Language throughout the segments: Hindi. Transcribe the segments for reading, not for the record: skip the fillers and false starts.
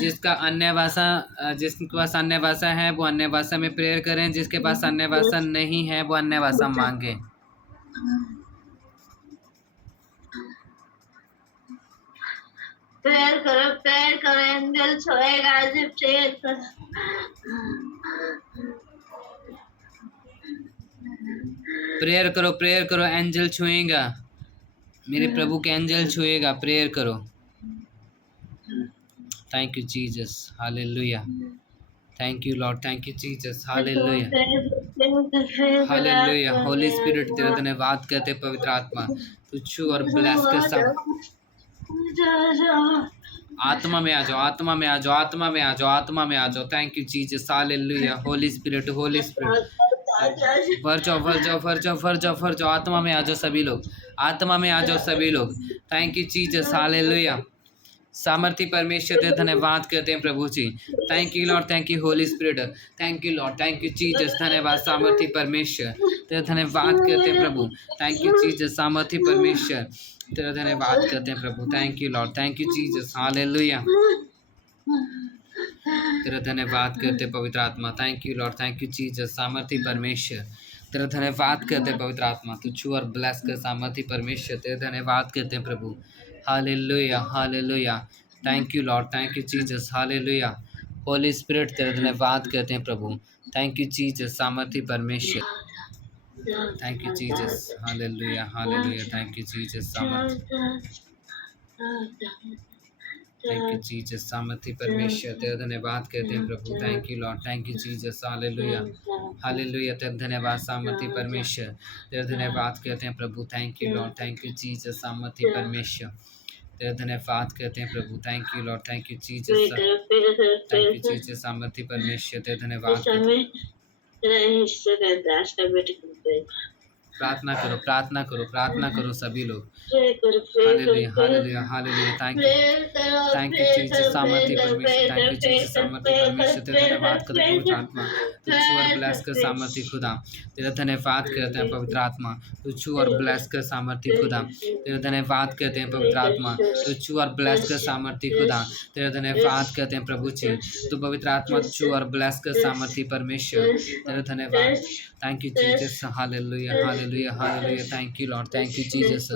जिसका अन्य भाषा जिसके पास अन्य भाषा है वो अन्य भाषा में प्रेयर करें, जिसके पास अन्य भाषा नहीं है वो अन्य भाषा मांगे। प्रेयर करो, एंजल सोएगा, जब प्रेयर करो। प्रेयर करो, एंजल छुएगा, मेरे प्रभु के एंजल छुएगा। प्रेयर करो। Thank you Jesus, hallelujah. Thank you lord, thank you Jesus, hallelujah, hallelujah. Holy spirit तेरा धन्यवाद करते पवित्र आत्मा, तू छू और ब्लेस कर सब। आत्मा में आ जाओ, आत्मा में आ जाओ, आत्मा में आ जाओ, आत्मा में आ जाओ। Thank you Jesus, hallelujah. Holy spirit, Holi spirit भर जाओ, भर जाओ, भर जाओ, भर जाओ, भर जाओ। आत्मा में आ जाओ सभी लोग, आत्मा में आ जाओ सभी लोग। Thank you Jesus, hallelujah. सामर्थी परमेश्वर तेरा धन्यवाद करते हैं प्रभु जी। Thank you lord, thank you holy spirit, thank you lord, thank you Jesus. धन्यवाद सामर्थी परमेश्वर तेरा धन्यवाद करते हैं प्रभु। थैंक यू जीसस, सामर्थी परमेश्वर तेरा धन्यवाद करते हैं प्रभु। Thank you lord, thank you Jesus, hallelujah. तेरा धन्यवाद करते पवित्र आत्मा। Thank you lord, thank you Jesus, सामर्थी परमेश्वर तेरा धन्यवाद करते पवित्र आत्मा, तू छू और ब्लेस कर सामर्थी परमेश्वर तेरा धन्यवाद करते हैं प्रभु। Hallelujah, hallelujah. Thank you lord, thank you Jesus, hallelujah. Holy spirit तेरा धन्यवाद करते हैं प्रभु। थैंक यू जीसस, सामर्थी परमेश्वर। Thank you Jesus, hallelujah, hallelujah. Thank you Jesus, सामर्थी, थैंक यू जीसस, सामर्थी परमेश्वर तेरा धन्यवाद करते हैं प्रभु। Thank you lord, thank you Jesus, hallelujah, hallelujah. तेरा धन्यवाद सामर्थी परमेश्वर तेरा धन्यवाद करते हैं प्रभु। Thank you lord, thank you Jesus, सामर्थी परमेश्वर तेरा धन्यवाद करते हैं प्रभु। Thank you lord, thank you Jesus, thank you Jesus, सामर्थी परमेश्वर तेरा धन्यवाद करते हैं। प्रार्थना करो, प्रार्थना करो, प्रार्थना करो सभी लोग। Hallelujah, hallelujah, hallelujah. Thank you Jesus, सामर्थी परमेश्वर। थैंक यू जीसस, सामर्थी परमेश्वर तेरा धन्यवाद करते हैं पवित्र आत्मा, तू छू और ब्लेस कर सामर्थी खुदा तेरा धन्यवाद करते हैं पवित्र आत्मा, तू छू और ब्लेस कर सामर्थी खुदा तेरा धन्यवाद करते हैं पवित्र आत्मा, तू छू और ब्लेस कर सामर्थी खुदा तेरा धन्यवाद करते हैं प्रभु जी। तू पवित्र आत्मा छू और ब्लेस कर सामर्थी परमेश्वर तेरा धन्यवाद। Thank you Jesus, hallelujah, hallelujah, hallelujah. Thank you lord, thank you Jesus,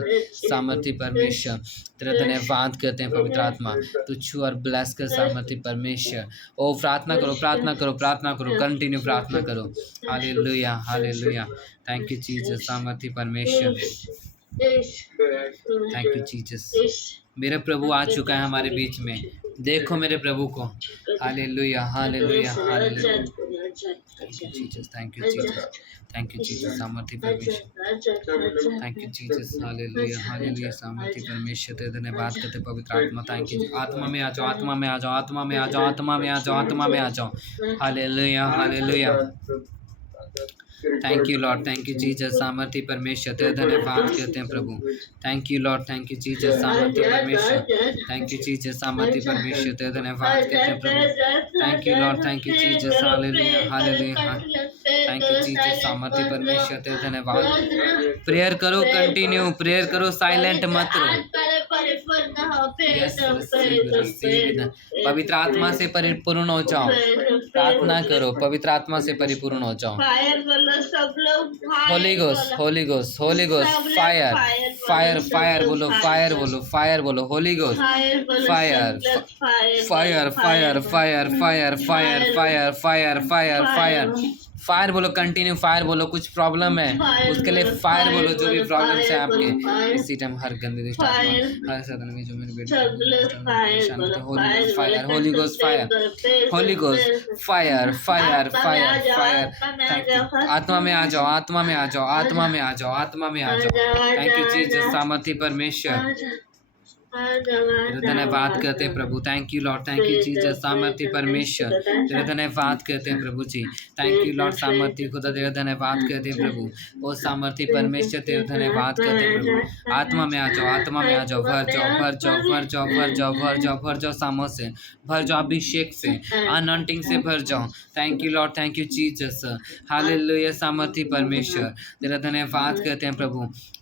सामर्थी परमेश्वर तेरा धन्यवाद करते हैं पवित्र आत्मा, तू छू और ब्लेस कर सामर्थी परमेश्वर। ओ प्रार्थना करो, प्रार्थना करो, प्रार्थना करो, कंटिन्यू प्रार्थना करो। Hallelujah, hallelujah. Thank you Jesus, सामर्थी परमेश्वर। Thank you Jesus. मेरा प्रभु आ चुका है हमारे बीच में, देखो मेरे प्रभु को। Hallelujah, hallelujah, hallelujah. Thank you Jesus, thank you Jesus, thank you Jesus, सामर्थी परमेश्वर। Thank you Jesus, hallelujah, hallelujah. सामर्थी परमेश्वर तेरे धन्यवाद करते पवित्र आत्मा। Thank you. आत्मा में आ जाओ, आत्मा में आ जाओ, आत्मा में आ जाओ, आत्मा में आ जाओ, आत्मा में आ जाओ। Hallelujah, hallelujah. Thank you lord, thank you Jesus, सामर्थी परमेश्वर तेरा धन्यवाद करते हैं प्रभु। Thank you lord, thank you Jesus, सामर्थी परमेश्वर। थैंक यू जीसस, सामर्थी परमेश्वर तेरा धन्यवाद करते हैं प्रभु। Thank you lord, thank you Jesus, hallelujah, hallelujah. Thank you Jesus, सामर्थी परमेश्वर तेरा धन्यवाद। प्रेयर करो, कंटिन्यू प्रेयर करो, साइलेंट मत रहो। पवित्र आत्मा से परिपूर्ण हो जाओ, प्रार्थना करो, पवित्र आत्मा से परिपूर्ण हो जाओ। Holi ghost, Holi ghost, Holi ghost, fire, fire, fire बोलो, फायर बोलो, फायर बोलो। Holi ghost, fire, fire, fire, fire, fire, fire, fire, fire, fire, fire, fire बोलो, कंटिन्यू फायर बोलो। कुछ प्रॉब्लम है उसके लिए फायर बोलो, जो भी प्रॉब्लम है आपके इसी टाइम, हर गंदे दुष्ट आत्मा, हर साधन में जो मेरे बेटे Holi ghost fire, Holi ghost fire, Holi ghost fire, fire, fire, fire. Thank you. आत्मा में आ जाओ, आत्मा में आ जाओ, आत्मा में आ जाओ, आत्मा में आ जाओ। थैंक यू जीसस, सामर्थी परमेश्वर तेरा धन्यवाद करते हैं प्रभु। Thank you lord, thank you Jesus, सामर्थी परमेश्वर तेरा धन्यवाद करते हैं प्रभु जी। थैंक यू लॉर्ड, सामर्थी खुदा तेरा धन्यवाद करते हैं प्रभु। ओ सामर्थी परमेश्वर तेरा धन्यवाद करते हैं प्रभु। आत्मा में आ जाओ, आत्मा में आ जाओ, भर जाओ, भर जाओ, भर जाओ, भर जाओ, भर जाओ, भर जाओ, सामों से भर जाओ, अभिषेक से, अनॉइंटिंग से भर जाओ। Thank you lord, thank you Jesus, hallelujah. सामर्थी परमेश्वर तेरा धन्यवाद करते हैं प्रभु।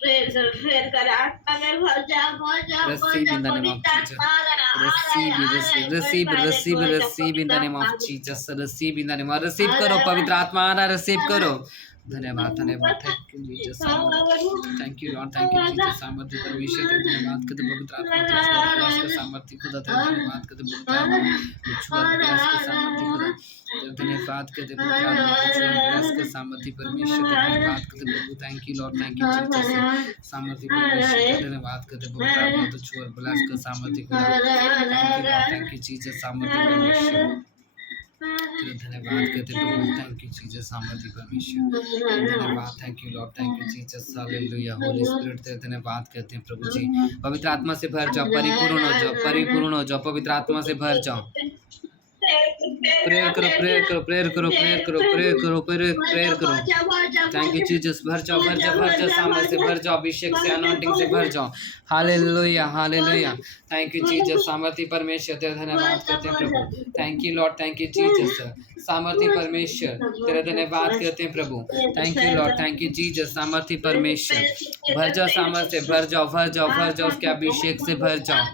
प्रेयर कर आत्मा में भर जाओ receive in the name of Jesus. Receive in the name of Jesus. Receive in the name of receive करो पवित्र आत्मा आ रहा receive करो धन्यवाद धन्यवाद thank you Jesus thank you lord thank you Jesus सामर्थ्य परमेश्वर तेरे धन्यवाद करते पवित्र आत्मा प्लस का सामर्थ्य खुदा तेरे धन्यवाद करते पवित्र आत्मा प्लस का सामर्थ्य खुदा तेरे धन्यवाद करते पवित्र आत्मा प्लस का सामर्थ्य परमेश्वर तेरे धन्यवाद करते प्रभु thank you lord thank you Jesus सामर्थ्य परमेश्वर तेरे धन्यवाद करते पवित्र आत्मा तो छुआ प्लस का सामर्थ्य खुदा थैंक यू जीसस सामर्थ्य परमेश्वर तेरे धन्यवाद करते प्रभु थैंक यू जीसस सामर्थ्य परमेश्वर धन्यवाद thank you lord thank you Jesus hallelujah holy spirit तेरे धन्यवाद करते हैं प्रभु जी पवित्र आत्मा से भर जाओ परिपूर्ण हो जाओ पवित्र आत्मा से भर जाओ प्रेयर करो थैंक यू जीसस भर जाओ सामर्थ्य से भर जाओ अभिषेक से अनॉइंटिंग से भर जाओ hallelujah hallelujah thank you Jesus सामर्थ्य परमेश्वर तेरा धन्यवाद करते हैं प्रभु thank you lord thank you Jesus सामर्थ्य परमेश्वर तेरा धन्यवाद करते हैं प्रभु thank you lord thank you Jesus सामर्थ्य परमेश्वर भर जाओ सामर्थ्य से भर जाओ उसके अभिषेक से भर जाओ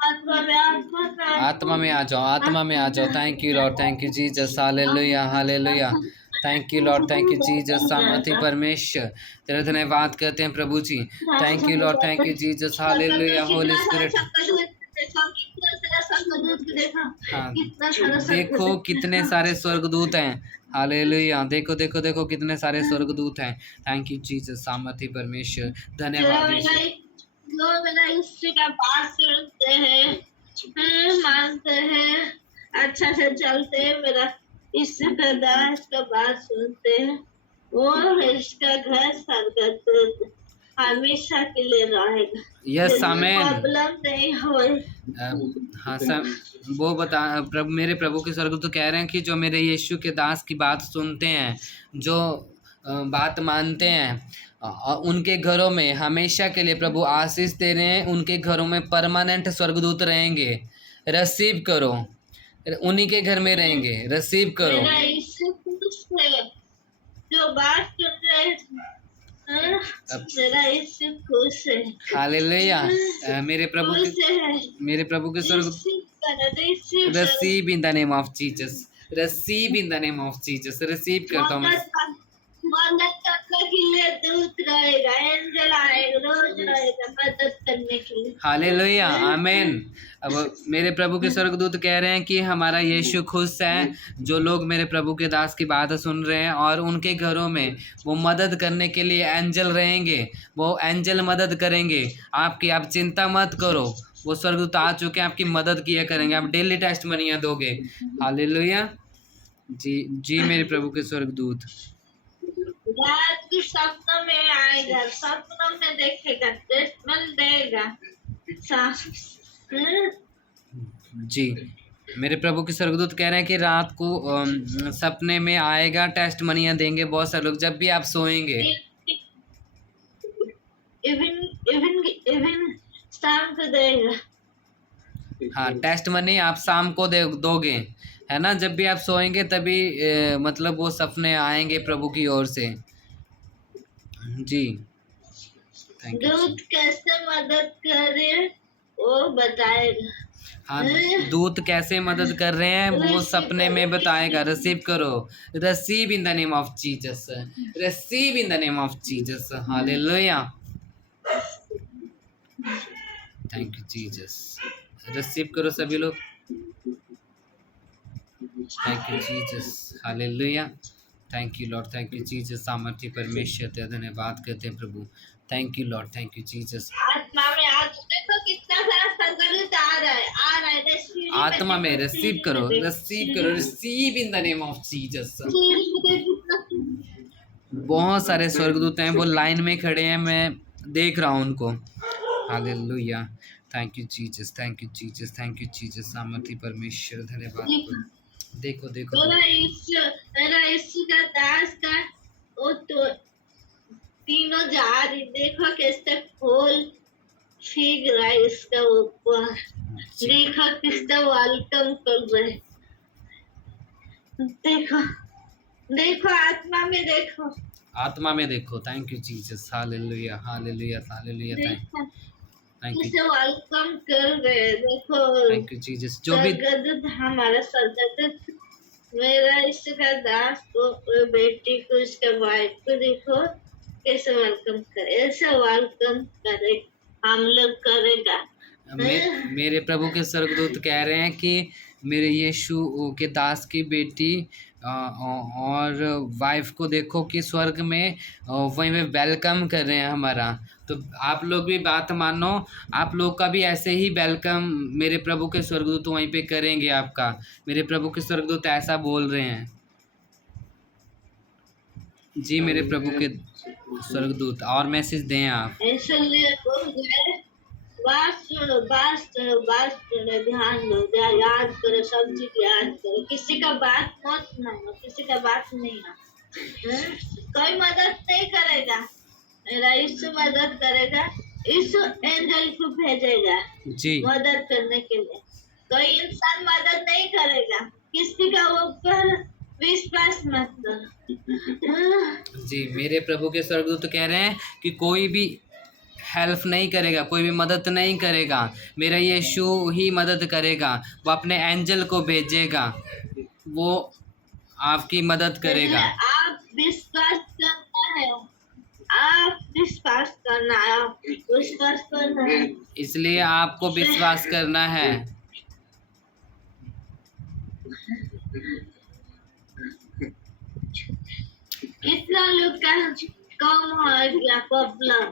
आत्मा में आ जाओ thank you lord thank you Jesus hallelujah hallelujah thank you lord thank you Jesus सामर्थ्य परमेश्वर तेरा धन्यवाद करते हैं प्रभु जी thank you lord thank you Jesus hallelujah holy spirit हाँ देखो कितने सारे स्वर्गदूत हैं हालेलुया देखो कितने सारे स्वर्गदूत हैं थैंक यू जीसस सामर्थ्य परमेश्वर धन्यवाद लोग मेरा हिस्ट्री का बात सुनते हैं मानते हैं अच्छा से चलते हैं मेरा हिस्ट्री का दास का बात सुनते हैं वो इसका घर स्वर्ग हमेशा के लिए रहेगा यस आमेन प्रॉब्लम नहीं हो हाँ सर वो बता प्रभु मेरे प्रभु के स्वर्ग तो कह रहे हैं कि जो मेरे यीशु के दास की बात सुनते हैं जो बात मानते हैं उनके घरों में हमेशा के लिए प्रभु आशीष दे रहे हैं उनके घरों में परमानेंट स्वर्गदूत रहेंगे रिसीव करो उन्हीं के घर में रहेंगे रिसीव करो जो बात सुन रहे मेरा यीशु खुश है हालेलुया मेरे प्रभु के स्वर्ग receive in the name of Jesus receive in the name of Jesus receive करता हूँ मदद करने के लिए दूत रहेगा एंजल आएगा रोज रहेगा मदद करने के लिए हालेलुया आमेन अब मेरे प्रभु के स्वर्गदूत कह रहे हैं कि हमारा यीशु खुश है जो लोग मेरे प्रभु के दास की बात सुन रहे हैं और उनके घरों में वो मदद करने के लिए एंजल रहेंगे वो एंजल मदद करेंगे आपकी आप चिंता मत करो वो स्वर्गदूत आ चुके हैं आपकी मदद किया करेंगे आप डेली टेस्ट मनियाँ दोगे हालेलुया जी मेरे प्रभु के स्वर्गदूत रात के सपनों में आएगा सपनों में देखेगा टेस्टमेंट देगा जी मेरे प्रभु के स्वर्गदूत कह रहे हैं कि रात को सपने में आएगा टेस्ट मनियाँ देंगे बहुत सारे लोग जब भी आप सोएंगे इवन शाम को देगा हाँ टेस्ट मनी आप शाम को दोगे है ना जब भी आप सोएंगे तभी मतलब वो सपने आएंगे प्रभु की ओर से जी दूत कैसे मदद करे वो बताएगा हाँ दूत कैसे मदद कर रहे हैं वो सपने में बताएगा रिसीव करो receive in the name of Jesus receive in the name of Jesus hallelujah thank you Jesus receive करो सभी लोग thank you Jesus hallelujah thank you lord thank you Jesus सामर्थ्य परमेश्वर तेरा धन्यवाद करते हैं प्रभु thank you lord thank you Jesus आत्मा में आज देखो कितना सारा संकल्प आ रहा है आत्मा में रिसीव करो receive in the name of Jesus बहुत सारे स्वर्गदूत हैं वो लाइन में खड़े हैं मैं देख रहा हूँ उनको हालेलुया थैंक यू जीसस सामर्थ्य परमेश्वर धन्यवाद देखो मेरा यीशु का दास का वो तो तीनों जा रही देखो कैसे फूल फीक रहा है इसका ऊपर देखो किसका वेलकम कर रहे देखो आत्मा में देखो आत्मा में देखो। Thank you Jesus, hallelujah hallelujah hallelujah. Thank you इसे वेलकम कर रहे हैं। देखो थैंक यू जीसस। जो भी स्वर्गदूत हमारा स्वर्गदूत मेरा इसका दास को बेटी को इसका वाइफ को देखो कैसे वेलकम करे, ऐसे वेलकम करे हम लोग करेगा। मेरे प्रभु के स्वर्गदूत कह रहे हैं कि मेरे यीशु के दास की बेटी और वाइफ को देखो कि स्वर्ग में वहीं में वेलकम कर रहे हैं हमारा। तो आप लोग भी बात मानो, आप लोग का भी ऐसे ही वेलकम मेरे प्रभु के स्वर्गदूत वहीं पे करेंगे आपका। मेरे प्रभु के स्वर्गदूत ऐसा बोल रहे हैं जी। मेरे प्रभु के स्वर्गदूत और मैसेज दें आप। इसलिए बात सुनो ध्यान दो, याद करो, सब चीज याद करो, किसी का बात मत मानो, किसी का बात नहीं मानो। कोई मदद नहीं करेगा, मेरा यीशु मदद करेगा। यीशु एंजल को भेजेगा जी मदद करने के लिए। कोई इंसान मदद नहीं करेगा, किसी का ऊपर विश्वास मत करो। जी मेरे प्रभु के स्वर्गदूत कह रहे हैं कि कोई भी हेल्प नहीं करेगा, कोई भी मदद नहीं करेगा, मेरा यीशु ही मदद करेगा। वो अपने एंजल को भेजेगा, वो आपकी मदद करेगा। आप विश्वास करना है, आप विश्वास करना है, आप विश्वास करना है। इसलिए आपको विश्वास करना है। कितना लोग का कम हो गया प्रॉब्लम,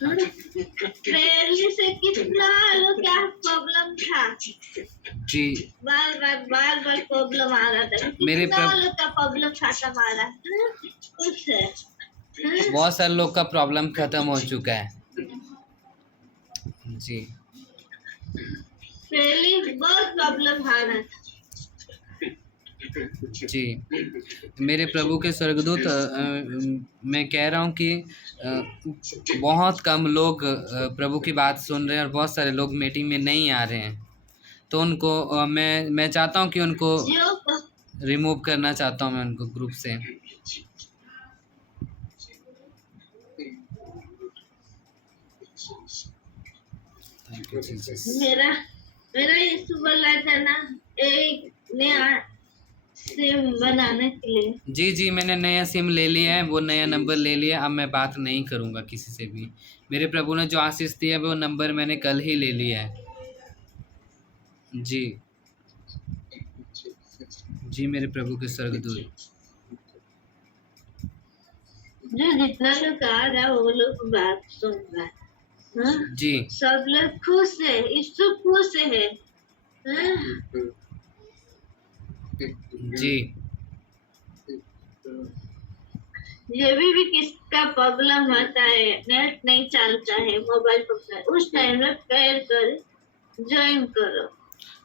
पहले से कितना लोग का प्रॉब्लम था जी बार प्रॉब्लम आ रहा था। मेरे कितना लोग का प्रॉब्लम खत्म आ रहा है, कुछ है। बहुत सारे लोग का प्रॉब्लम खत्म हो चुका है जी। पहले बहुत प्रॉब्लम आ रहा था जी मेरे प्रभु के स्वर्गदूत मैं कह रहा हूँ कि बहुत कम लोग प्रभु की बात सुन रहे हैं और बहुत सारे लोग मीटिंग में नहीं आ रहे हैं। तो उनको मैं चाहता हूँ कि उनको रिमूव करना चाहता हूँ मैं उनको ग्रुप से। मेरा यीशु बोला था ना एक नया सिम बनाने के लिए। जी मैंने नया सिम ले लिया है, वो नया नंबर ले लिया। अब मैं बात नहीं करूँगा किसी से भी। मेरे प्रभु ने जो आशीष दिया है वो नंबर मैंने कल ही ले लिया है जी। जी मेरे प्रभु के स्वर्गदूत जो जितना लोग आ रहा है वो लोग बात सुन रहा है। जी सब लोग खुश है, यीशु खुश है। जी ये भी किसका प्रॉब्लम होता है, नेट नहीं चलता है, मोबाइल पर, उस टाइम में प्रेयर कर ज्वाइन करो,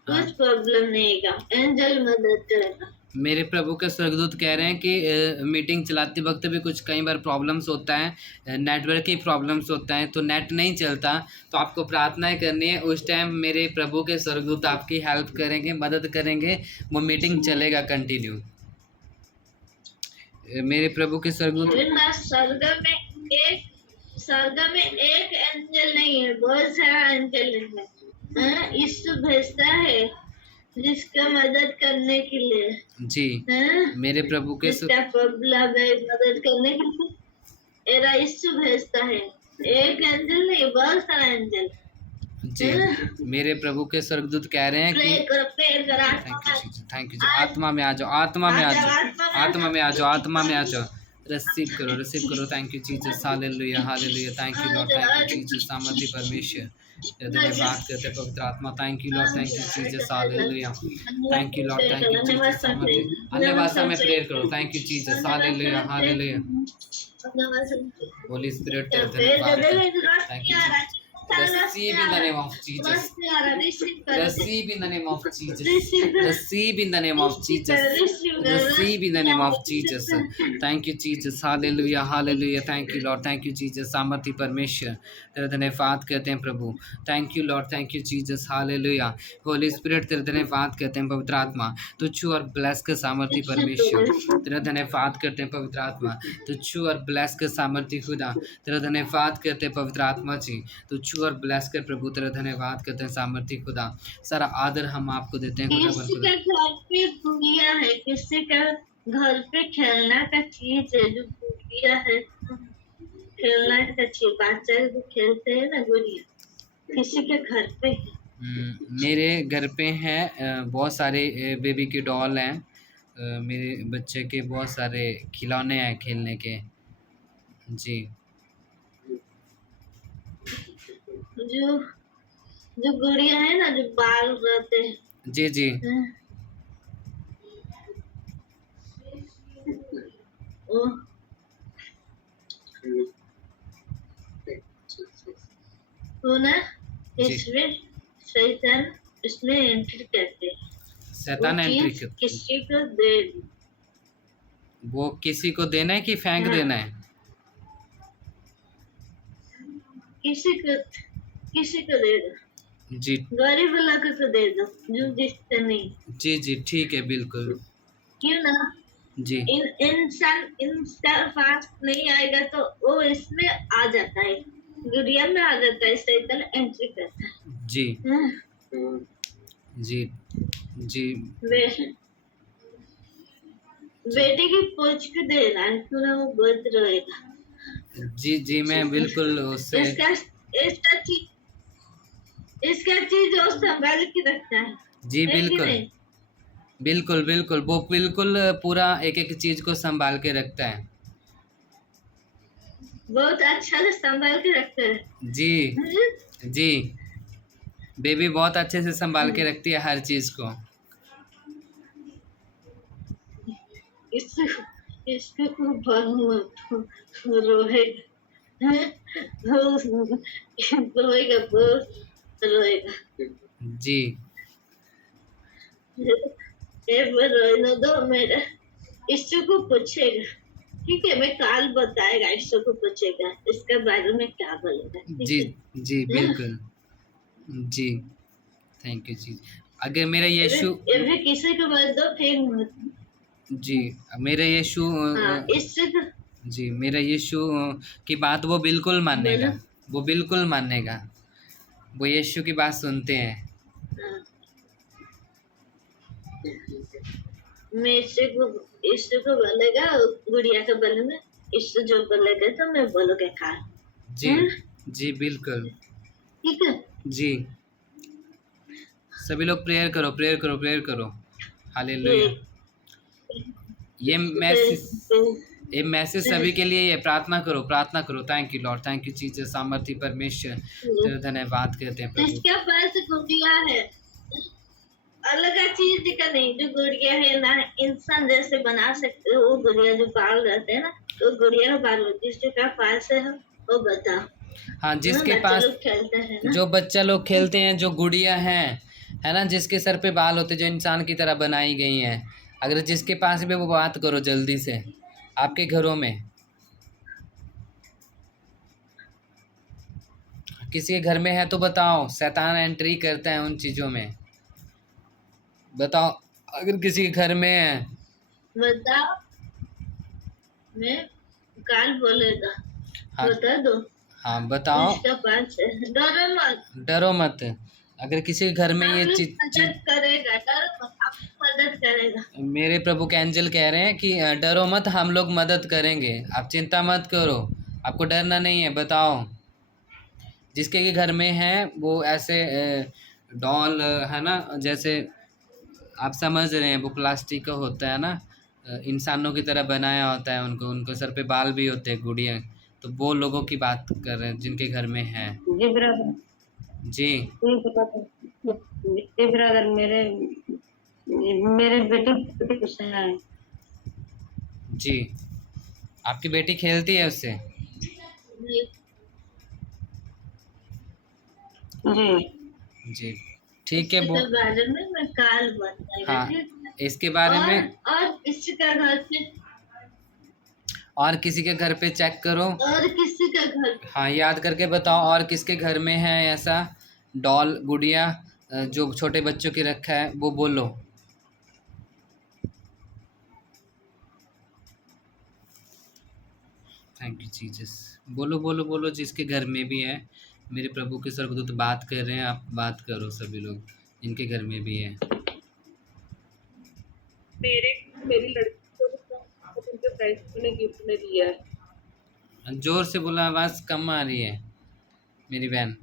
कुछ प्रॉब्लम नहीं है, एंजल मदद करेगा। मेरे प्रभु के स्वर्गदूत कह रहे हैं कि मीटिंग चलाते वक्त भी कुछ कई बार प्रॉब्लम्स होता है, नेटवर्क की प्रॉब्लम्स होता है, तो नेट नहीं चलता, तो आपको प्रार्थनाएं करनी है। उस टाइम मेरे प्रभु के स्वर्गदूत आपकी हेल्प करेंगे, मदद करेंगे, वो मीटिंग चलेगा कंटिन्यू। मेरे प्रभु के स्वर्गदूत स्वर्ग में एक एंजल नहीं है, बहुत सारा एंजल है। यीशु भेजता है जिसका मदद करने के लिए जी। मेरे प्रभु के प्रॉब्लम है मदद करने के लिए मेरा यीशु भेजता है, एक एंजल नहीं, बहुत सारा एंजल जी। मेरे प्रभु के स्वर्गदूत कह रहे हैं कि थैंक यू जी। आत्मा में आ जाओ, आत्मा में आ जाओ, आत्मा में आ जाओ, आत्मा में आ जाओ। रिसीव करो। Thank you Jesus, hallelujah hallelujah. Thank you lord, thank you Jesus, सामर्थ्य परमेश्वर धन्यवाद करते हैं पवित्र आत्मा। Thank you lord, thank you Jesus, hallelujah. Thank you lord, thank you Jesus, सामर्थ्य। अन्य भाषा में प्रेयर करो। Thank you Jesus, hallelujah hallelujah. Holy spirit धन्यवाद, thank you. receive in the name of Jesus, receive in the name of Jesus, receive in the name of Jesus, receive in the name of Jesus. Thank you Jesus, hallelujah, hallelujah. Thank you Lord, thank you Jesus. सामर्थी परमेश्वर तेरा धन्यवाद करते हैं प्रभु. Thank you Lord, thank you Jesus, hallelujah. Holy Spirit तेरा धन्यवाद करते हैं पवित्र आत्मा. तू छू और ब्लेस कर सामर्थी परमेश्वर. तेरा धन्यवाद करते हैं पवित्र आत्मा. तू छू और ब्लेस कर सामर्थी खुदा. तेरा धन्यवाद करते हैं पवित्र आत्मा जी. तू छू और ब्लेस कर प्रभु. तेरा धन्यवाद करते हैं सामर्थी खुदा. सारा आदर हम आपको देते हैं खुदा. किसी का घर पे गुड़िया है, किसी का घर पे खेलना का चीज है जो गुड़िया है, खेलना का चीज बच्चा जो खेलते हैं ना गुड़िया, किसी के घर पे है। मेरे घर पे हैं बहुत सारे बेबी के डॉल हैं. मेरे बच्चे के बहुत सारे खिलौने हैं खेलने के जी. जो गुड़िया है ना जो बाल रहते हैं जी जी वो ना इसमें शैतान इसमें एंट्री करते हैं. शैतान एंट्री करते. किसी को दे, वो किसी को देना है कि फेंक देना है? किसी को दे दो जी. गरीब लोगों को दे दो जो जिससे नहीं. जी जी ठीक है बिल्कुल. क्यों ना जी. इंसान फास्ट नहीं आएगा तो वो इसमें आ जाता है, गुड़िया में आ जाता है, शैतान एंट्री करता है. जी जी जी. बेटे की पूछ के दे रहा है क्यों ना वो बहुत रोएगा. जी जी मैं बिल्कुल उससे इसका चीज वो संभाल के रखता है. जी बिल्कुल बिल्कुल बिल्कुल. वो बिल्कुल पूरा एक एक चीज को संभाल के रखता है. बहुत अच्छा से संभाल के रखता है. जी जी. बेबी बहुत अच्छे से संभाल के रखती है हर चीज को. इसको रोएगा बहुत रोएगा. जी. रोने दो मेरा. ईशु को पूछेगा, ठीक है, मैं काल बताएगा. ईशु को पूछेगा इसके बारे में क्या बोलेगा. जी जी बिल्कुल. जी थैंक यू जी. अगर मेरा यीशु किसी को बोल दो फिर मत. जी मेरा यीशु जी मेरा यीशु की बात वो बिल्कुल मानेगा. वो बिल्कुल मानेगा. वो यीशु की बात सुनते हैं. मैं ईशु को बोलेगा, गुड़िया को बोलूंगा. ईशु जो बोलेगा तो मैं बोलूंगा काल. जी जी बिल्कुल. ठीक है जी. सभी लोग प्रेयर करो प्रेयर करो प्रेयर करो. हालेलुया. ये मैसेज सभी के लिए. ये प्रार्थना करो प्रार्थना करो. Thank you lord, thank you Jesus. सामर्थी परमेश्वर तेरा धन्यवाद करते हैं प्रभु. इसके पास गुड़िया है, अलग चीज का नहीं. जो गुड़िया है ना इंसान जैसे बना सकते हो. वो गुड़िया जो बाल रहते हैं ना तो गुड़िया का बाल जिसके पास है वो बताओ. हाँ जिसके पास खेलते हैं जो बच्चा लोग खेलते हैं जो गुड़िया है ना, जिसके सर पे बाल होते जो इंसान की तरह बनाई गई हैं. अगर जिसके पास भी वो बात करो जल्दी से आपके घरों में. किसी के घर में है तो बताओ. शैतान एंट्री करता है उन चीज़ों में. बताओ अगर किसी के घर में है बताओ. मैं काल बोलेगा. हाँ बता दो. हाँ बताओ. डरो मत. डरो मत. अगर किसी के घर में ये चीज करेगा, डरो मत, आपकी मदद करेगा. मेरे प्रभु के एंजल कह रहे हैं कि डरो मत, हम लोग मदद करेंगे. आप चिंता मत करो, आपको डरना नहीं है. बताओ जिसके के घर में है वो ऐसे डॉल है ना, जैसे आप समझ रहे हैं वो प्लास्टिक का होता है ना, इंसानों की तरह बनाया होता है. उनको सर पे बाल भी होते हैं गुड़िया. तो वो लोगों की बात कर रहे हैं जिनके घर में है. जी ब्रदर मेरे बेटे जी. आपकी बेटी खेलती है उससे? जी। जी ठीक है। इसके बारे में मैं कल बताएगा, हाँ, ठीक है? इसके बारे में और इसका घर पे, और किसी के घर पे चेक करो। और किसी का घर, हाँ, याद करके बताओ और किसके घर में है ऐसा डॉल गुड़िया जो छोटे बच्चों की रखा है, वो बोलो। Thank you Jesus. बोलो बोलो बोलो, जिसके घर में भी है। मेरे प्रभु के स्वर्गदूत बात कर रहे हैं, आप बात करो सभी लोग जिनके घर में भी है। मेरी लड़की को उनके फ्रेंड्स ने गिफ्ट में दिया है। जोर से बोला, आवाज़ कम आ रही है मेरी बहन।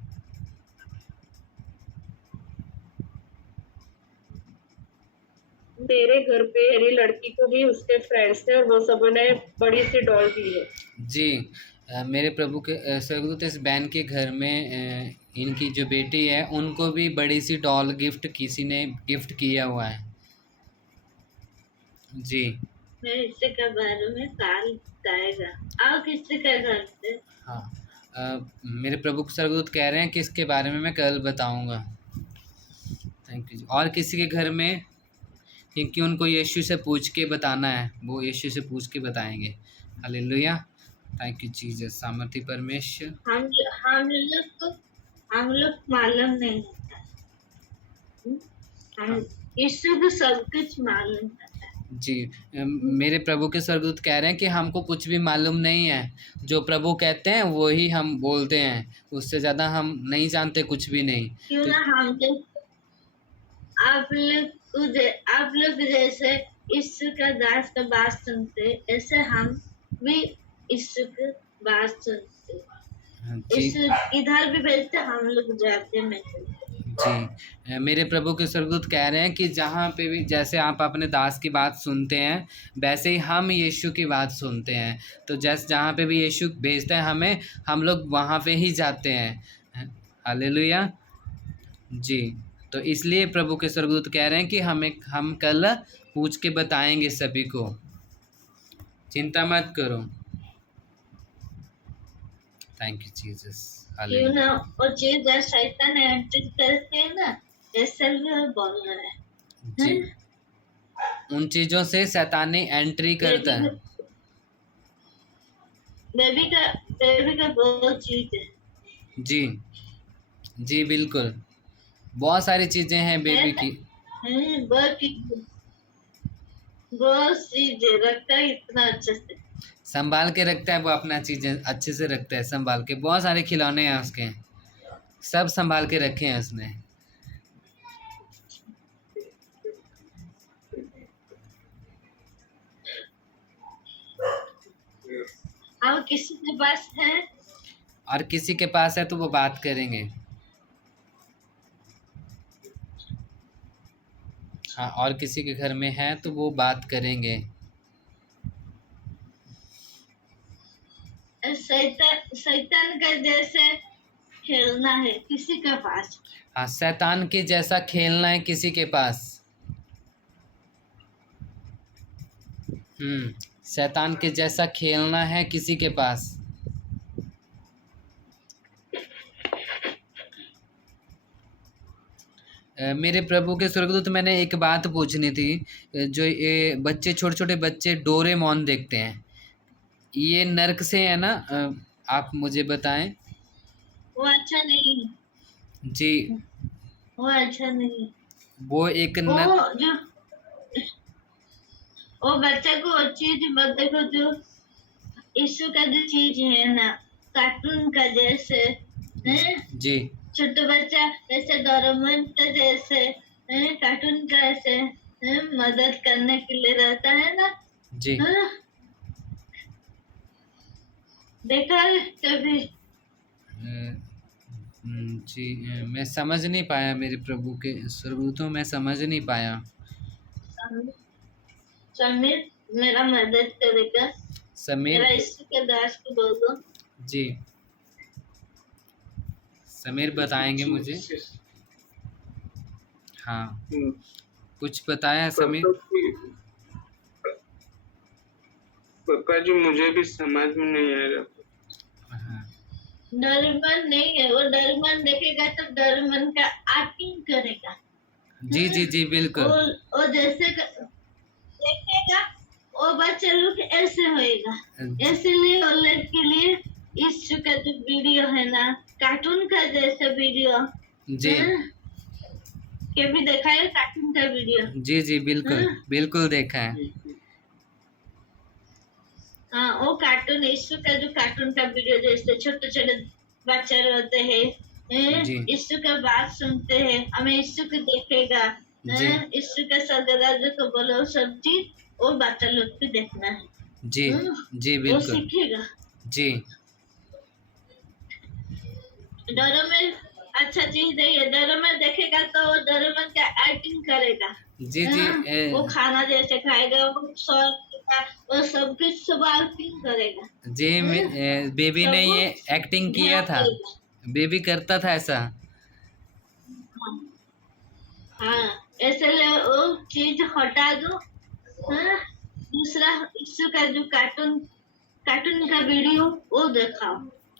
मेरे घर पे मेरी लड़की को भी उसके फ्रेंड्स थे और वो सबों ने बड़ी सी डॉल दी है। जी मेरे प्रभु के स्वर्गदूत इस बहन के घर में इनकी जो बेटी है उनको भी बड़ी सी डॉल गिफ्ट किसी ने गिफ्ट किया हुआ है। जी मैं इससे के बारे में कल बताएगा। और किसी के घर पे, हाँ, मेरे प्रभु के स्वर्गदूत कह रहे हैं कि इसके बारे में मैं कल बताऊंगा। Thank you. और किसी के घर में, क्योंकि उनको यीशु से पूछ के बताना है, वो यीशु से पूछ के बताएंगे। Hallelujah, thank you Jesus. सामर्थी परमेश्वर, हम लोग मालूम नहीं होता, हम यीशु को सब कुछ मालूम होता है। जी मेरे प्रभु के स्वर्गदूत कह रहे हैं कि हमको कुछ भी मालूम नहीं है, जो प्रभु कहते हैं वो ही हम बोलते हैं, उससे ज़्यादा हम नहीं जानते कुछ भी नहीं। क्यों ना हम तो आप लोग जैसे यीशु का दास का बात सुनते, ऐसे हम भी यीशु की बात सुनते। जी यीशु इधर भी भेजते, हम लोग जाते में। जी मेरे प्रभु के स्वर्गदूत कह रहे हैं कि जहाँ पे भी, जैसे आप अपने दास की बात सुनते हैं वैसे ही हम यीशु की बात सुनते हैं। तो जैसे जहाँ पे भी यीशु भेजता है हमें, हम लोग वहाँ पे ही जाते हैं। हालेलुया। जी तो इसलिए प्रभु के स्वर्गदूत कह रहे हैं कि हम कल पूछ के बताएंगे सभी को, चिंता मत करो। Thank you Jesus. क्यों ना और चीज शैतान एंट्री करते हैं ना, ऐसे भी बोल रहा है। जी उन चीज़ों से शैतानी एंट्री करता है। बेबी का बहुत चीज है। जी जी बिल्कुल, बहुत सारी चीज़ें हैं बेबी की। बहुत चीजें रखता है इतना अच्छे से, संभाल के रखता है वो, अपना चीज़ें अच्छे से रखता है संभाल के। बहुत सारे खिलौने हैं उसके, सब संभाल के रखे हैं उसने। और किसी के पास है, और किसी के पास है तो वो बात करेंगे। हाँ, और किसी के घर में है तो वो बात करेंगे। शैतान का जैसे खेलना है किसी के पास। हाँ, शैतान के जैसा खेलना है किसी के पास। शैतान के जैसा खेलना है किसी के पास। मेरे प्रभु के स्वर्गदूत, मैंने एक बात पूछनी थी। जो ये बच्चे, छोटे छोटे बच्चे डोरेमोन देखते हैं, ये नर्क से है ना? आप मुझे बताएं। वो अच्छा नहीं, जी वो अच्छा नहीं। वो एक वो बच्चे को वो चीज मत देखो जो यीशु का जो चीज है ना, कार्टून का जैसे है। जी छोटे बच्चा जैसे डोरेमोन का जैसे कार्टून का ऐसे मदद करने के लिए रहता है ना। जी देखा है कभी? जी मैं समझ नहीं पाया मेरे प्रभु के स्वर्गदूतों, मैं समझ नहीं पाया। समीर मेरा मदद करेगा, समीर, मेरा यीशु के दास को बोल दो। जी समीर बताएंगे मुझे। हाँ, कुछ बताया समीर? पापा जी मुझे भी समझ में नहीं आ रहा। हाँ, डोरेमोन नहीं है वो, डोरेमोन देखेगा तो डोरेमोन का एक्टिंग करेगा। जी जी जी बिल्कुल। वो जैसे देखेगा वो बच्चे लोग ऐसे होएगा, इसलिए वो लोग के लिए इस का जो वीडियो है ना, कार्टून का जैसा वीडियो जी कभी देखा है कार्टून का वीडियो? जी जी बिल्कुल बिल्कुल देखा है। हाँ वो कार्टून, ईशु का जो कार्टून का वीडियो जैसे छोटे छोटे बच्चे रहते हैं, जी ईशु का बात सुनते हैं, हमें ईशु को देखेगा, जी ईशु का सगराज को बोलो सब चीज वो बच्चा लोग को देखना है। जी जी वो बिल्कुल सीखेगा। जी डोरेमोन अच्छा चीज है ये, डोरेमोन देखेगा तो वो डोरेमोन का एक्टिंग करेगा। जी जी वो खाना जैसे खाएगा, वो सब कुछ सब एक्टिंग करेगा। जी बेबी ने सब ये एक्टिंग किया ध्यान था, देगा। बेबी करता था ऐसा। हाँ इसलिए वो चीज हटा दो। हाँ, दूसरा इसका का जो कार्टून कार्टून का वीडियो वो दिखाओ।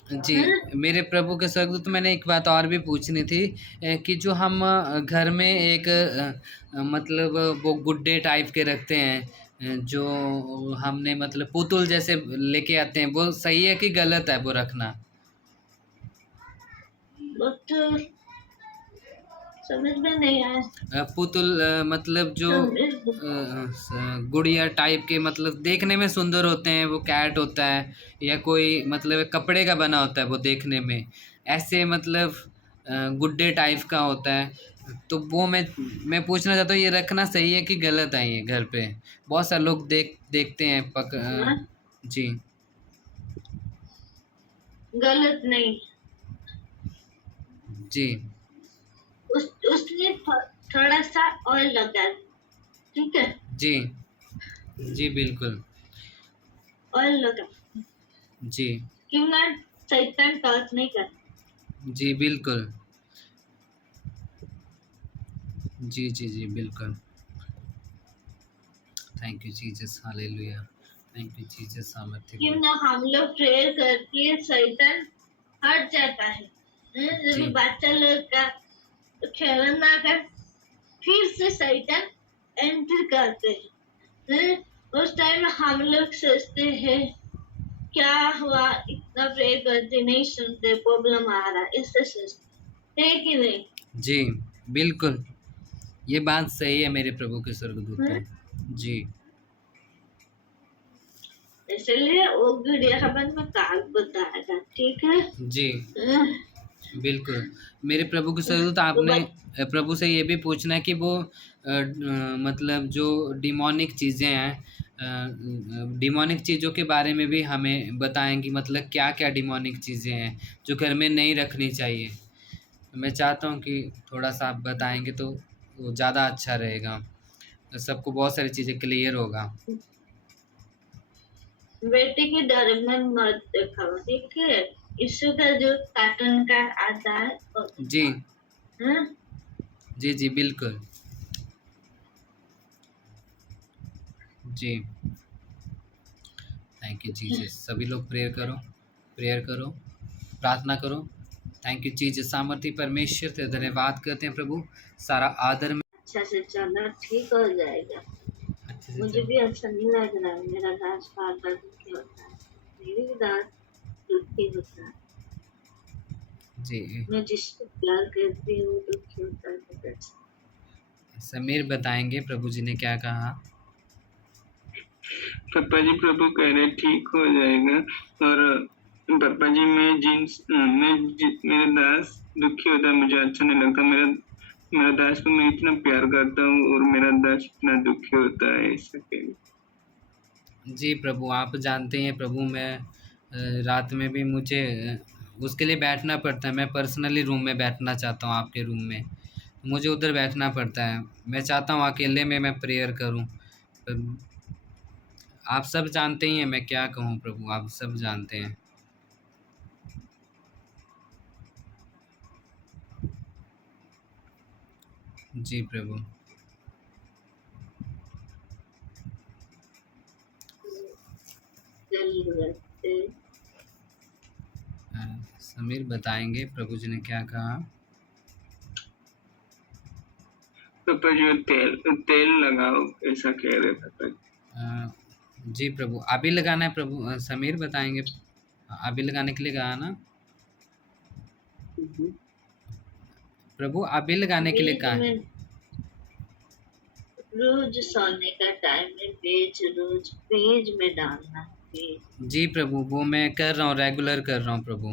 जी मेरे प्रभु के स्वर्गदूत, मैंने एक बात और भी पूछनी थी कि जो हम घर में एक मतलब वो गुड्डे टाइप के रखते हैं, जो हमने मतलब पुतुल जैसे लेके आते हैं, वो सही है कि गलत है वो रखना? वो तो समझ में नहीं आया। पुतुल मतलब जो गुड़िया टाइप के, मतलब देखने में सुंदर होते हैं, वो कैट होता है या कोई मतलब कपड़े का बना होता है वो देखने में, ऐसे मतलब गुड्डे टाइप का होता है। तो वो मैं पूछना चाहता हूँ, ये रखना सही है कि गलत है ये घर पे? बहुत सारे लोग देखते हैं हाँ, जी गलत नहीं। जी उसमें थोड़ा सा ऑयल लगा, ठीक है? जी जी बिल्कुल ऑयल लगा, जी क्यों ना शैतान टच नहीं कर। जी बिल्कुल जी जी जी बिल्कुल। Thank you Jesus, hallelujah. Thank you Jesus, सामर्थ्य क्यों प्रभु। ना हम लोग प्रेयर करते हैं, शैतान हट जाता है। जी जब बच्चा लोग का खेलना कर, फिर से शैतान एंटर करते हैं। उस टाइम हम लोग सोचते हैं क्या हुआ, इतना प्रेयर करते नहीं सुनते, प्रॉब्लम आ रहा, इससे सोचते है कि नहीं? जी बिल्कुल, ये बात सही है मेरे प्रभु के स्वर्गदूतों। जी इसलिए वो वीडियो खबर में काल बताएगा, ठीक है? जी हम्म, बिल्कुल। मेरे प्रभु के स्वर्गदूत, वो आपने बच प्रभु से ये भी पूछना है कि वो मतलब जो डिमोनिक चीज़ें हैं, डिमोनिक चीज़ों के बारे में भी हमें बताएंगी, मतलब क्या क्या डिमोनिक चीज़ें हैं जो घर में नहीं रखनी चाहिए। तो मैं चाहता हूँ कि थोड़ा सा आप बताएंगे तो वो ज़्यादा अच्छा रहेगा, तो सबको बहुत सारी चीज़ें क्लियर होगा। बेटे की डर में मत दिखाओ, ठीक है? यीशु का जो कार्टून का आता है वो जी दिखाओ। हाँ? जी जी बिल्कुल जी। Thank you Jesus. सभी लोग प्रेयर करो, प्रेयर करो, प्रार्थना करो। Thank you Jesus. सामर्थ्य परमेश्वर तेरा धन्यवाद करते हैं प्रभु, सारा आदर में अच्छा से चलना, ठीक हो जाएगा। अच्छे से मुझे चलो। भी अच्छा नहीं लग रहा है, मेरा दांत बार बार दुखी होता है, मेरी भी दांत दुखी होता है। जी मैं जिसको प्यार करती हूँ वो दुखी होता है मेरे से। समीर बताएंगे प्रभु जी ने क्या कहा। पापा जी प्रभु कह रहे ठीक हो जाएगा। और पापा जी मेरा दास दुखी होता है, मुझे अच्छा नहीं लगता। मेरा दास को मैं इतना प्यार करता हूँ और मेरा दास इतना दुखी होता है इसके लिए। जी प्रभु, आप जानते हैं प्रभु, मैं रात में भी मुझे उसके लिए बैठना पड़ता है। मैं पर्सनली रूम में बैठना चाहता हूँ, आपके रूम में, तो मुझे उधर बैठना पड़ता है। मैं चाहता हूँ अकेले में मैं प्रेयर करूँ, पर आप सब जानते ही हैं, मैं क्या कहूँ प्रभु, आप सब जानते हैं। जी प्रभु। जरूरत है। समीर बताएंगे प्रभु जी ने क्या कहा। पापा जी, तेल तेल लगाओ ऐसा कह रहे पापा जी। जी प्रभु, अभी लगाना है प्रभु। समीर बताएंगे, अभी लगाने के लिए कहा ना प्रभु, अभी लगाने के लिए बीज कहा है। में रोज सोने का टाइम में बीज में डालना बीज। जी प्रभु, वो मैं कर रहा हूँ, रेगुलर कर रहा हूँ प्रभु।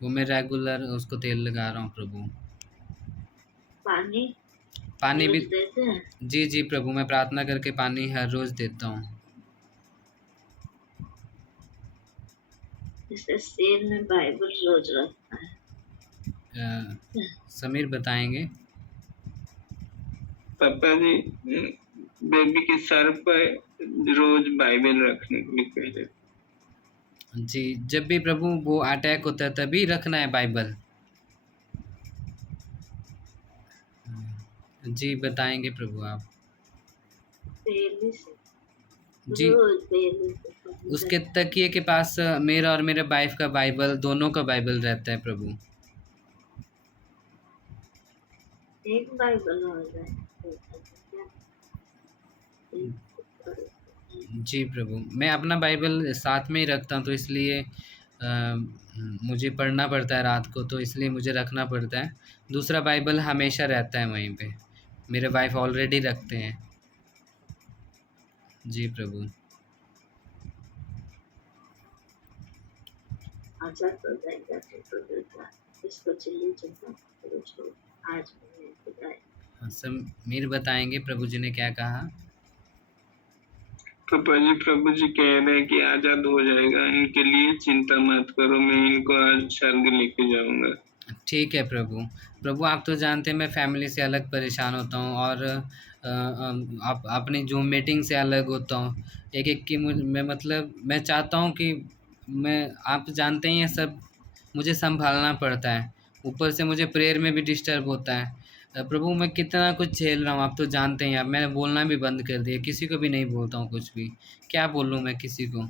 वो मैं रेगुलर उसको तेल लगा रहा हूँ प्रभु। पानी पानी भी, रोज देते हैं। जी जी प्रभु, मैं प्रार्थना करके पानी हर रोज देता हूँ। जैसे सिर में बाइबल रोज रखना है। समीर बताएंगे। पापा जी, बेबी के सर पर रोज बाइबल रखने के लिए कह रहे। जी, जब भी प्रभु वो अटैक होता है तभी रखना है बाइबल। जी बताएंगे प्रभु आप। पहले से जी, रोज पहले से पढ़ना उसके है। तकिए के पास मेरा और मेरे वाइफ का बाइबल, दोनों का बाइबल रहता है प्रभु। एक बाइबल हो जाए जी प्रभु, मैं अपना बाइबल साथ में ही रखता हूँ, तो इसलिए मुझे पढ़ना पड़ता है रात को, तो इसलिए मुझे रखना पड़ता है। दूसरा बाइबल हमेशा रहता है वहीं पे, मेरे वाइफ ऑलरेडी रखते हैं। जी प्रभु। आजाद हो जाएगा तो देता इसको चिल्ली चलता तो छोड़ आज मैंने खुदाई। समीर बताएंगे प्रभु जी ने क्या कहा। पापा जी, प्रभु जी कह रहे हैं कि आजाद हो जाएगा, इनके लिए चिंता मत करो, मैं इनको आज स्वर्ग लेके जाऊंगा। ठीक है प्रभु। प्रभु आप तो जानते हैं मैं फैमिली से अलग परेशान होता हूँ, और आप अपनी जूम मीटिंग से अलग होता हूँ। एक एक की मैं मतलब मैं चाहता हूँ कि मैं, आप जानते ही हैं सब, मुझे संभालना पड़ता है। ऊपर से मुझे प्रेयर में भी डिस्टर्ब होता है। प्रभु मैं कितना कुछ झेल रहा हूँ, आप तो जानते हैं। अब मैंने बोलना भी बंद कर दिया, किसी को भी नहीं बोलता हूँ कुछ भी। क्या बोलूँ मैं किसी को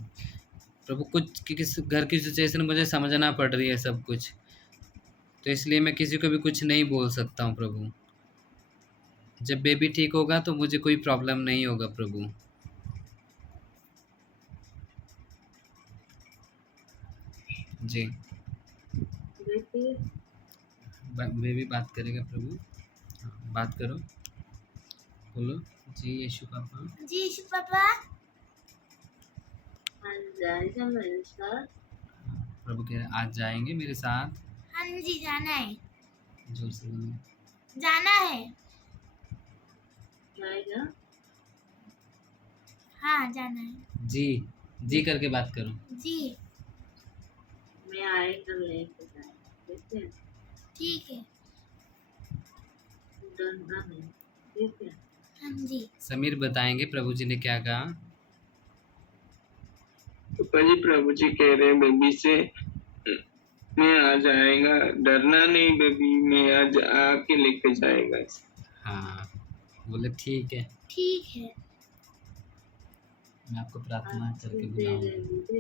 प्रभु, कुछ किस घर की सिचुएशन मुझे समझना पड़ रही है सब कुछ, तो इसलिए मैं किसी को भी कुछ नहीं बोल सकता हूँ प्रभु। जब बेबी ठीक होगा तो मुझे कोई प्रॉब्लम नहीं होगा प्रभु। जी, देखिए बेबी बात करेगा प्रभु। बात करो, बोलो। जी यीशु पापा। जी यीशु पापा। आज जाएगा मेरे साथ। प्रभु कह रहे हैं, आज जाएंगे मेरे साथ। हाँ जी जाना है, जोर से बोलो। जाना है। जाएगा हाँ जाना है। जी जी करके बात करो। जी मैं आएगा लेके जाएगा। ठीक है, ठीक है। डरना नहीं। ठीक है, हाँ जी। समीर बताएंगे प्रभु जी ने क्या कहा। पापा जी, प्रभु जी कह रहे हैं बेबी से, मैं आ जाएगा, डरना नहीं बेबी, मैं आज आके लेके जाएगा। हाँ, बोले ठीक है, ठीक है। मैं आपको प्रार्थना करके दे बुलाऊंगा। देंगे।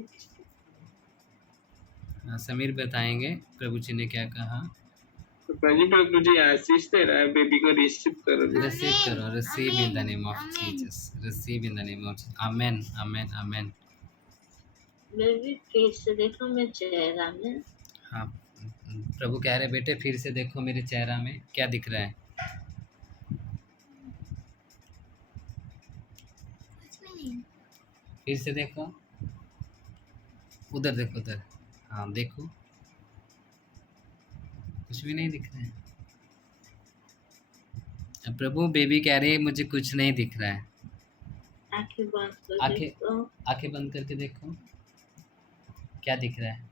समीर बताएंगे प्रभु जी ने क्या कहा। पापा जी, प्रभु जी आशीष दे रहा है, बेबी को रिसीव करो। रिसीव करो, receive in the name of आमीन। Jesus, receive in the name of Jesus. Amen amen amen. Baby फिर से देखो मेरे चेहरा में। हाँ, प्रभु कह रहे बेटे फिर से देखो मेरे चेहरा में क्या दिख रहा है। कुछ भी नहीं। फिर से देखो, उधर देखो, उधर। हाँ देखो, कुछ भी नहीं दिख रहा है। अब प्रभु बेबी कह रही है मुझे कुछ नहीं दिख रहा है। आंखें बंद कर आंखें देखो। आंखें बंद करके देखो क्या दिख रहा है।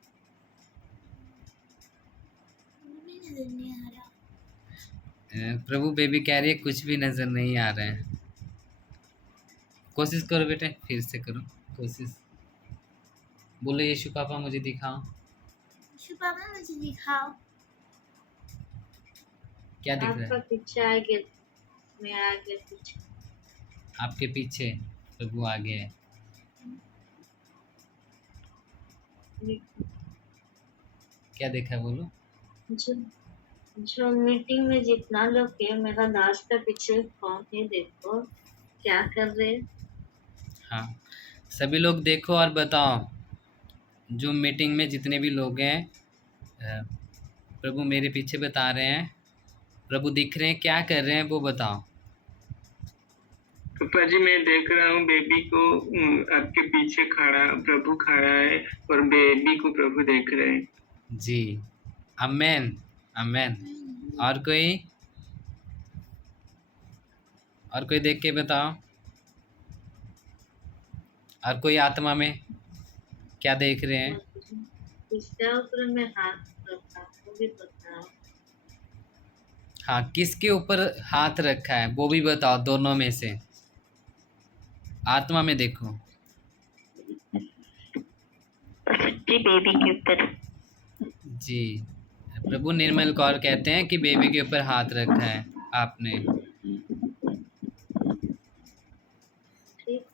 कुछ भी नजर नहीं आ रहा। प्रभु बेबी कह रही है कुछ भी नजर नहीं आ रहा है। कोशिश करो बेटे, फिर से करो कोशिश। बोलो यीशु पापा मुझे दिखाओ, यीशु पापा मुझे दिखाओ। क्या दिख रहा आपका है। पीछे आगे, मैं आगे पीछे। आपके पीछे प्रभु आगे है। क्या देखा है बोलो। जो जो मीटिंग में जितना लोग है, मेरा दास का पीछे कौन है देखो, क्या कर रहे हैं। हाँ, सभी लोग देखो और बताओ। जो मीटिंग में जितने भी लोग हैं, अ, प्रभु मेरे पीछे बता रहे हैं, प्रभु दिख रहे हैं, क्या कर रहे हैं वो बताओ। पापा जी मैं देख रहा हूँ बेबी को, आपके पीछे खड़ा प्रभु खड़ा है और बेबी को प्रभु देख रहे हैं। जी, अमेन, अमेन। और कोई, और कोई देख के बताओ। और कोई आत्मा में क्या देख रहे हैं। इसके ऊपर में हाथ रखा, वो भी बताओ। हाँ, किसके ऊपर हाथ रखा है वो भी बताओ, दोनों में से। आत्मा में देखो। जी बेबी के ऊपर। जी, प्रभु निर्मल कौर कहते हैं कि बेबी के ऊपर हाथ रखा है आपने। ठीक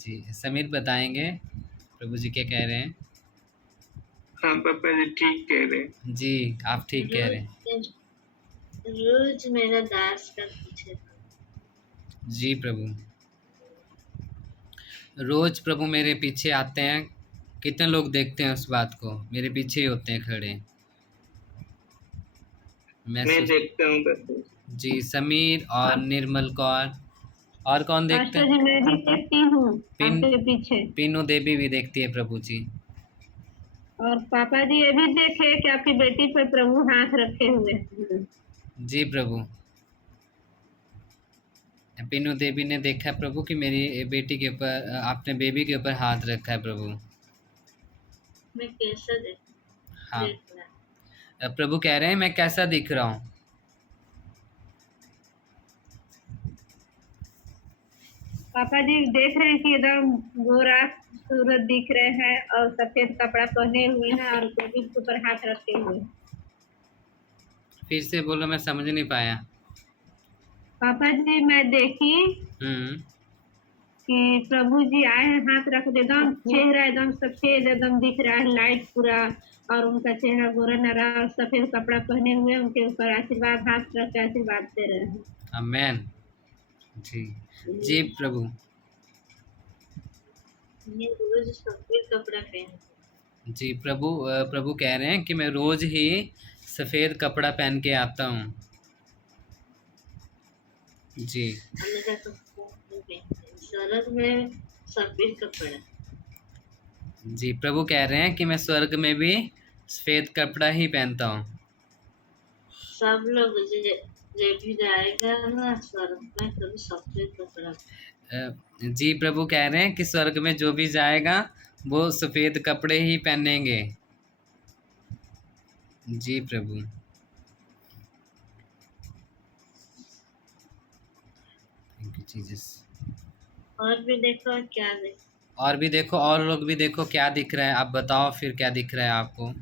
जी, समीर बताएंगे प्रभु जी क्या कह रहे हैं। हाँ पापा जी ठीक कह रहे हैं। जी, आप ठीक कह रहे हैं। रोज मेरा दास का पीछे था। जी प्रभु, रोज प्रभु मेरे पीछे आते हैं। कितने लोग देखते हैं उस बात को, मेरे पीछे ही होते हैं खड़े। मैं मैं सोच देखता हूँ पापा। जी, समीर और निर्मल कौर। और कौन देखते पास्टर हैं। जी मैं भी देखती हूँ पिन आपके पीछे। पीनू देवी भी देखती है प्रभु जी। और पापा जी ये भी देखे कि आपकी बेटी पे प्रभु हाथ रखे हुए हैं। जी प्रभु, पीनू देवी ने देखा प्रभु कि मेरी बेटी के ऊपर, आपने बेबी के ऊपर हाथ रखा है प्रभु। मैं कैसा हाँ, देखना। प्रभु कह रहे हैं मैं कैसा दिख रहा हूँ। पापा जी देख रहे हैं कि एकदम गोरा सूरज दिख रहे हैं और सफेद कपड़ा पहने हुए हैं और बेबी के ऊपर हाथ रखे हुए हैं। फिर से बोलो, मैं समझ नहीं पाया। पापा जी मैं देखी हम्म। कि प्रभु जी आए हैं, हाथ रख दे, एकदम चेहरा एकदम सफेद एकदम दिख रहा है, लाइट पूरा। और उनका चेहरा गोरा नरा और सफेद कपड़ा पहने हुए, उनके ऊपर आशीर्वाद हाथ रख के आशीर्वाद दे रहे हैं। आमेन। जी, जी प्रभु। ये रोज सफेद कपड़ा पहन। जी प्रभु, प्रभु कह रहे हैं कि मैं रोज ही सफ़ेद कपड़ा पहन के आता हूँ। जी, स्वर्ग में सफेद कपड़ा। जी प्रभु कह रहे हैं कि मैं स्वर्ग में भी सफ़ेद कपड़ा ही पहनता हूँ। सब लोग जे भी जाएगा ना स्वर्ग में तो सफेद कपड़ा। जी प्रभु कह रहे हैं कि स्वर्ग में जो भी जाएगा वो सफ़ेद कपड़े ही पहनेंगे। जी प्रभु। Thank you Jesus. और भी देखो क्या देखो। और भी देखो, और लोग भी देखो क्या दिख रहा है। आप बताओ फिर क्या दिख रहा है आपको।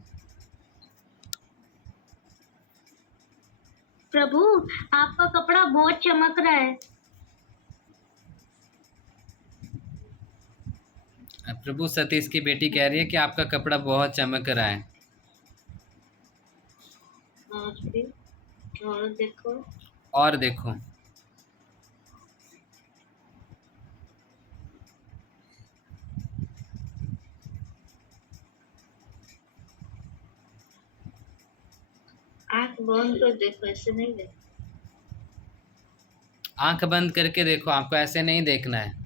प्रभु आपका कपड़ा बहुत चमक रहा है। प्रभु सतीश की बेटी कह रही है कि आपका कपड़ा बहुत चमक रहा है। और फिर और देखो। और देखो। आंख बंद कर देखो, ऐसे नहीं देखो। आंख बंद करके देखो, आपको ऐसे नहीं देखना है।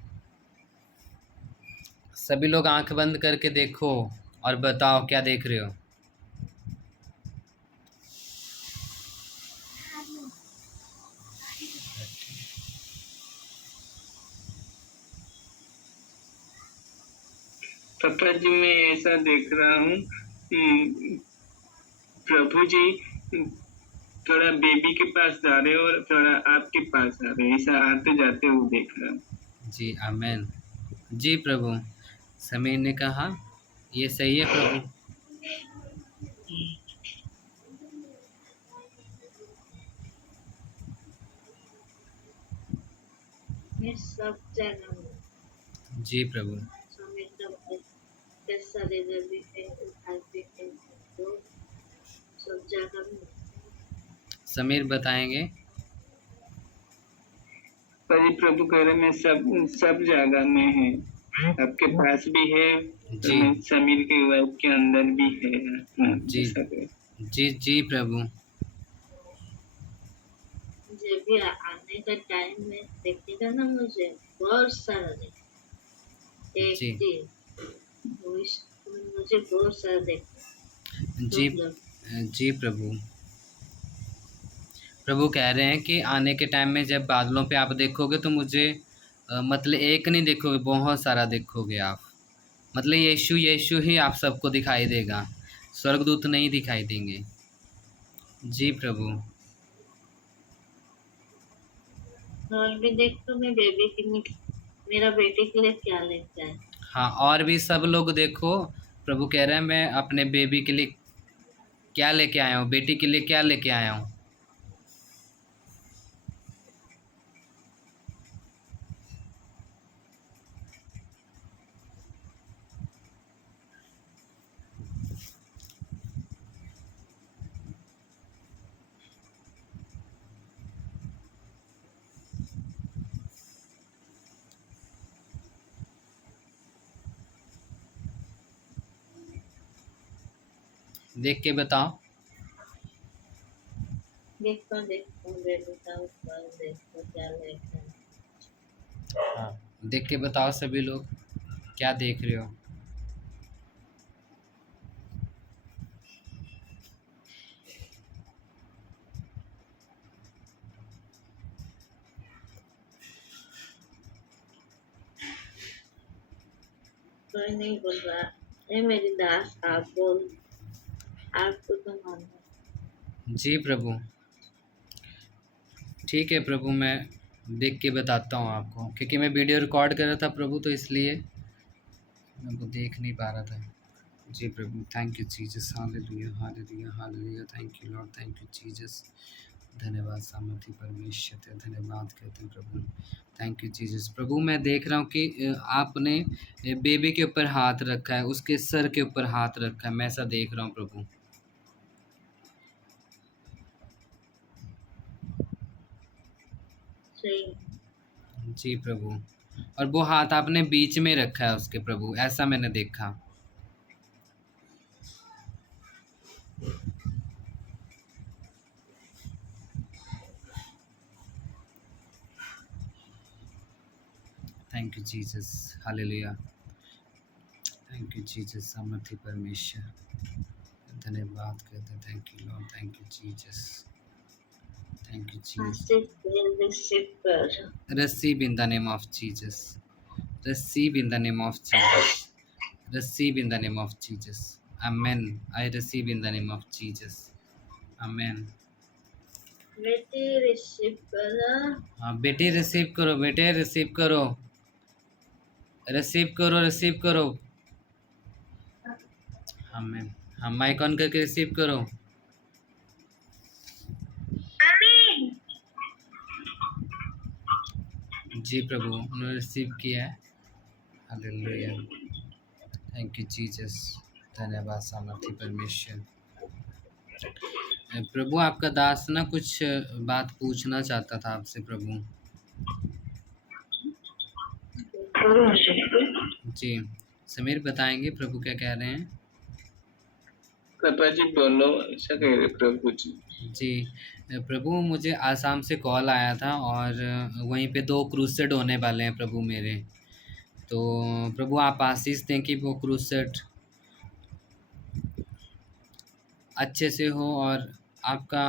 सभी लोग आंख बंद करके देखो और बताओ क्या देख रहे हो। पापा जी मैं ऐसा देख रहा हूँ, प्रभु जी थोड़ा बेबी के पास जा रहे हो और थोड़ा आपके पास आ रहे, ऐसा आते जाते हुए देख रहा हूँ। जी आमेन। जी प्रभु, समीर ने कहा ये सही है प्रभु। मैं सब जाना हूँ। जी प्रभु। स्वामी का कैसा रिजर्व है, उठाते हैं। समीर बताएंगे। पाजी प्रभु कह रहे मैं सब जगह में है, आपके पास भी है और जी मैं समीर के वाइफ के अंदर भी है। जी ऐसा कहे। जी जी प्रभु। मुझे भी आने का टाइम में देखिएगा ना, मुझे बहुत सारा देख एक जी चीज मुझे बहुत सारा देख जी जी प्रभु। प्रभु कह रहे हैं कि आने के टाइम में जब बादलों पे आप देखोगे तो मुझे मतलब एक नहीं देखोगे, बहुत सारा देखोगे आप। मतलब यीशु यीशु ही आप सबको दिखाई देगा, स्वर्गदूत नहीं दिखाई देंगे। जी प्रभु। और भी देख तो मैं बेबी के लिए, मेरा बेटे के लिए क्या लेके आए। हाँ, और भी सब लोग देखो। प्रभु कह रहे हैं मैं अपने बेबी के लिए क्या लेके आया हूँ, बेटी के लिए क्या लेके आया हूँ। देख के बताओ। देखो बेबी का ऊपर देखो क्या लेके आए। हाँ, देख के बताओ सभी लोग क्या देख रहे हो। कोई नहीं बोल रहा, ये मेरी दास आप बोल, आपको तो मानना। जी प्रभु। ठीक है प्रभु, मैं देख के बताता हूँ आपको, क्योंकि मैं वीडियो रिकॉर्ड कर रहा था प्रभु, तो इसलिए मैं वो देख नहीं पा रहा था। जी प्रभु, thank you Jesus, hallelujah hallelujah hallelujah, thank you lord, thank you Jesus. धन्यवाद सामर्थी परमेश्वर तेरा धन्यवाद करते हैं प्रभु, थैंक यू जीसस। प्रभु मैं देख रहा हूँ कि आपने बेबी के ऊपर हाथ रखा है, उसके सर के ऊपर हाथ रखा है, मैं ऐसा देख रहा हूँ प्रभु। सही। जी प्रभु, और वो हाथ आपने बीच में रखा है उसके प्रभु, ऐसा मैंने देखा। Thank you Jesus, hallelujah, thank you Jesus सामर्थी परमेश्वर, धन्यवाद करते, thank you lord, thank you Jesus, thank you Jesus. Receive in the name of Jesus, receive in the name of Jesus, receive in the name of Jesus, amen। I receive in the name of Jesus, amen। बेटी रिसीव करा। हाँ बेटी रिसीव करो, बेटे रिसीव करो, रिसीव करो, रिसीव करो। आमीन। हाँ माइक ऑन करके रिसीव करो। जी प्रभु, उन्होंने रिसीव किया है, हालेलुया, थैंक यू जीसस, धन्यवाद सामर्थी परमेश्वर। प्रभु आपका दास ना कुछ बात पूछना चाहता था आपसे प्रभु। जी समीर बताएंगे प्रभु क्या कह रहे हैं। पापा जी बोलो, ऐसा कह रहे प्रभु जी। जी प्रभु, मुझे आसाम से कॉल आया था और वहीं पे 2 क्रूसेड होने वाले हैं प्रभु मेरे। तो प्रभु आप आशीष दें कि वो क्रूसेड अच्छे से हो और आपका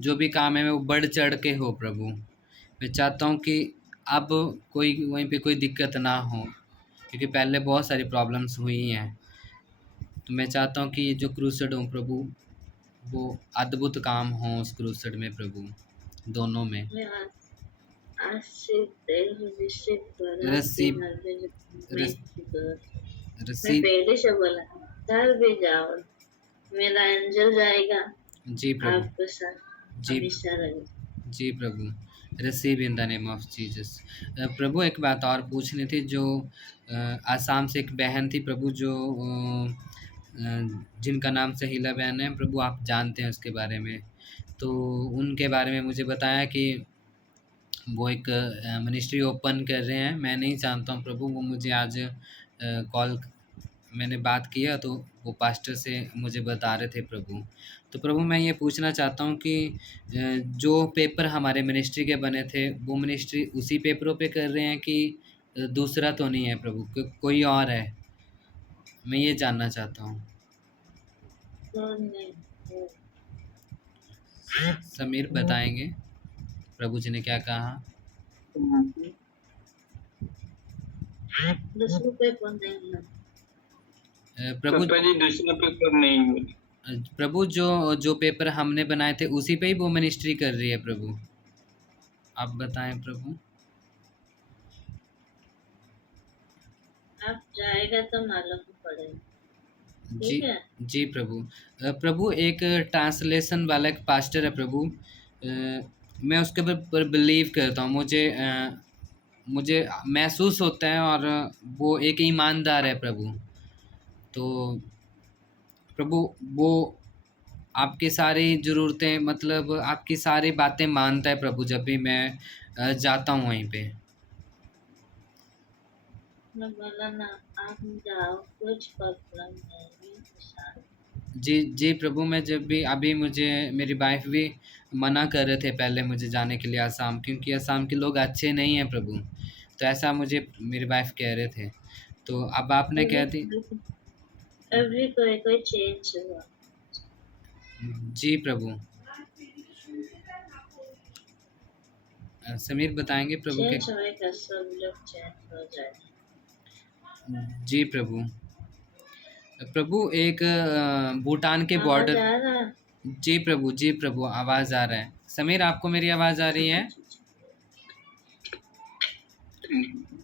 जो भी काम है वो बढ़ चढ़ के हो प्रभु। मैं चाहता हूँ कि अब कोई वहीं पे कोई दिक्कत ना हो, क्योंकि पहले बहुत सारी प्रॉब्लम्स हुई हैं। तो मैं चाहता हूँ कि ये जो क्रूसेड हो प्रभु, वो अद्भुत काम हो उस क्रूसेड में प्रभु, दोनों में। मैं रिसीव करा। रिसीव मैं रिसीव पहले से बोला, घर भी जाओ, मेरा एंजल जाएगा जी प्रभु, आपके साथ जी हमेशा रहेगा। जी प्रभु, receive in the name of Jesus. प्रभु एक बात और पूछनी थी, जो आसाम से एक बहन थी प्रभु, जो जिनका नाम सहीला बहन है प्रभु, आप जानते हैं उसके बारे में। तो उनके बारे में मुझे बताया कि वो एक मिनिस्ट्री ओपन कर रहे हैं। मैं नहीं जानता हूँ प्रभु, वो मुझे आज कॉल मैंने बात किया तो वो पास्टर से मुझे बता रहे थे प्रभु। तो प्रभु मैं ये पूछना चाहता हूँ कि जो पेपर हमारे मिनिस्ट्री के बने थे वो मिनिस्ट्री उसी पेपरों पे कर रहे हैं कि दूसरा तो नहीं है प्रभु, कोई और है? मैं ये जानना चाहता हूँ। समीर बताएंगे प्रभु जी ने क्या कहा? दूसरे पेपर नहीं है। प्रभु पापा जी दूसरा पेपर नहीं हुआ। प्रभु जो पेपर हमने बनाए थे उसी पे ही वो मिनिस्ट्री कर रही है प्रभु। आप बताएं प्रभु। आप जाएगा तो मालूम पड़ेगा। जी ठीक है। जी प्रभु। प्रभु एक ट्रांसलेशन वाला एक पास्टर है प्रभु, मैं उसके ऊपर बिलीव करता हूँ। मुझे महसूस होता है और वो एक ईमानदार है प्रभु। तो प्रभु वो आपकी सारी ज़रूरतें मतलब आपकी सारी बातें मानता है प्रभु, जब भी मैं जाता हूँ वहीं पे। मैं बोला ना आप जाओ, कुछ प्रॉब्लम नहीं है। जी प्रभु, मैं जब भी अभी मुझे मेरी वाइफ भी मना कर रहे थे पहले मुझे जाने के लिए आसाम, क्योंकि आसाम के लोग अच्छे नहीं हैं प्रभु। तो ऐसा मुझे मेरी वाइफ कह रहे थे, तो अब आपने कह दी। अभी कोई चेंज हुआ। जी प्रभु। समीर बताएंगे प्रभु के। चेंज होएगा, सब लोग चेंज हो जाएगा। जी प्रभु। प्रभु एक भूटान के बॉर्डर। जी प्रभु आवाज़ आ रहा है। समीर आपको मेरी आवाज़ आ रही है?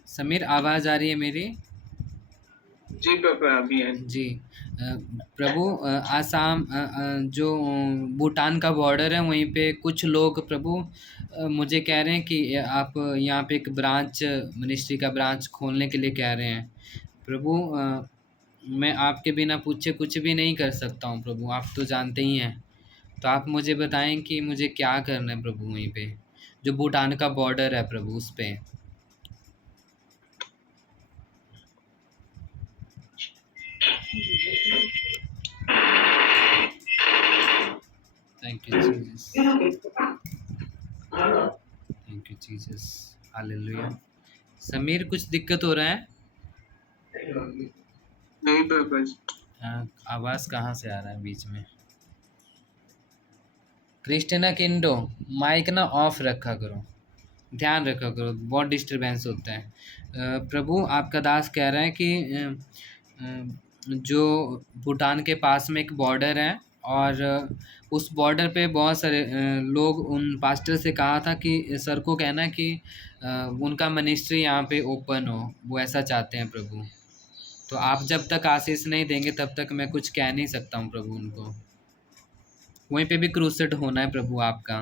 समीर आवाज़ आ रही है मेरी? जी पापा अभी है। जी प्रभु आसाम जो भूटान का बॉर्डर है वहीं पे कुछ लोग प्रभु मुझे कह रहे हैं कि आप यहाँ पे एक ब्रांच मिनिस्ट्री का ब्रांच खोलने के लिए कह रहे हैं प्रभु। मैं आपके बिना पूछे कुछ भी नहीं कर सकता हूँ प्रभु, आप तो जानते ही हैं। तो आप मुझे बताएं कि मुझे क्या करना है प्रभु वहीं पे जो भूटान का बॉर्डर है प्रभु उस पे। Thank you Jesus, thank you Jesus, hallelujah. Sameer कुछ दिक्कत हो रहा है? नहीं पापा जी। आवाज़ कहाँ से आ रहा है बीच में? क्रिस्टिना किंडो माइक ना ऑफ रखा करो, ध्यान रखा करो, बहुत डिस्टरबेंस होता है। प्रभु आपका दास कह रहा है कि जो भूटान के पास में एक बॉर्डर है और उस बॉर्डर पे बहुत सारे लोग उन पास्टर से कहा था कि सर को कहना है कि उनका मिनिस्ट्री यहाँ पे ओपन हो, वो ऐसा चाहते हैं प्रभु। तो आप जब तक आशीष नहीं देंगे तब तक मैं कुछ कह नहीं सकता हूँ प्रभु उनको। वहीं पे भी क्रूसेड होना है प्रभु आपका।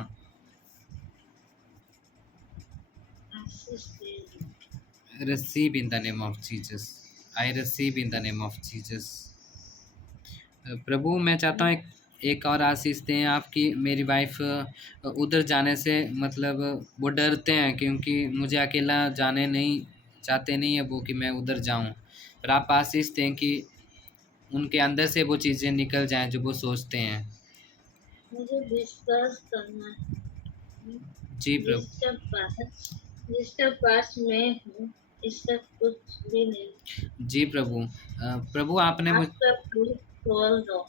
Receive in the name of Jesus. I receive in the name of Jesus. प्रभु मैं चाहता हूँ एक और आशीष दें आपकी। मेरी वाइफ उधर जाने से मतलब वो डरते हैं क्योंकि मुझे अकेला जाने नहीं चाहते नहीं है वो कि मैं उधर जाऊँ, पर आप आशीष दें कि उनके अंदर से वो चीज़ें निकल जाएं जो वो सोचते हैं। मुझे विश्वास करना है। जी प्रभु। जिसके पास मैं हूँ इसका कुछ भी नहीं। जी प्रभु। प्रभु आपने मुझ खोल दो।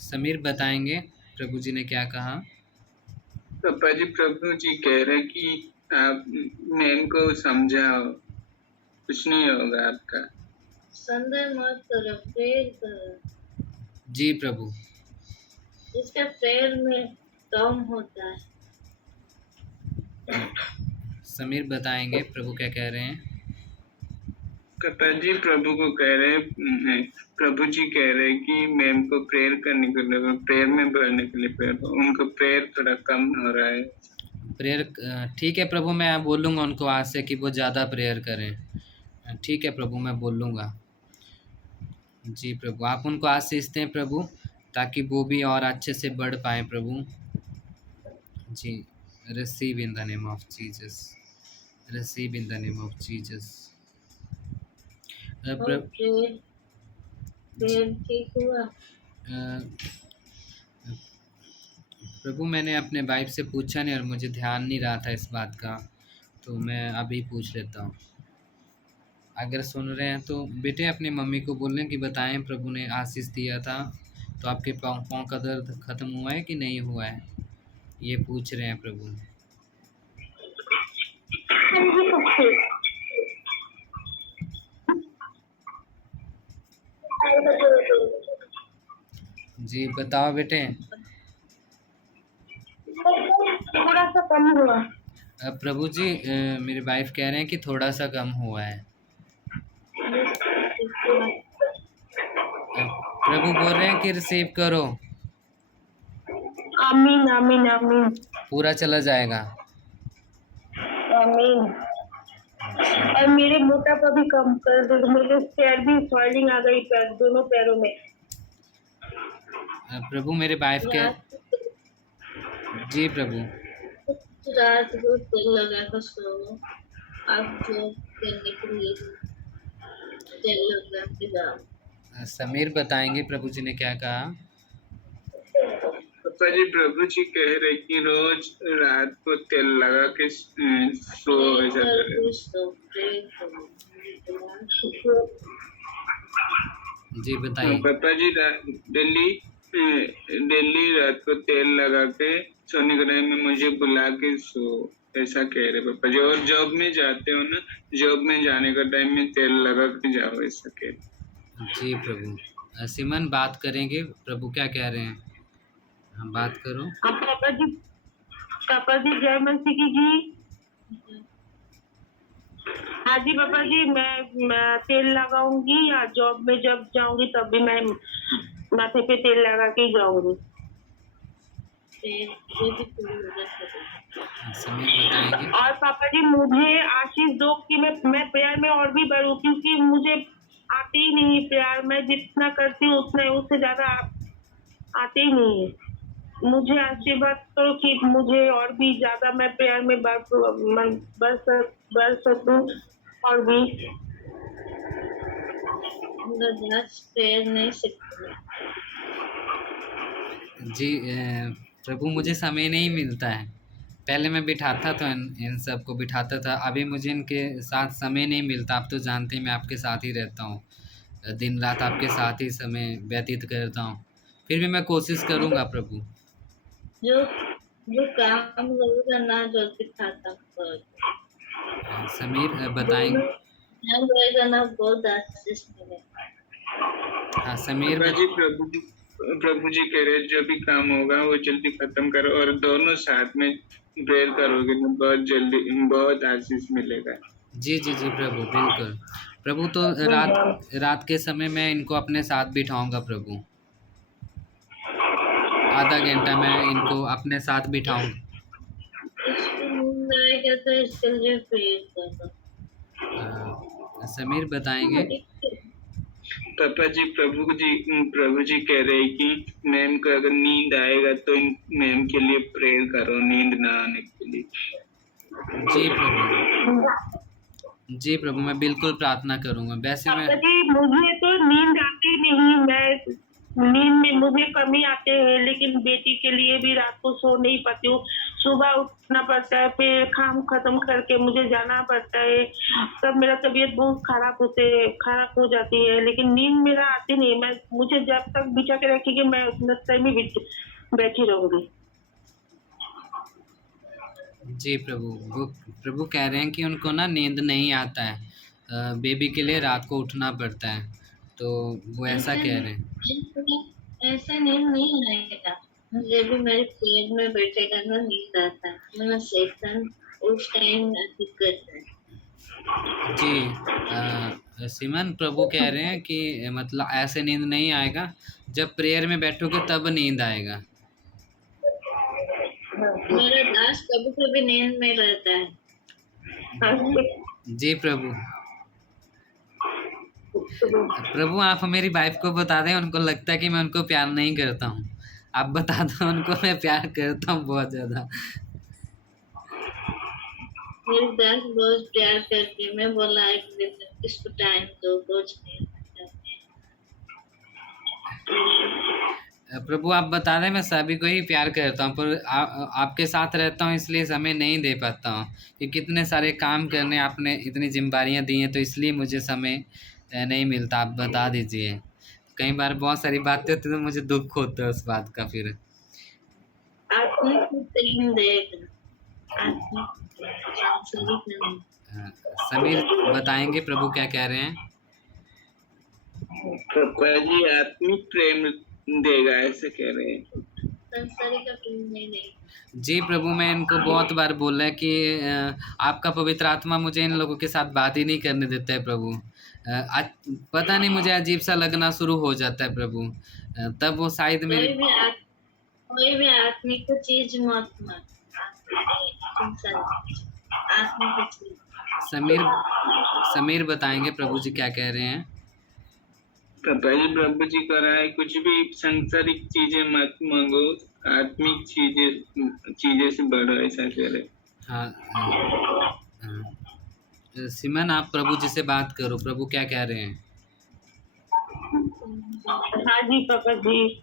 समीर बताएंगे प्रभु जी ने क्या कहा? पापा जी प्रभु जी कह रहे कि आप मैम को समझाओ, कुछ नहीं होगा आपका। संदेह मत करो, प्रेयर करो। जी प्रभु। इसका प्रेयर में कम होता है। समीर बताएंगे प्रभु क्या कह रहे हैं? पापा जी प्रभु को कह रहे हैं, प्रभु जी कह रहे हैं कि मैम को प्रेयर करने के लिए, प्रेयर में बढ़ने के लिए प्रेयर, उनको प्रेयर थोड़ा कम हो रहा है। प्रेयर ठीक है प्रभु, मैं बोलूँगा उनको आज से कि वो ज़्यादा प्रेयर करें। ठीक है प्रभु, मैं बोलूँगा। जी प्रभु, आप उनको आशीष दें प्रभु, ताकि वो भी और अच्छे से बढ़ पाए प्रभु। जी, receive in the name of Jesus, receive in the name of Jesus. Okay, फिर ठीक हुआ। प्रभु मैंने अपने वाइफ से पूछा नहीं और मुझे ध्यान नहीं रहा था इस बात का, तो मैं अभी पूछ लेता हूँ। अगर सुन रहे हैं तो बेटे अपनी मम्मी को बोल लें कि बताएं प्रभु ने आशीष दिया था, तो आपके पाँव का दर्द खत्म हुआ है कि नहीं हुआ है, ये पूछ रहे हैं प्रभु। जी बताओ बेटे। थोड़ा सा कम हुआ। प्रभु जी मेरी वाइफ कह रहे हैं कि थोड़ा सा कम हुआ है। प्रभु बोल रहे हैं कि रिसीव करो, आमीन आमीन आमीन पूरा चला जाएगा। आमीन। जी और मेरे मोटापा भी कम कर दो, मेरे पैर भी स्वेलिंग आ गई, पैर दोनों पैरों में। प्रभु मेरे वाइफ के। जी प्रभु। रात को तेल लगा कर सो, अब जो करने के लिए तेल लगा के जाओ। समीर बताएंगे प्रभु जी ने क्या कहा। पापा जी प्रभु जी कह रहे कि रोज रात को तेल लगा के सो, ऐसा करें। जी बताइए। पापा जी डेली डेली रात को तेल लगा के सोने के टाइम में मुझे बुला के सो, ऐसा कह रहे पापा जी। और जॉब में जाते हो ना, जॉब में जाने का टाइम में तेल लगा के जाओ, ऐसा कह रहे। जी प्रभु। सिमन बात करेंगे, प्रभु क्या कह रहे हैं, हम बात करो। पापा जी जय मसीह जी। हाँ जी पापा जी, मैं तेल लगाऊंगी, या जॉब में जब जाऊंगी तब भी मैं माथे पे तेल लगा के जाऊंगी। समीर बताएंगे। और पापा जी मुझे आशीष दो कि मैं प्रेयर में और भी बढ़ूं, क्योंकि मुझे आते ही नहीं प्रेयर। मैं जितना करती हूँ उतना, उससे ज्यादा आते ही नहीं है। मुझे आशीर्वाद करो कि मुझे और भी ज्यादा मैं प्रेयर में बढ़ सकूं और भी। प्रेयर नहीं सकती जी प्रभु मुझे समय नहीं मिलता है। पहले मैं बिठाता था, इन सब को बिठाता था, अभी मुझे इनके साथ समय नहीं मिलता। आप तो जानते हैं मैं आपके साथ ही रहता हूँ, दिन रात आपके साथ ही समय व्यतीत करता हूँ। फिर भी मैं कोशिश करूँगा प्रभु। जो जो काम लोगों ना जल्दी खाता समीर बताएंगे। ना बहुत आशीष मिलेगा। हाँ समीर प्रभु जी कह रहे जो भी काम होगा वो जल्दी खत्म करो, और दोनों साथ में प्रेयर करोगे तो बहुत जल्दी बहुत आशीष मिलेगा। जी जी जी प्रभु, बिल्कुल प्रभु। तो रात के समय में इनको अपने साथ बिठाऊंगा प्रभु, आधा घंटा मैं इनको अपने साथ बिठाऊंगा। समीर बताएंगे। पापा जी प्रभु जी कह रहे हैं कि मैम को अगर नींद आएगा तो मैम के लिए प्रेयर करो, नींद ना आने के लिए। जी प्रभु, जी प्रभु, मैं बिल्कुल प्रार्थना करूंगा। वैसे मैं मुझे तो नींद आती नहीं, मैं नींद में मुझे कमी आते हैं, लेकिन बेटी के लिए भी रात को सो नहीं पाती हूँ। सुबह उठना पड़ता है, फिर काम खत्म करके मुझे जाना पड़ता है, तब मेरा तबीयत बहुत खराब हो जाती है, लेकिन नींद मेरा आती नहीं। मुझे जब तक बिछा के रखेगी मैं उतना टाइम ही बैठी रहूंगी। जी प्रभु, वो प्रभु कह रहे हैं कि उनको ना नींद नहीं आता है, बेबी के लिए रात को उठना पड़ता है, तो वो ऐसा कह रहे हैं। ऐसा नींद नहीं आएगा, मुझे भी मेरे पेट में बैठेगा ना नींद आता है, मेरा शैतान उस टाइम दिक्कत है। जी सिमन, प्रभु कह रहे हैं कि मतलब ऐसे नींद नहीं आएगा, जब प्रेयर में बैठोगे तब नींद आएगा। मेरा दास कभी कभी नींद में रहता है। जी प्रभु। प्रभु आप मेरी वाइफ को बता दें, उनको लगता है कि मैं उनको प्यार नहीं करता हूँ। आप बता दो उनको मैं प्यार करता हूँ बहुत ज़्यादा। मेरी दास बहुत प्यार करती है, मैं बोला है कि इसको टाइम दो, कुछ नहीं प्रभु आप बता दें, मैं सभी को ही प्यार करता हूँ, पर आपके साथ रहता हूँ इसलिए समय नहीं दे पाता हूँ, कि कितने सारे काम करने आपने इतनी जिम्मेदारियाँ दी हैं, तो इसलिए मुझे समय नहीं मिलता। आप बता दीजिए। कई बार बहुत सारी बातें होती हैं तो मुझे दुख होता है उस बात का। फिर आत्मिक को प्रेम देगा, आत्मिक सांसारिक नहीं। समीर बताएंगे प्रभु क्या कह रहे हैं? पापा जी आत्मिक प्रेम देगा ऐसे कह रहे हैं। संसारिक का प्रेम नहीं देगा। जी प्रभु, मैं इनको बहुत बार बोला है कि आपका पवित्र आत्मा मुझे इन लोगों के साथ बात ही नहीं करने देता है प्रभु। पता नहीं मुझे अजीब सा लगना शुरू हो जाता है प्रभु। तब वो शायद मेरी कोई भी आत्मिक चीज मत आत्मिक चीज। समीर बताएंगे प्रभु जी क्या कह रहे हैं? पापा जी प्रभु जी कह रहा है कुछ भी सांसारिक चीजें मत मांगो, आत्मिक चीजें से बढ़ो, ऐसा कह रहे। हाँ, सिमन आप प्रभु जी से बात करो, प्रभु क्या कह रहे हैं? हाँ जी पापा जी।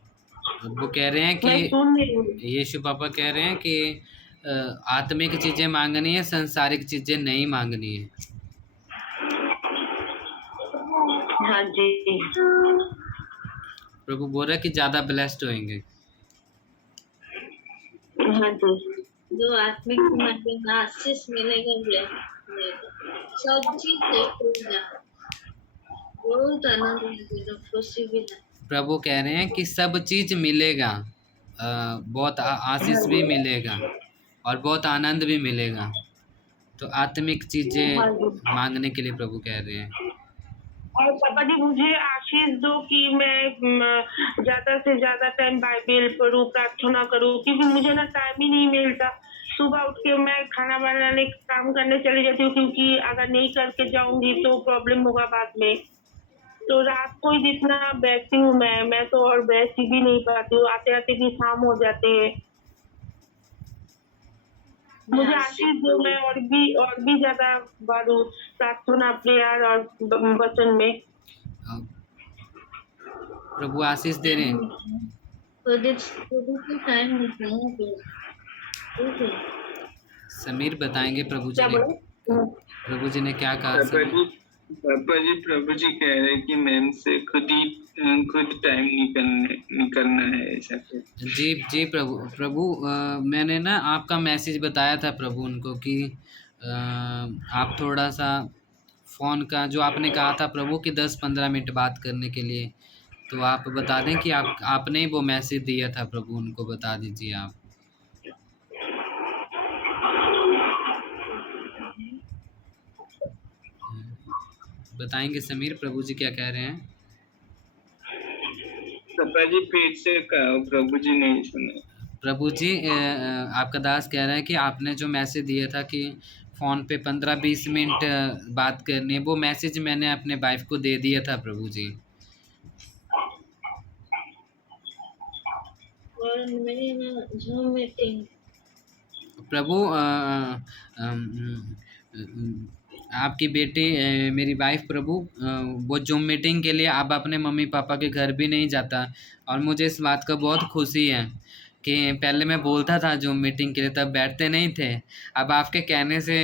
वो कह रहे हैं कि यीशु पापा कह रहे हैं कि आत्मिक चीजें मांगनी है, संसारिक चीजें नहीं मांगनी है। हाँ जी प्रभु बोल रहा है कि ज्यादा ब्लेस्ड होंगे। हाँ जी, जो आत्मिक मांगेगा आशीष मिलेगा, ब्लेसिंग मिलेगा, सब चीज देखूंगा, बहुत आनंद मिलेगा, खुशी भी है। प्रभु कह रहे हैं कि सब चीज मिलेगा, बहुत आशीष भी मिलेगा और बहुत आनंद भी मिलेगा। तो आत्मिक चीजें मांगने के लिए प्रभु कह रहे हैं। और पापा जी मुझे आशीष दो कि मैं ज्यादा से ज्यादा टाइम बाइबल पढूं, प्रार्थना करूं, क्योंकि मुझे ना टाइम ही नहीं मिलता। सुबह उठ के मैं खाना बनाने काम करने चली जाती हूँ, क्योंकि अगर नहीं करके जाऊंगी तो प्रॉब्लम होगा बाद में। तो रात को ही जितना बैठती हूँ मैं तो और बैठ भी नहीं पाती हूँ, आते आते भी शाम हो जाते हैं। मुझे आशीष दो, मैं और भी ज्यादा बढ़ूं प्रार्थना, प्रेयर और वचन में। प्रभु आशीष दे रहे हैं। समीर बताएंगे प्रभु जी ने क्या कहा? प्रभु जी कह रहे हैं कि मैम से खुद टाइम निकलना है, ऐसा। जी प्रभु मैंने ना आपका मैसेज बताया था प्रभु उनको कि आप थोड़ा सा फ़ोन का जो आपने कहा था प्रभु कि 10-15 मिनट बात करने के लिए, तो आप बता दें कि आपने ही वो मैसेज दिया था प्रभु, उनको बता दीजिए आप। बताएंगे समीर प्रभु जी क्या कह रहे हैं? पापा जी फिर से कहो, प्रभु जी नहीं सुने। प्रभु जी आपका दास कह रहा है कि आपने जो मैसेज दिया था कि फ़ोन पे 15-20 मिनट बात करनी है, वो मैसेज मैंने अपने वाइफ को दे दिया था प्रभु जी। प्रभु आपकी बेटी मेरी वाइफ प्रभु वो जूम मीटिंग के लिए अब अपने मम्मी पापा के घर भी नहीं जाता, और मुझे इस बात का बहुत खुशी है कि पहले मैं बोलता था जूम मीटिंग के लिए तब बैठते नहीं थे, अब आपके कहने से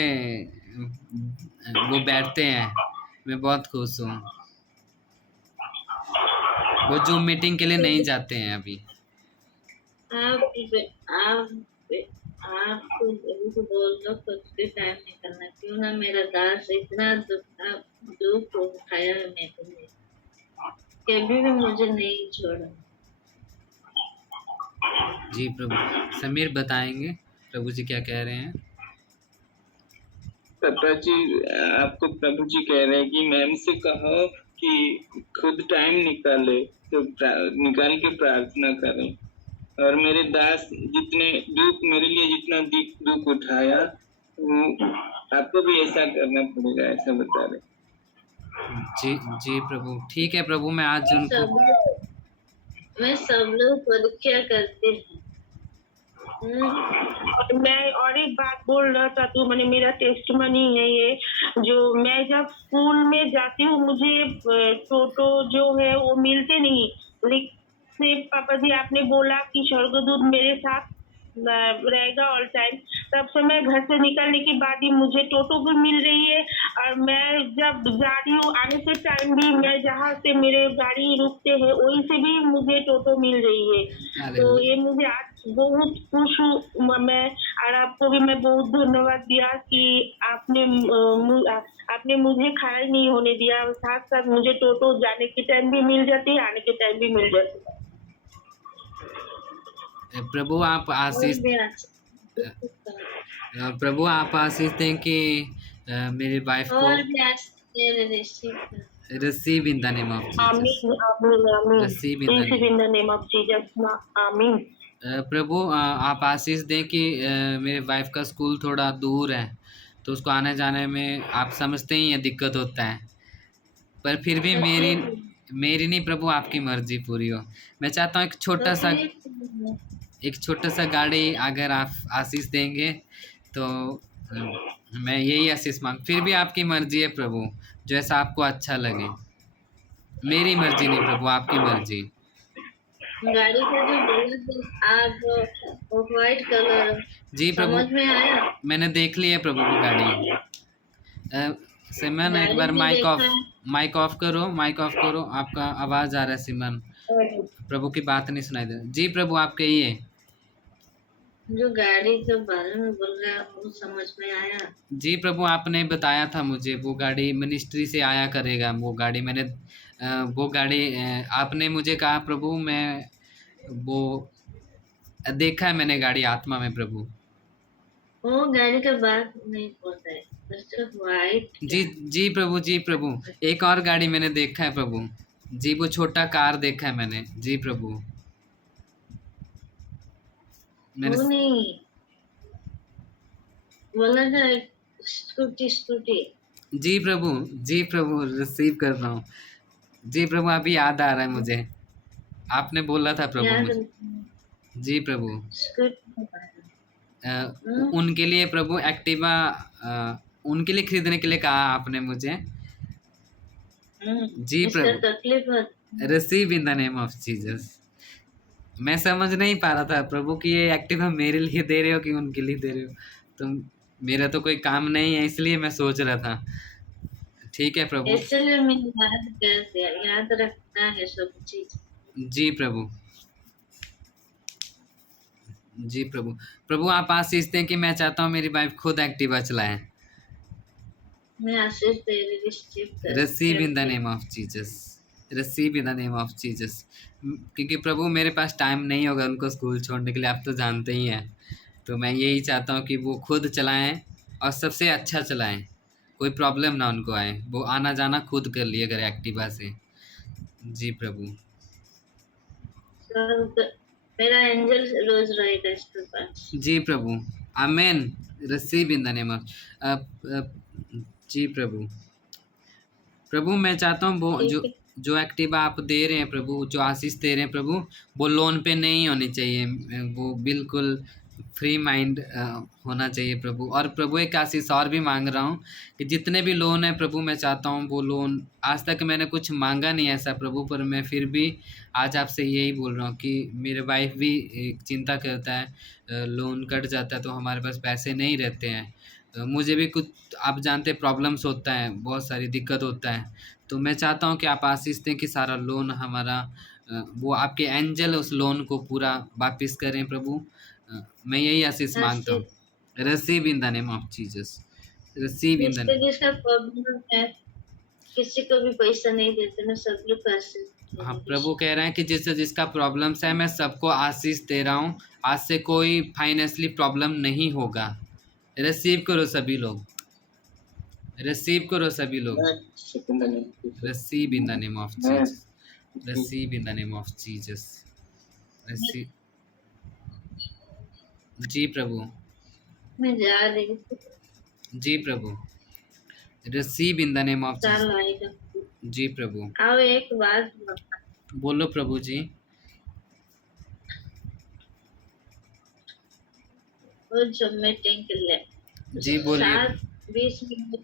वो बैठते हैं। मैं बहुत खुश हूँ। वो जूम मीटिंग के लिए नहीं जाते हैं अभी। आपको बोल दो खुद के टाइम निकलना, क्यों ना मेरा दास इतना दुख उठाया है मेरे, कभी भी मुझे नहीं छोड़ा। जी प्रभु। समीर बताएंगे प्रभु जी क्या कह रहे हैं? पापा जी आपको प्रभु जी कह रहे हैं कि मैम से कहो कि खुद टाइम निकाले, तो निकाल के प्रार्थना करें, और मेरे दास जितने मेरे लिए जितना दुख उठाया, आपको भी ऐसा करना पड़ेगा, ऐसा बता रहे। जी जी प्रभु, ठीक है प्रभु, मैं आज उनको मैं सब लोग परीक्षा करते हैं। और मैं और एक बात बोल रहा था, तो मैंने मेरा टेस्टमनी है ये, जो मैं जब स्कूल में जाती हूँ मुझे टोटो जो है वो मिलते नहीं, लेकिन पापा जी आपने बोला कि स्वर्गदूत मेरे साथ रहेगा ऑल टाइम, तब से मैं घर से निकलने के बाद ही मुझे टोटो भी मिल रही है। और मैं जब जा रही हूँ आने के टाइम भी, मैं जहाँ से मेरे गाड़ी रुकते हैं वहीं से भी मुझे टोटो मिल रही है। अरे तो ये मुझे आज बहुत खुश हूँ मैं, और आपको भी मैं बहुत धन्यवाद दिया कि आपने मुझे खाली नहीं होने दिया, और साथ साथ मुझे टोटो जाने के टाइम भी मिल जाती है, आने के टाइम भी मिल जाती है। प्रभु आप और आशीष भी अच्छा प्रभु आप आशीष दें कि मेरी वाइफ को और भी अच्छा रिसीव कर। Receive in the name of Jesus, आमीन आमीन आमीन। Receive in the Receive in the name of Jesus. आमीन। प्रभु आप आशीष दें कि मेरे वाइफ का स्कूल थोड़ा दूर है, तो उसको आने जाने में आप समझते ही हैं दिक्कत होता है, पर फिर भी मेरी नहीं प्रभु, आपकी मर्जी पूरी हो। मैं चाहता हूँ एक छोटा सा गाड़ी अगर आप आशीष देंगे तो मैं यही आशीष मांग, फिर भी आपकी मर्जी है प्रभु, जैसा आपको अच्छा लगे। मेरी मर्जी नहीं प्रभु, आपकी मर्जी। गाड़ी का जो बोला आप वो व्हाइट कलर जी प्रभु, समझ में आया? मैंने देख ली है प्रभु वो गाड़ी। सिमरन एक बार गाड़ी भी माइक ऑफ करो, माइक ऑफ करो, आपका आवाज आ रहा है सिमरन, प्रभु की बात नहीं सुनाई दे। जी प्रभु आप कहिए। जो गाड़ी के बारे में बोल रहा है वो समझ में आया? जी प्रभु आपने बताया था मुझे वो गाड़ी मिनिस्ट्री से आया करेगा, वो गाड़ी मैंने वो गाड़ी आपने मुझे कहा प्रभु, मैं वो देखा है मैंने गाड़ी आत्मा में प्रभु। वो गाड़ी का बात नहीं बोलता है, सिर्फ व्हाइट। जी जी प्रभु, जी प्रभु, एक और गाड़ी मैंने देखा है प्रभु जी, वो छोटा कार देखा है मैंने। जी प्रभु वो नहीं बोला था, स्कूटी। जी प्रभु, जी प्रभु रिसीव कर रहा हूँ। जी प्रभु अभी याद आ रहा है मुझे, आपने बोला था प्रभु याद मुझे। जी प्रभु स्कूटी। उनके लिए प्रभु एक्टिवा उनके लिए खरीदने के लिए कहा आपने मुझे। जी प्रभु तकलीफ receive in the name of Jesus. मैं समझ नहीं पा रहा था प्रभु कि ये एक्टिवा मेरे लिए दे रहे हो कि उनके लिए दे रहे हो, तो मेरा तो कोई काम नहीं है, इसलिए मैं सोच रहा था। ठीक है प्रभु, इसलिए मैं याद कर दिया, याद रखना है सब चीज। जी प्रभु, जी प्रभु, प्रभु आप आशीष दें कि मैं चाहता हूँ मेरी वाइफ खुद एक्टिवा चलाए। मैं आशीष दे receive in the name of Jesus, receive in the name of Jesus. क्योंकि प्रभु मेरे पास टाइम नहीं होगा उनको स्कूल छोड़ने के लिए, आप तो जानते ही हैं, तो मैं यही चाहता हूँ कि वो खुद चलाएं और सबसे अच्छा चलाएं, कोई प्रॉब्लम ना उनको आए, वो आना जाना खुद कर लिए अगर एक्टिवा से। जी प्रभु मेरा एंजल रोज रहेगा इसके पास। जी प्रभु amen, receive in the name of जी प्रभु। प्रभु मैं चाहता हूँ वो जो एक्टिवा आप दे रहे हैं प्रभु, जो आशीष दे रहे हैं प्रभु, वो लोन पे नहीं होनी चाहिए, वो बिल्कुल फ्री माइंड होना चाहिए प्रभु। और प्रभु एक आशीष और भी मांग रहा हूँ कि जितने भी लोन है प्रभु, मैं चाहता हूँ वो लोन, आज तक मैंने कुछ मांगा नहीं ऐसा प्रभु, पर मैं फिर भी आज आपसे यही बोल रहा हूँ कि मेरे वाइफ भी एक चिंता करता है, लोन कट जाता है तो हमारे पास पैसे नहीं रहते हैं, मुझे भी कुछ आप जानते प्रॉब्लम्स होता है, बहुत सारी दिक्कत होता है, तो मैं चाहता हूँ कि आप आशीष दें कि सारा लोन हमारा वो आपके एंजल उस लोन को पूरा वापस करें प्रभु। मैं यही आशीष मांगता हूँ। Receive in the name of Jesus, receive in the name. जिसका प्रॉब्लम है, किसी को भी पैसा नहीं देते, मैं सब लोग पैसे। हाँ प्रभु कह रहे हैं कि जिसका प्रॉब्लम्स है मैं सबको आशीष दे रहा हूँ, आज से कोई फाइनेंशियली प्रॉब्लम नहीं होगा। रिसीव करो सभी लोग, रिसीव करो सभी लोग, receive in the name of Jesus, receive in the name of Jesus, receive. जी प्रभु, मैं जा रही हूँ। जी प्रभु, receive in the name of चाल जीसस, आएगा। जी प्रभु। अब एक बात बता, बोलो प्रभु जी। वो जो मीटिंग के लिए जी बोलिए। 7:20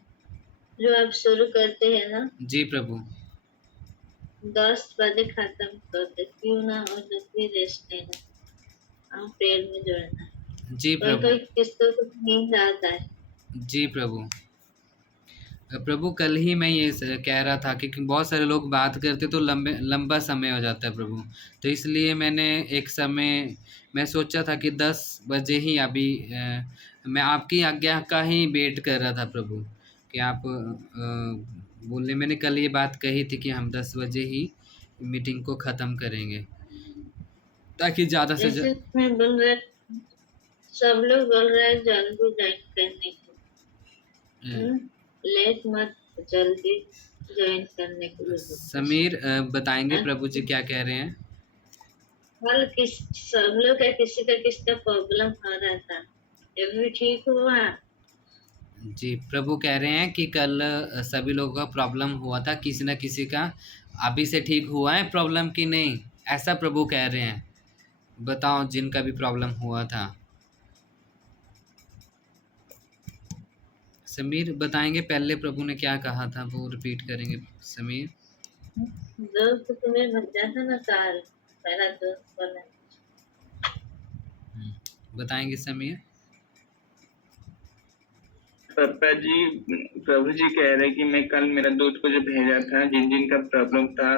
जो आप शुरू करते हैं ना, जी प्रभु। 10 बजे खत्म करते क्यों ना, और जो भी रेस्ट लेना, हम प्रेयर में जुड़ना। जी कोई प्रभु। कोई किस्तों को नींद आता है। जी प्रभु। प्रभु कल ही मैं ये कह रहा था कि बहुत सारे लोग बात करते तो लंबा समय हो जाता है प्रभु, तो इसलिए मैंने एक समय मैं सोचा था कि 10 बजे ही अभी मैं आपकी आज्ञा का ही वेट कर रहा था प्रभु, कि आप बोले। मैंने कल ये बात कही थी कि हम 10 बजे ही मीटिंग को ख़त्म करेंगे, ताकि ज़्यादा से जैसे मैं बोल रहा, सब लोग बोल रहे हैं जल्दी ज्वाइन करने को। लेट मत, जल्दी ज्वाइन करने के लिए बोलो। समीर बताएंगे हाँ? प्रभु जी क्या कह रहे हैं। कल सब लोग का किसका प्रॉब्लम हो रहा था, ये भी ठीक हुआ। जी प्रभु कह रहे हैं कि कल सभी लोगों का प्रॉब्लम हुआ था, किसी न किसी का अभी से ठीक हुआ है प्रॉब्लम कि नहीं, ऐसा प्रभु कह रहे हैं। बताओ जिनका भी प्रॉब्लम हुआ था। समीर बताएंगे पहले प्रभु ने क्या कहा था, वो रिपीट करेंगे समीर। दोस्त तुम्हें भेजा था ना कल, मेरा दोस्त बोला। बताएंगे समीर। पापा जी, प्रभु जी कह रहे कि मैं कल मेरा दोस्त को जो भेजा था, जिन जिन का प्रॉब्लम था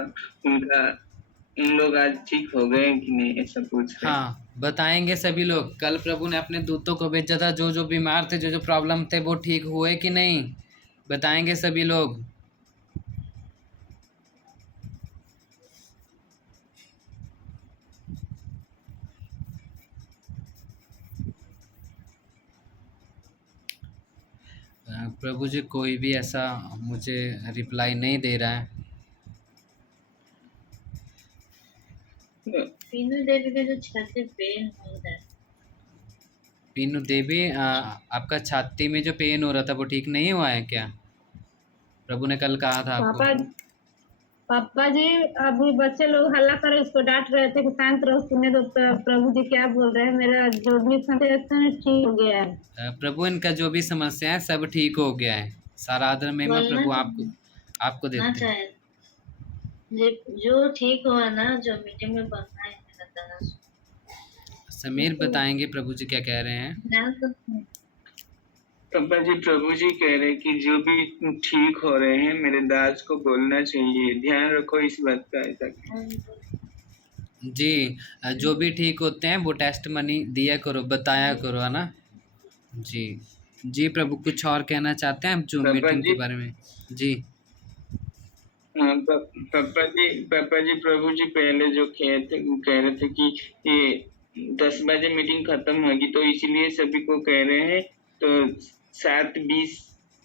उनका, उन लोग आज ठीक हो गए कि नहीं, ऐसा पूछ रहे। हाँ बताएंगे सभी लोग, कल प्रभु ने अपने दूतों को भेजा था, जो जो बीमार थे, जो जो प्रॉब्लम थे, वो ठीक हुए कि नहीं, बताएंगे सभी लोग। प्रभु जी कोई भी ऐसा मुझे रिप्लाई नहीं दे रहा है। तीनों देवी के जो छाती पेन हो रहा है। पीनू देवी आपका छाती में जो पेन हो रहा था वो ठीक नहीं हुआ है क्या? प्रभु ने कल कहा था आपको। पापा जी, अभी बच्चे लोग हल्ला करे, उसको डांट रहे थे कि शांत रहो, सुनने दो प्रभु जी क्या बोल रहे हैं। मेरा जो भी समस्या ठीक हो गया है। प्रभु इनका जो भी समस्या है सब ठीक हो गया है। सारा आदर महिमा बोलना प्रभु आपको देते हैं। जो ठीक हुआ ना, जो मीटिंग में बोलना है मेरा दास। समीर बताएंगे प्रभु जी क्या कह रहे हैं। पापा जी, प्रभु जी कह रहे कि जो भी ठीक हो रहे हैं मेरे दास को बोलना चाहिए, ध्यान रखो इस बात का। ऐसा जी जो भी ठीक होते हैं वो टेस्ट मनी दिया करो, बताया करो, है ना। जी जी प्रभु कुछ और कहना चाहते हैं जो मीटिंग के बारे में? जी हाँ पापा जी, प्रभु जी पहले जो कह रहे थे कि ये 10 बजे मीटिंग खत्म होगी, तो इसीलिए सभी को कह रहे हैं, तो 7:20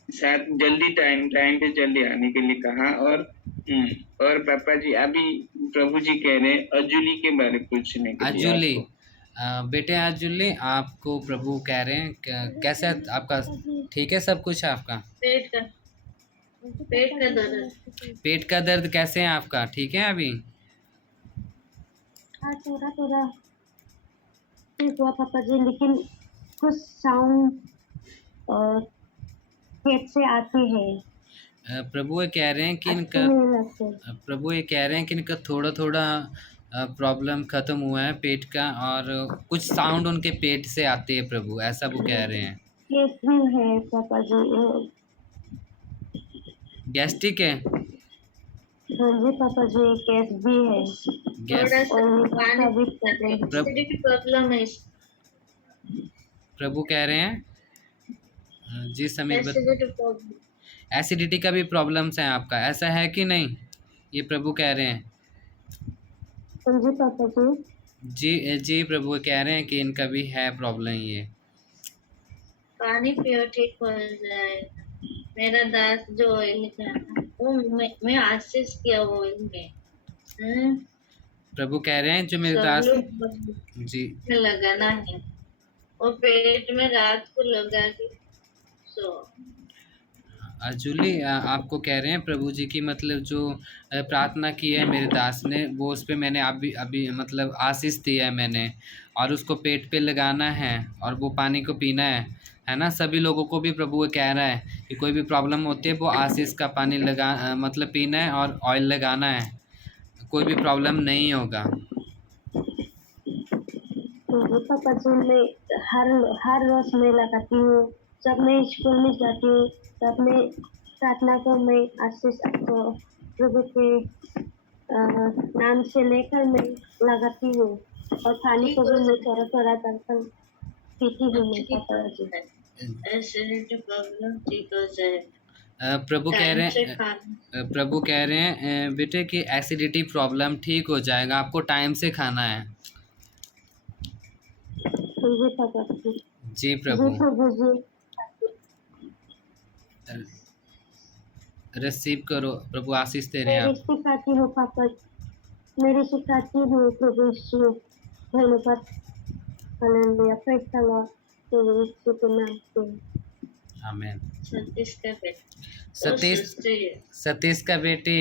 जल्दी टाइम पे जल्दी आने के लिए कहा। और पापा जी अभी प्रभु जी कह रहे हैं अजुली के बारे में पूछने के लिए। अजुली बेटे, अजुली आपको प्रभु कह रहे हैं कैसे आपका ठीक है सब कुछ है आपका? पेट का दर्द कैसे है आपका, ठीक है अभी? हाँ थोड़ा ठीक हुआ पापा जी, लेकिन कुछ साउंड पेट से आती है। प्रभु ये कह रहे हैं कि इनका थोड़ा थोड़ा प्रॉब्लम खत्म हुआ है पेट का, और कुछ साउंड उनके पेट से आती है प्रभु, ऐसा वो कह रहे हैं। केस भी है पापा जी। गैस्ट्रिक है? हाँ जी पापा जी, केस भी है। गैस प्रॉब्लम है। प्रभु कह रहे हैं। जी समीर एसिडिटी का भी प्रॉब्लम्स है आपका, ऐसा है कि नहीं? ये प्रभु कह रहे हैं। जी पापा जी। जी प्रभु कह रहे हैं कि इनका भी है प्रॉब्लम ये। पानी पियो ठीक हो जाएगा। मेरा दास जो ऑयल का वो मैं आशीष किया ऑयल में। प्रभु कह रहे हैं जो मेरे दास जी लगाना है, वो पेट में रात को लगा के सो। जूली आपको कह रहे हैं प्रभु जी की मतलब जो प्रार्थना की है मेरे दास ने, वो उस पे मैंने अभी अभी मतलब आशीष दिया है मैंने, और उसको पेट पे लगाना है और वो पानी को पीना है ना। सभी लोगों को भी प्रभु वो कह रहा है कि कोई भी प्रॉब्लम होती है वो आशीष का पानी मतलब पीना है और ऑयल लगाना है, कोई भी प्रॉब्लम नहीं होगा। तो पापा जी मैं हर रोज मैं लगाती हूँ, जब मैं स्कूल में जाती हूँ तब मैं प्रार्थना को मैं आशीष को प्रभु के नाम से लेकर मैं लगाती हूँ, और पानी को भी मैं थोड़ा थोड़ा करता पीती हूँ मैं पापा जी। एसिडिटी प्रॉब्लम ठीक हो जाए। प्रभु कह रहे हैं बेटे कि एसिडिटी प्रॉब्लम ठीक हो जाएगा, आपको टाइम से खाना है। जी पापा जी। जी प्रभु। जी प्रभु जी। रिसीव करो, प्रभु आशीष दे रहे हैं आप। सिखाती हूँ पापा, मेरी सिखाती हूँ प्रभु यीशु, धन्यवाद। हालेलुया, प्रेज द लॉर्ड, प्रभु यीशु के नाम से। आमीन। सतीश का बेटी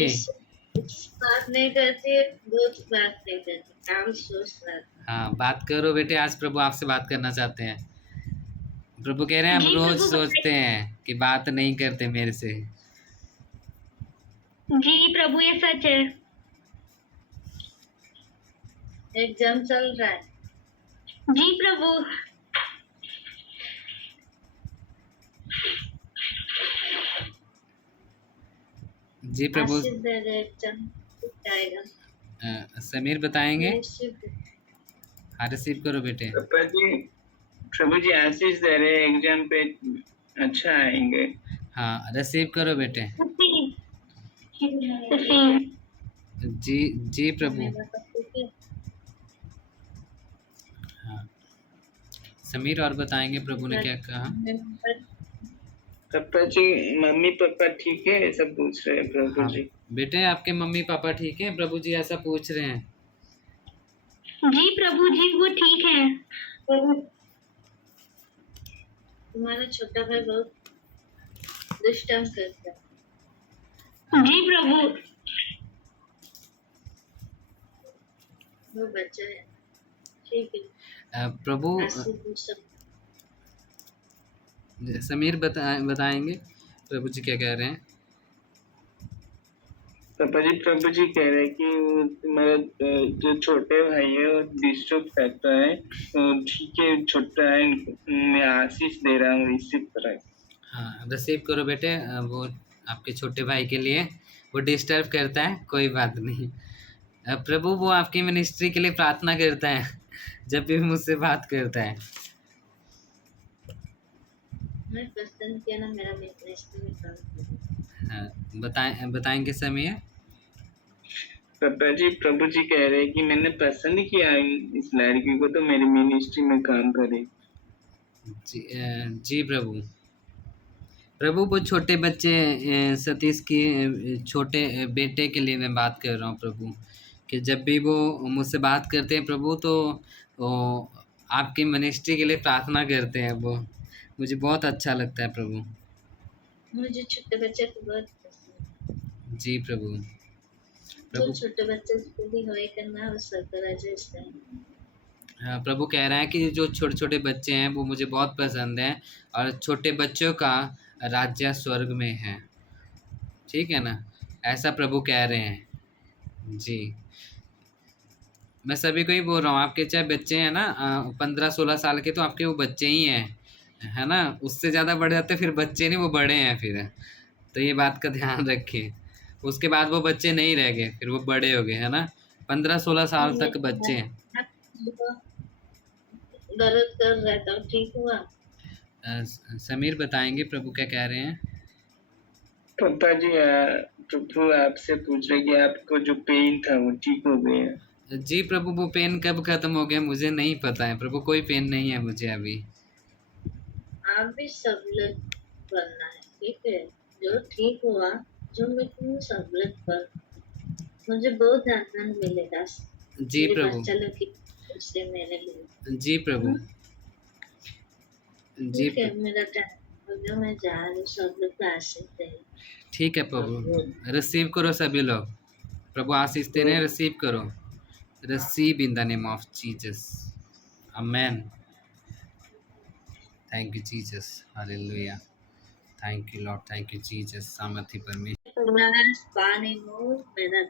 बात नहीं करती, बहुत बात नहीं करती, काम सोच रहा था। हाँ बात करो बेटे, आज प्रभु आपसे बात करना चाहते हैं। प्रभु कह रहे हैं हम रोज सोचते हैं कि बात नहीं करते मेरे से। जी प्रभु ये सच है। एग्जाम चल रहा है। जी प्रभु। जी प्रभु। एग्जाम आएगा। समीर बताएंगे। हाँ रिसीव करो बेटे। प्रभु जी आशीष दे रहे हैं, एग्जाम पे अच्छा आएंगे। हाँ रिसीव करो बेटे। जी जी प्रभु। हाँ समीर और बताएंगे प्रभु ने क्या कहा। पापा जी मम्मी पापा ठीक है, सब पूछ रहे हैं प्रभु जी। बेटे आपके मम्मी पापा ठीक है, प्रभु जी ऐसा पूछ रहे हैं। जी प्रभु जी वो ठीक है। तुम्हारा छोटा भाई बहुत दुष्टांत करता है। जी प्रभु। वो बच्चा है, ठीक है। प्रभु समीर बताएंगे प्रभु जी क्या कह रहे हैं। पापा जी प्रभु जी कह रहे हैं कि मेरा जो छोटे भाई है वो डिस्टर्ब करता है, ठीक है छोटा है, मैं आशीष दे रहा हूँ रिसीव करा। हाँ रिसीव करो बेटे, वो आपके छोटे भाई के लिए वो डिस्टर्ब करता है, कोई बात नहीं। प्रभु वो आपकी मिनिस्ट्री के लिए प्रार्थना करता है जब भी मुझसे बात करता है। मैं पसंद किया ना मेरा मिनिस्ट्री में काम। हाँ बताएंगे समय। पापा जी प्रभु जी कह रहे हैं कि मैंने पसंद किया इस लड़की को तो मेरी मिनिस्ट्री में काम करे। जी प्रभु। प्रभु वो छोटे बच्चे सतीश की छोटे बेटे के लिए मैं बात कर रहा हूँ प्रभु, कि जब भी वो मुझसे बात करते हैं प्रभु तो वो आपकी मिनिस्ट्री के लिए प्रार्थना करते हैं, वो मुझे बहुत अच्छा लगता है प्रभु। मुझे छोटे बच्चे को बहुत पसंद है। जी प्रभु। प्रभु छोटे बच्चे को भी होए करना और सरकराजा इसलिए। हाँ प्रभु कह रहा है कि जो छोटे छोटे बच्चे हैं वो मुझे बहुत पसंद हैं, और छोटे बच्चों का राज्य स्वर्ग में है, ठीक है ना, ऐसा प्रभु कह रहे हैं। जी मैं सभी को ही बोल रहा हूँ, आपके चाहे बच्चे हैं ना 15-16 साल के, तो आपके वो बच्चे ही हैं, है ना, उससे ज़्यादा बड़े जाते फिर बच्चे नहीं, वो बड़े हैं फिर, तो ये बात का ध्यान रखिए। उसके बाद वो बच्चे नहीं रह गए, फिर वो बड़े हो गए, है ना, 15-16 साल तक बच्चे हैं। दर्द कर रहा था, ठीक हुआ। समीर बताएंगे प्रभु क्या कह रहे हैं। पापा जी प्रभु आपसे पूछ रहे कि आपको जो पेन था वो ठीक हो गया। जी प्रभु वो पेन कब खत्म हो गया मुझे नहीं पता है प्रभु, कोई पेन नहीं है मुझे अभी। आप भी सबलत बनना है, ठीक है, जो ठीक हुआ जो मैं सबलत पर मुझे बहुत आनंद मिलेगा। जी प्रभु। चलो कि उससे मेरे लिए। जी प्रभु। जी ठीक है, मेरा टाइम जो मैं जा रही हूँ सब लोग को आशीष दे। ठीक है प्रभु, रिसीव करो सभी लोग, प्रभु आशीष दे रहे हैं, रिसीव करो, receive in the name of Jesus, amen. Thank you Jesus, hallelujah, thank you lord, thank you Jesus, सामर्थी परमेश्वर। दास पानी हो मेरा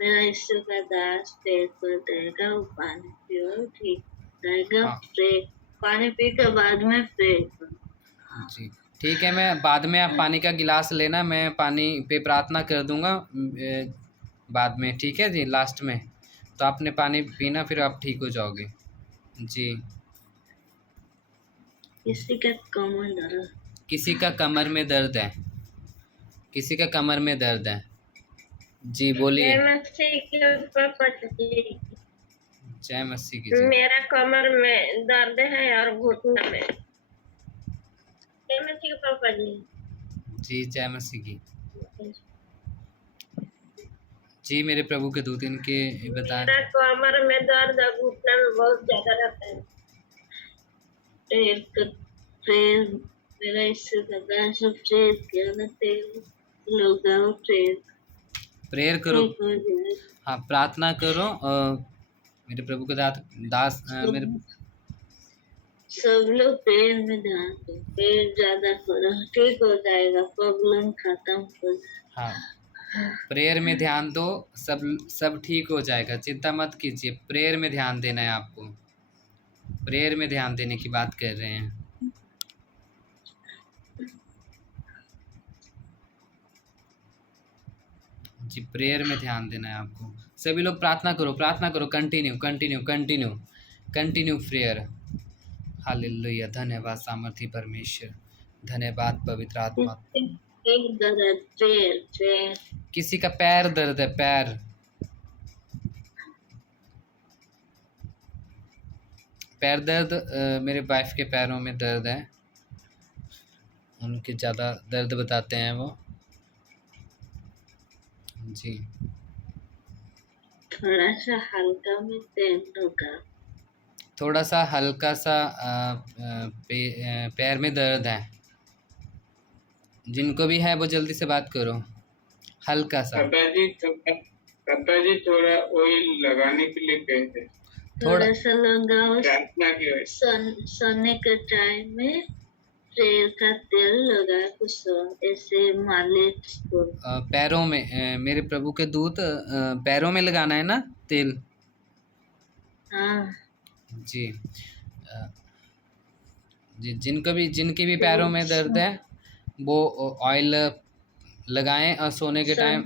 मेरा यीशु का दास पेड़ पर देगा, वो पानी पियो ठीक रहेगा। हाँ। प्रे पानी पी के बाद में प्रे करो। जी ठीक है, मैं बाद में आप पानी का गिलास लेना, मैं पानी पे प्रार्थना कर दूंगा बाद में, ठीक है जी, लास्ट में, तो आपने पानी पीना, फिर आप ठीक हो जाओगे जी। किसी का कमर दर्द, किसी का कमर में दर्द है, किसी का कमर में दर्द है जी, बोलिए। जय मसीह की जय। मेरा कमर में दर्द है और घुटना में। जय मसीह के पापा जी। जी जय मसीह की जी, मेरे प्रभु के दूत इनके बता। मेरा कमर में दर्द और घुटना में बहुत ज्यादा रहता है। प्रेयर मेरा यीशु का दास प्रेयर किया ना, तेल लगाओ, प्रेयर करो, ठीक हो जाए। हाँ प्रार्थना करो, मेरे प्रभु के दास मेरे सब लोग पेड़ में ध्यान दो, पेड़ ज्यादा करो, ठीक हो जाएगा, प्रॉब्लम खत्म हो जाएगा। हाँ प्रेयर में ध्यान दो, सब ठीक हो जाएगा, चिंता मत कीजिए, प्रेयर में ध्यान देना है आपको, प्रेयर में ध्यान देने की बात कर रहे हैं। जी प्रेयर में ध्यान देना है आपको, सभी लोग प्रार्थना करो, प्रार्थना करो, continue continue continue continue prayer. Hallelujah, धन्यवाद सामर्थी परमेश्वर, धन्यवाद पवित्र आत्मा। एक दर्द पैर, किसी का पैर दर्द है, पैर दर्द, मेरे वाइफ के पैरों में दर्द है, उनके ज़्यादा दर्द बताते हैं वो जी। थोड़ा सा हल्का में तेल होगा, थोड़ा सा हल्का सा पैर में दर्द है, जिनको भी है वो जल्दी से बात करो, हल्का सा। पापा जी थोड़ा ऑयल लगाने के लिए कहते, थोड़ा सा लगाओ, प्रार्थना की वजह सोने के टाइम में प्रेयर का तेल लगा कुछ ऐसे मालिश को पैरों में, मेरे प्रभु के दूत पैरों में लगाना है ना तेल। हाँ जी जी, जिनकी भी पैरों में दर्द है वो ऑयल लगाएं, और सोने के टाइम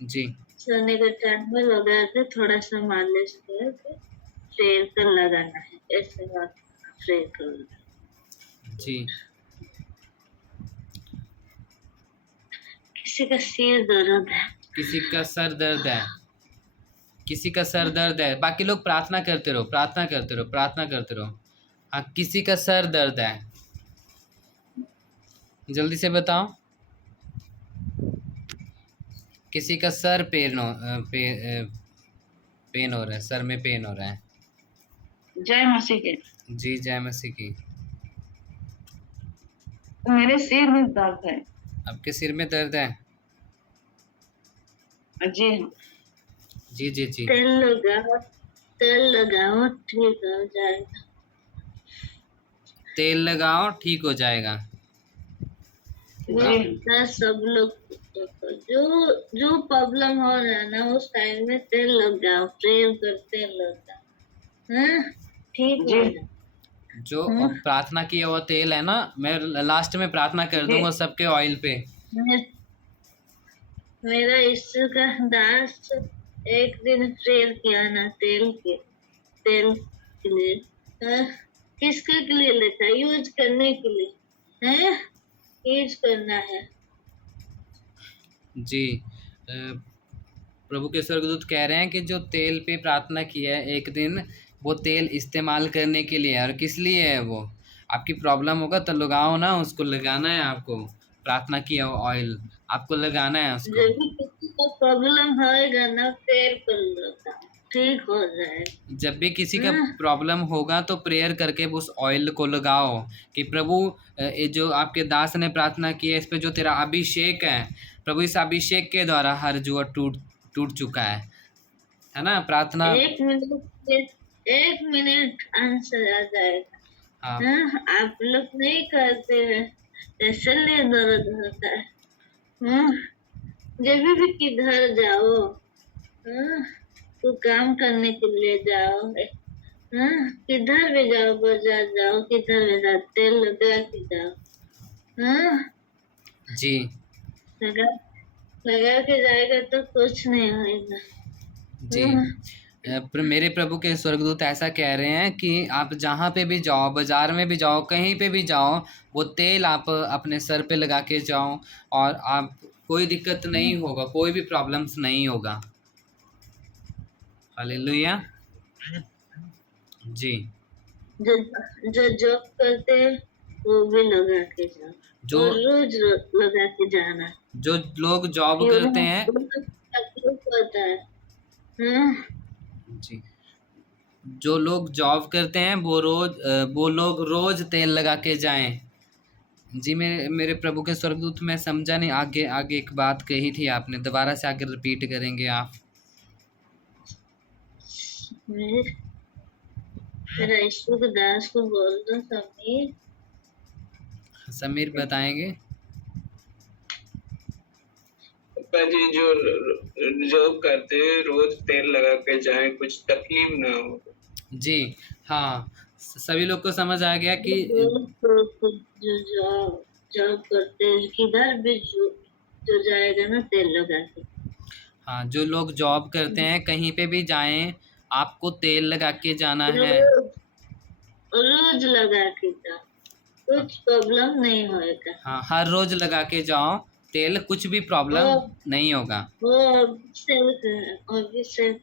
जी, सोने के टाइम में लगा के थोड़ा सा मालिश करके प्रेयर का लगाना है, ऐसे बात प्रेयर करो जी। किसी का सिर दर्द है, किसी का सर दर्द है, किसी का सर दर्द है, बाकी लोग प्रार्थना करते रहो, प्रार्थना करते रहो, प्रार्थना करते रहो। हाँ किसी का सर दर्द है, जल्दी से बताओ। किसी का सर पेन हो रहा है, सर में पेन हो रहा है। जय मसीह के। जी जय मसीह की। मेरे सिर में दर्द है। आपके सिर में दर्द है? जी जी जी जी। तेल लगाओ ठीक हो जाएगा, तेल लगाओ ठीक हो जाएगा। सब लोग जो प्रॉब्लम हो रहा है ना उस टाइम में तेल लगाओ, प्रेयर करते लगाओ, हाँ ठीक हो जाएगा। जो प्रार्थना किया हुआ तेल है ना, मैं लास्ट में प्रार्थना कर दूंगा सबके ऑयल पे। मेरा यीशु का दास एक दिन प्रेयर किया ना तेल के लिए, किसके लिए लेता, यूज करने के लिए है, यूज करना है जी। प्रभु के स्वर्गदूत कह रहे हैं कि जो तेल पे प्रार्थना किया है एक दिन, वो तेल इस्तेमाल करने के लिए है। और किस लिए है वो? आपकी प्रॉब्लम होगा तो लगाओ ना, उसको लगाना है आपको, प्रार्थना किया ऑयल आपको लगाना है उसको। जब भी किसी को प्रॉब्लम होएगा ना प्रेयर कर लो, ठीक हो जाए। जब भी किसी का प्रॉब्लम होगा तो प्रेयर करके उस ऑयल को लगाओ कि प्रभु ये जो आपके दास ने प्रार्थना की है, इस पे जो तेरा अभिषेक है प्रभु, इस अभिषेक के द्वारा हर जुआ टूट टूट चुका है ना। प्रार्थना 1 मिनट आंसर आ जाएगा। हाँ आप लोग नहीं करते हैं, इसलिए दर्द होता है। जब भी किधर जाओ, तो काम करने के लिए जाओ, किधर भी जाओ, बाजार जाओ, किधर भी जाओ, तेल लगा के जाओ। जी लगा लगा के जाएगा तो कुछ नहीं होगा। जी। मेरे प्रभु के स्वर्गदूत ऐसा कह रहे हैं कि आप जहाँ पे भी जाओ, बाजार में भी जाओ, कहीं पे भी जाओ, वो तेल आप अपने सर पे लगा के जाओ और आप कोई दिक्कत नहीं होगा, कोई भी प्रॉब्लम्स नहीं होगा। हालेलुया। जी। जो जो जॉब करते हैं वो भी लगा के जाओ, जो रोज लगा के जाना। जो लोग जॉब करते हैं तकलीफ होता है। जी, जो लोग जॉब करते हैं वो लोग रोज तेल लगा के जाएं। जी, मेरे प्रभु के स्वर्गदूत, मैं समझा नहीं, आगे आगे एक बात कही थी आपने, दोबारा से आगे रिपीट करेंगे आप? मेरा ईश्वर के दास को बोल दो। समीर बताएंगे। पापा जी, जो जॉब करते हैं रोज तेल लगा के जाए, कुछ तकलीफ ना हो। जी हाँ, सभी लोग को समझ आ गया कि जो जॉब करते हैं किधर भी जो जाएगा ना तेल लगा के। हाँ, जो लोग जॉब करते हैं कहीं पे भी जाएं, आपको तेल लगा के जाना है। रोज लगा के जाओ, कुछ प्रॉब्लम नहीं होगा। हाँ, हर रोज लगा के जाओ तेल, कुछ भी प्रॉब्लम नहीं होगा। वो अभिषेक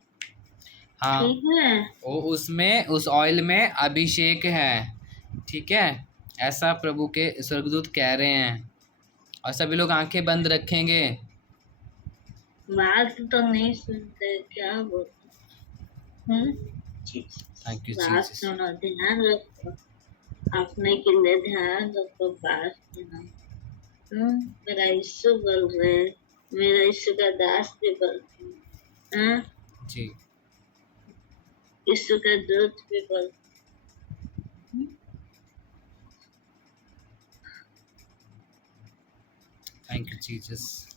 हाँ, ठीक है। वो उसमें, उस ऑयल में अभिषेक है, ठीक है, ऐसा प्रभु के स्वर्गदूत कह रहे हैं। और सभी लोग आंखें बंद रखेंगे। बात तो नहीं सुनते, क्या बोलते? थैंक यू बात जीसस। सुनो, ध्यान रखो, अपने के लिए ध्यान रखो, बात सुनो। मेरा यीशु बोल रहे, मेरा यीशु का दास भी बोलते हैं, जी, यीशु का दूत भी बोलते। Thank you Jesus.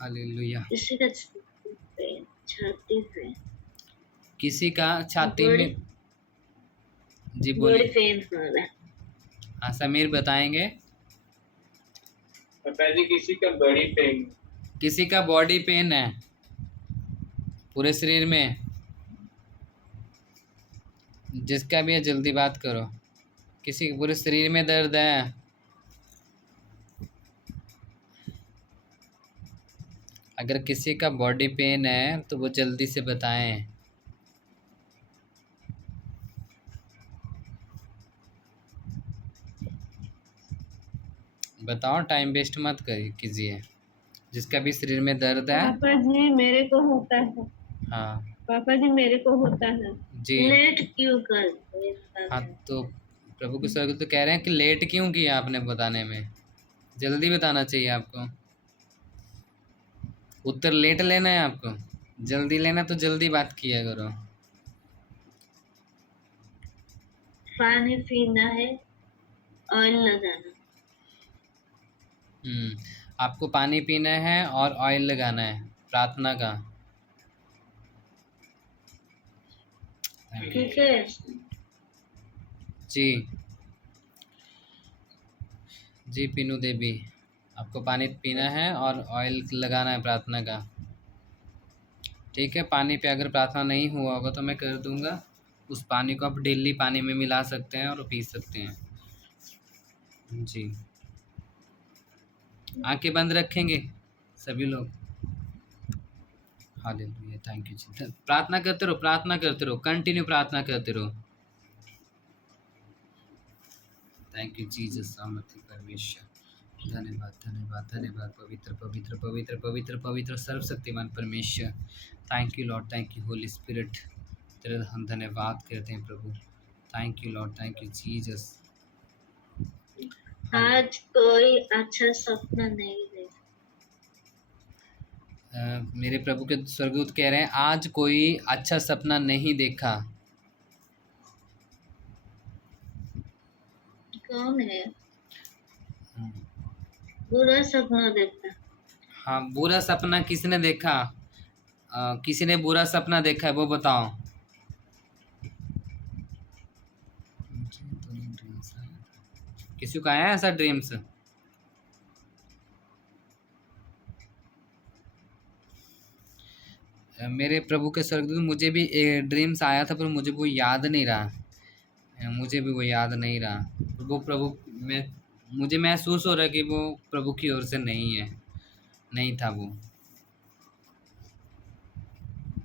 हालेलुया। किसी का छाती पे, किसी का छाती में, जी बड़ी बोलिए। पेन हो रहा है। हाँ, समीर बताएंगे। पापा जी, किसी का बॉडी पेन, किसी का बॉडी पेन है पूरे शरीर में, जिसका भी है जल्दी बात करो। किसी के पूरे शरीर में दर्द है, अगर किसी का बॉडी पेन है तो वो जल्दी से बताएं। बताओ, टाइम वेस्ट मत कीजिए। जिसका भी शरीर में दर्द है। पापा जी मेरे को होता है। हाँ पापा जी मेरे को होता है। जी। लेट क्यों करते हैं? हाँ, तो प्रभु के स्वर्ग तो कह रहे हैं कि लेट क्यों किया आपने बताने में, जल्दी बताना चाहिए आपको। उत्तर लेट लेना है आपको, जल्दी लेना तो जल्दी बात किया करो। पानी पीना है, ऑयल लगाना। आपको पानी पीना है और ऑयल लगाना है प्रार्थना का। ठीक है। जी जी, पीनू देवी, आपको पानी पीना है और ऑयल लगाना है प्रार्थना का। ठीक है, पानी पे अगर प्रार्थना नहीं हुआ होगा तो मैं कर दूंगा। उस पानी को आप डेली पानी में मिला सकते हैं और पी सकते हैं। जी, आंखें बंद रखेंगे सभी लोग। हालेलुया, थैंक यू जी। प्रार्थना करते रहो, प्रार्थना करते रहो, कंटिन्यू प्रार्थना करते रहो। थैंक यू जीसस, सामर्थ्य परमेश्वर। धन्यवाद धन्यवाद धन्यवाद पवित्र पवित्र पवित्र पवित्र पवित्र सर्वशक्तिमान परमेश्वर। Thank you lord, thank you holy spirit. तेरा हम धन्यवाद करते हैं प्रभु। Thank you lord, thank you Jesus. आज कोई अच्छा सपना नहीं देखा। मेरे प्रभु के स्वर्गदूत कह रहे हैं आज कोई अच्छा सपना नहीं देखा। कौन है बुरा सपना देखता? हाँ, बुरा सपना किसने देखा? किसी ने बुरा सपना देखा है वो बताओ। किसी को आया है ऐसा ड्रीम्स? मेरे प्रभु के स्वर्गदूत मुझे भी ड्रीम्स आया था पर मुझे वो याद नहीं रहा। मुझे भी वो याद नहीं रहा। वो प्रभु में मुझे महसूस हो रहा है कि वो प्रभु की ओर से नहीं है, नहीं था वो।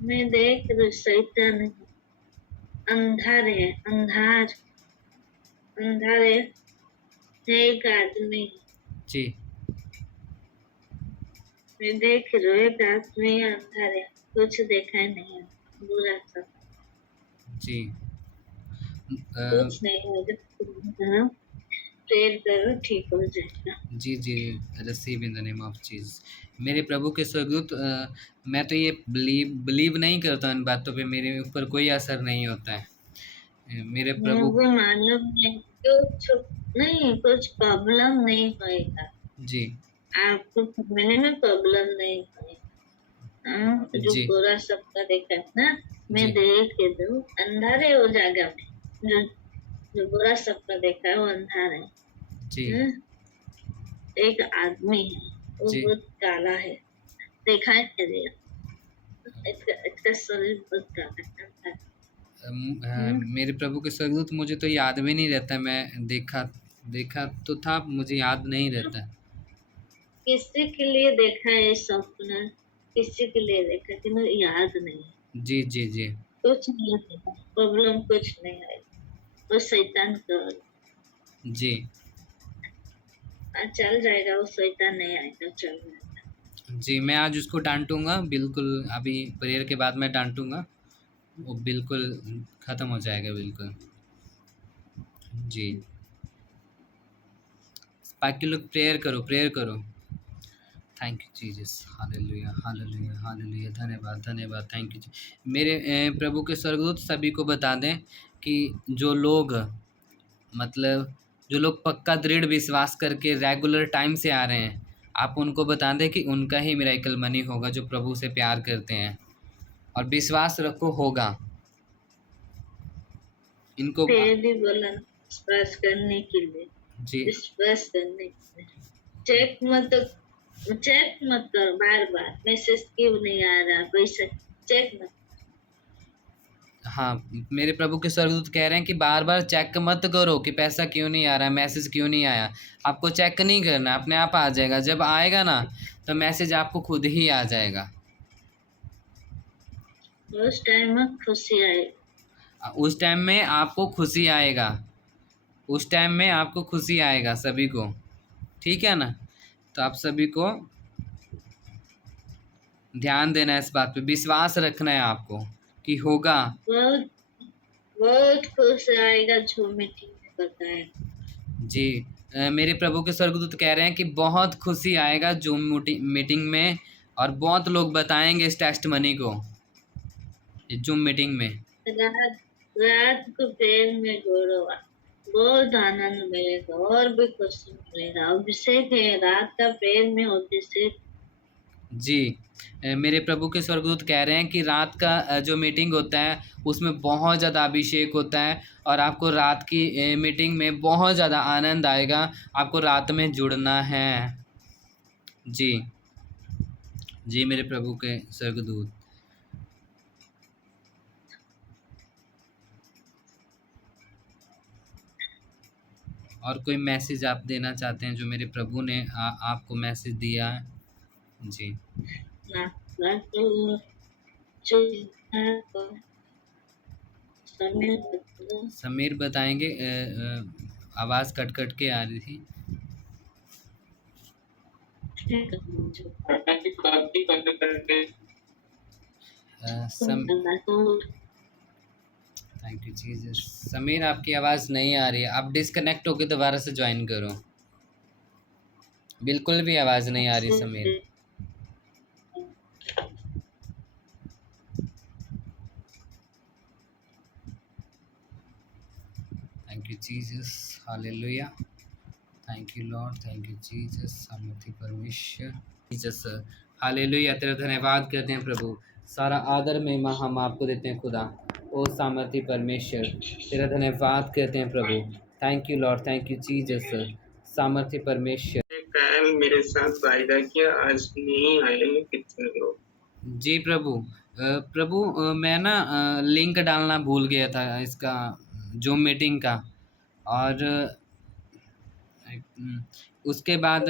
मैं देख रही शैतान है, अंधार है, अंधार अंधार है। एक आदमी जी मैं देख रही हूँ, एक आदमी अंधार है, कुछ देखा नहीं है, बुरा सब जी कुछ नहीं हो। प्रेयर करो ठीक हो जाएगा। जी जी receive in the name of Jesus. मेरे प्रभु के स्वर्गदूत मैं तो ये बिलीव नहीं करता इन बातों पे, मेरे ऊपर कोई असर नहीं होता है। मेरे प्रभु मुझे मालूम नहीं कुछ नहीं, कुछ प्रॉब्लम नहीं होएगा जी आपको, मैंने में प्रॉब्लम नहीं होएगा। हाँ, जो जी पूरा सपना देखा ना मैं जी देख के दू अंधारे हो जाएगा। जो जो बुरा सपना देखा है वो अंधार है। जी हाँ, एक आदमी है वो जी बहुत काला है, दिखाई नहीं देगा, इसका शरीर बहुत काला है। मेरे प्रभु के स्वर्गदूत मुझे तो याद भी नहीं रहता। मैं देखा तो था, मुझे याद नहीं रहता। किसी के लिए देखा है सपना, किसी के लिए देखा कि मुझे याद नहीं। जी जी जी कुछ नहीं है, प्रॉब्लम कुछ नहीं है, वो शैतान का जी चल जाएगा, वो शैतान नहीं आएगा, चल जाएगा। जी मैं आज उसको डांटूंगा बिल्कुल। अभी प्रेयर के बाद मैं डांटूंगा, वो बिल्कुल ख़त्म हो जाएगा बिल्कुल। जी बाकी लोग प्रेयर करो, प्रेयर करो। Thank you Jesus, hallelujah hallelujah hallelujah. धन्यवाद धन्यवाद, थैंक यू। मेरे प्रभु के स्वर्गदूत सभी को बता दें कि जो लोग मतलब जो लोग पक्का दृढ़ विश्वास करके रेगुलर टाइम से आ रहे हैं, आप उनको बता दें कि उनका ही मिरेकल मनी होगा, जो प्रभु से प्यार करते हैं। और विश्वास रखो होगा इनको। फिर भी बोला विश्वास करने के लिए, जी विश्वास करने के लिए चेक मत करो बार बार, मैसेज क्यों नहीं आ रहा, पैसा चेक मत। हाँ, मेरे प्रभु के स्वर्गदूत कह रहे हैं कि बार बार चेक मत करो कि पैसा क्यों नहीं आ रहा है, मैसेज क्यों नहीं आया। आपको चेक नहीं करना, अपने आप आ जाएगा। जब आएगा ना तो मैसेज आपको खुद ही आ जाएगा। उस टाइम में खुशी आएगी, उस टाइम में आपको खुशी आएगा, उस टाइम में आपको खुशी आएगा सभी को। ठीक है ना? तो आप सभी को ध्यान देना है, इस बात पे विश्वास रखना है आपको कि होगा। बहुत बहुत खुश आएगा जो मीटिंग में बताएगा। जी मेरे प्रभु के स्वर्गदूत कह रहे हैं कि बहुत खुशी आएगा जूम मीटिंग में, और बहुत लोग बताएंगे इस टेस्ट मनी को जूम मीटिंग में। रात रात को प्रेम में जोड़ोगा, बहुत आनंद मिलेगा और भी खुशी मिलेगा। अभिषेक है, रात का प्रेम में अभिषेक। जी मेरे प्रभु के स्वर्गदूत कह रहे हैं कि रात का जो मीटिंग होता है उसमें बहुत ज़्यादा अभिषेक होता है, और आपको रात की मीटिंग में बहुत ज़्यादा आनंद आएगा। आपको रात में जुड़ना है। जी जी मेरे प्रभु के स्वर्गदूत। और कोई मैसेज आप देना चाहते हैं जो मेरे प्रभु ने आपको मैसेज दिया है? जी समीर बताएंगे। आवाज़ कट कट के आ रही थी। पापा जी कॉफी बंद कर दे। Thank you Jesus. समीर आपकी आवाज़ नहीं आ रही है, आप डिस्कनेक्ट होकर दोबारा से ज्वाइन करो। बिल्कुल भी आवाज़ नहीं आ रही Sameer. Thank you Jesus, hallelujah. Thank you lord, thank you Jesus, सामर्थी परमेश्वर जीसस, हालेलुया। तेरा धन्यवाद करते हैं प्रभु, सारा आदर महिमा हम आपको देते हैं खुदा। ओ सामर्थी परमेश्वर, तेरा धन्यवाद करते हैं प्रभु। Thank you lord, thank you Jesus, सामर्थी परमेश्वर। कल मेरे साथ वायदा किया, आज नहीं आए कितने लोग। जी प्रभु। प्रभु मैं ना लिंक डालना भूल गया था इसका, जूम मीटिंग का, और उसके बाद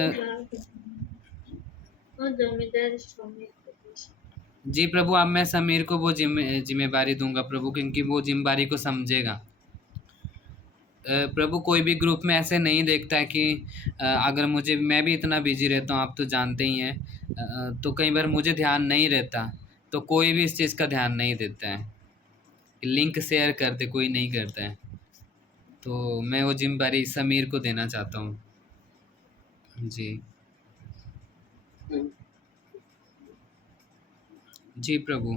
वो जमींदार समीर को जी प्रभु, अब मैं समीर को वो जिम्मेदारी दूंगा प्रभु, क्योंकि वो जिम्मेदारी को समझेगा। प्रभु कोई भी ग्रुप में ऐसे नहीं देखता है कि अगर मुझे, मैं भी इतना बिजी रहता हूँ, आप तो जानते ही हैं, तो कई बार मुझे ध्यान नहीं रहता, तो कोई भी इस चीज़ का ध्यान नहीं देता है। लिंक शेयर करते कोई नहीं करता है, तो मैं वो जिम्मेदारी समीर को देना चाहता हूँ जी। जी प्रभु,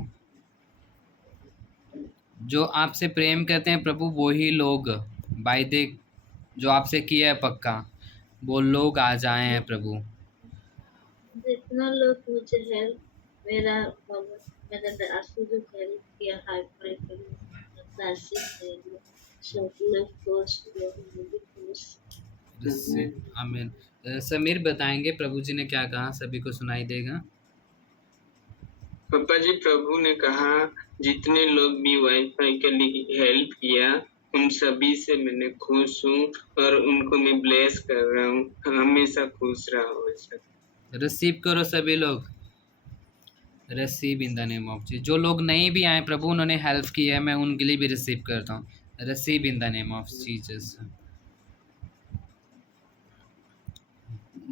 जो आपसे प्रेम करते हैं प्रभु, वही लोग वायदे जो आपसे किया है पक्का, वो लोग आ जाए हैं प्रभु। जितना लोग मुझे हेल्प, मेरा मेरा दासू जो हेल्प किया, हाई फाई दासी सब लोग आमीन। समीर बताएंगे प्रभु जी ने क्या कहा, सभी को सुनाई देगा। पापा जी, प्रभु ने कहा जितने लोग भी वाईफाई के लिए हेल्प किया, उन सभी से मैंने खुश हूँ और उनको मैं ब्लेस कर रहा हूँ। हमेशा खुश रहो। रिसीव करो सभी लोग, receive in the name of Jesus. जो लोग नहीं भी आए प्रभु, उन्होंने हेल्प की है, मैं उनके लिए भी रिसीव करता हूँ। Receive in the name of Jesus.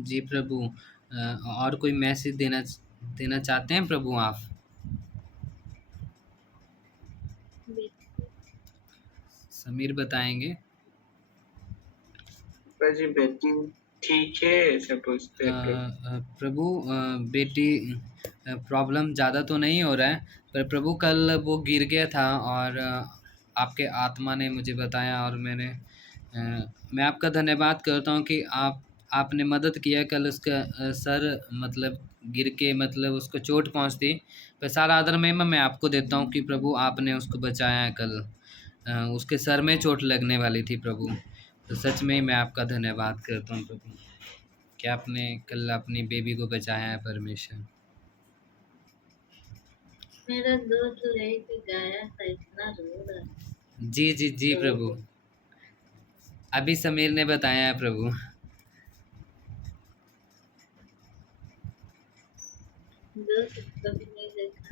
जी प्रभु, और कोई मैसेज देना चाहते हैं प्रभु आप? समीर बताएंगे। जी बेटी ठीक है, ऐसा पूछते प्रभु बेटी प्रॉब्लम ज़्यादा तो नहीं हो रहा है, पर प्रभु कल वो गिर गया था और आपके आत्मा ने मुझे बताया, और मैं आपका धन्यवाद करता हूँ कि आपने मदद किया। कल उसका सर मतलब गिर के मतलब उसको चोट पहुँचती, पर सारा आदर महिमा मैं आपको देता हूँ कि प्रभु आपने उसको बचाया है। कल उसके सर में चोट लगने वाली थी प्रभु, तो सच में मैं आपका धन्यवाद करता हूँ प्रभु कि आपने कल अपनी बेबी को बचाया है परमेश्वर। मेरा दोस्त लेके गया था, इतना रो रहा। जी जी जी प्रभु, अभी समीर ने बताया है प्रभु। दोस्त कभी नहीं देखा।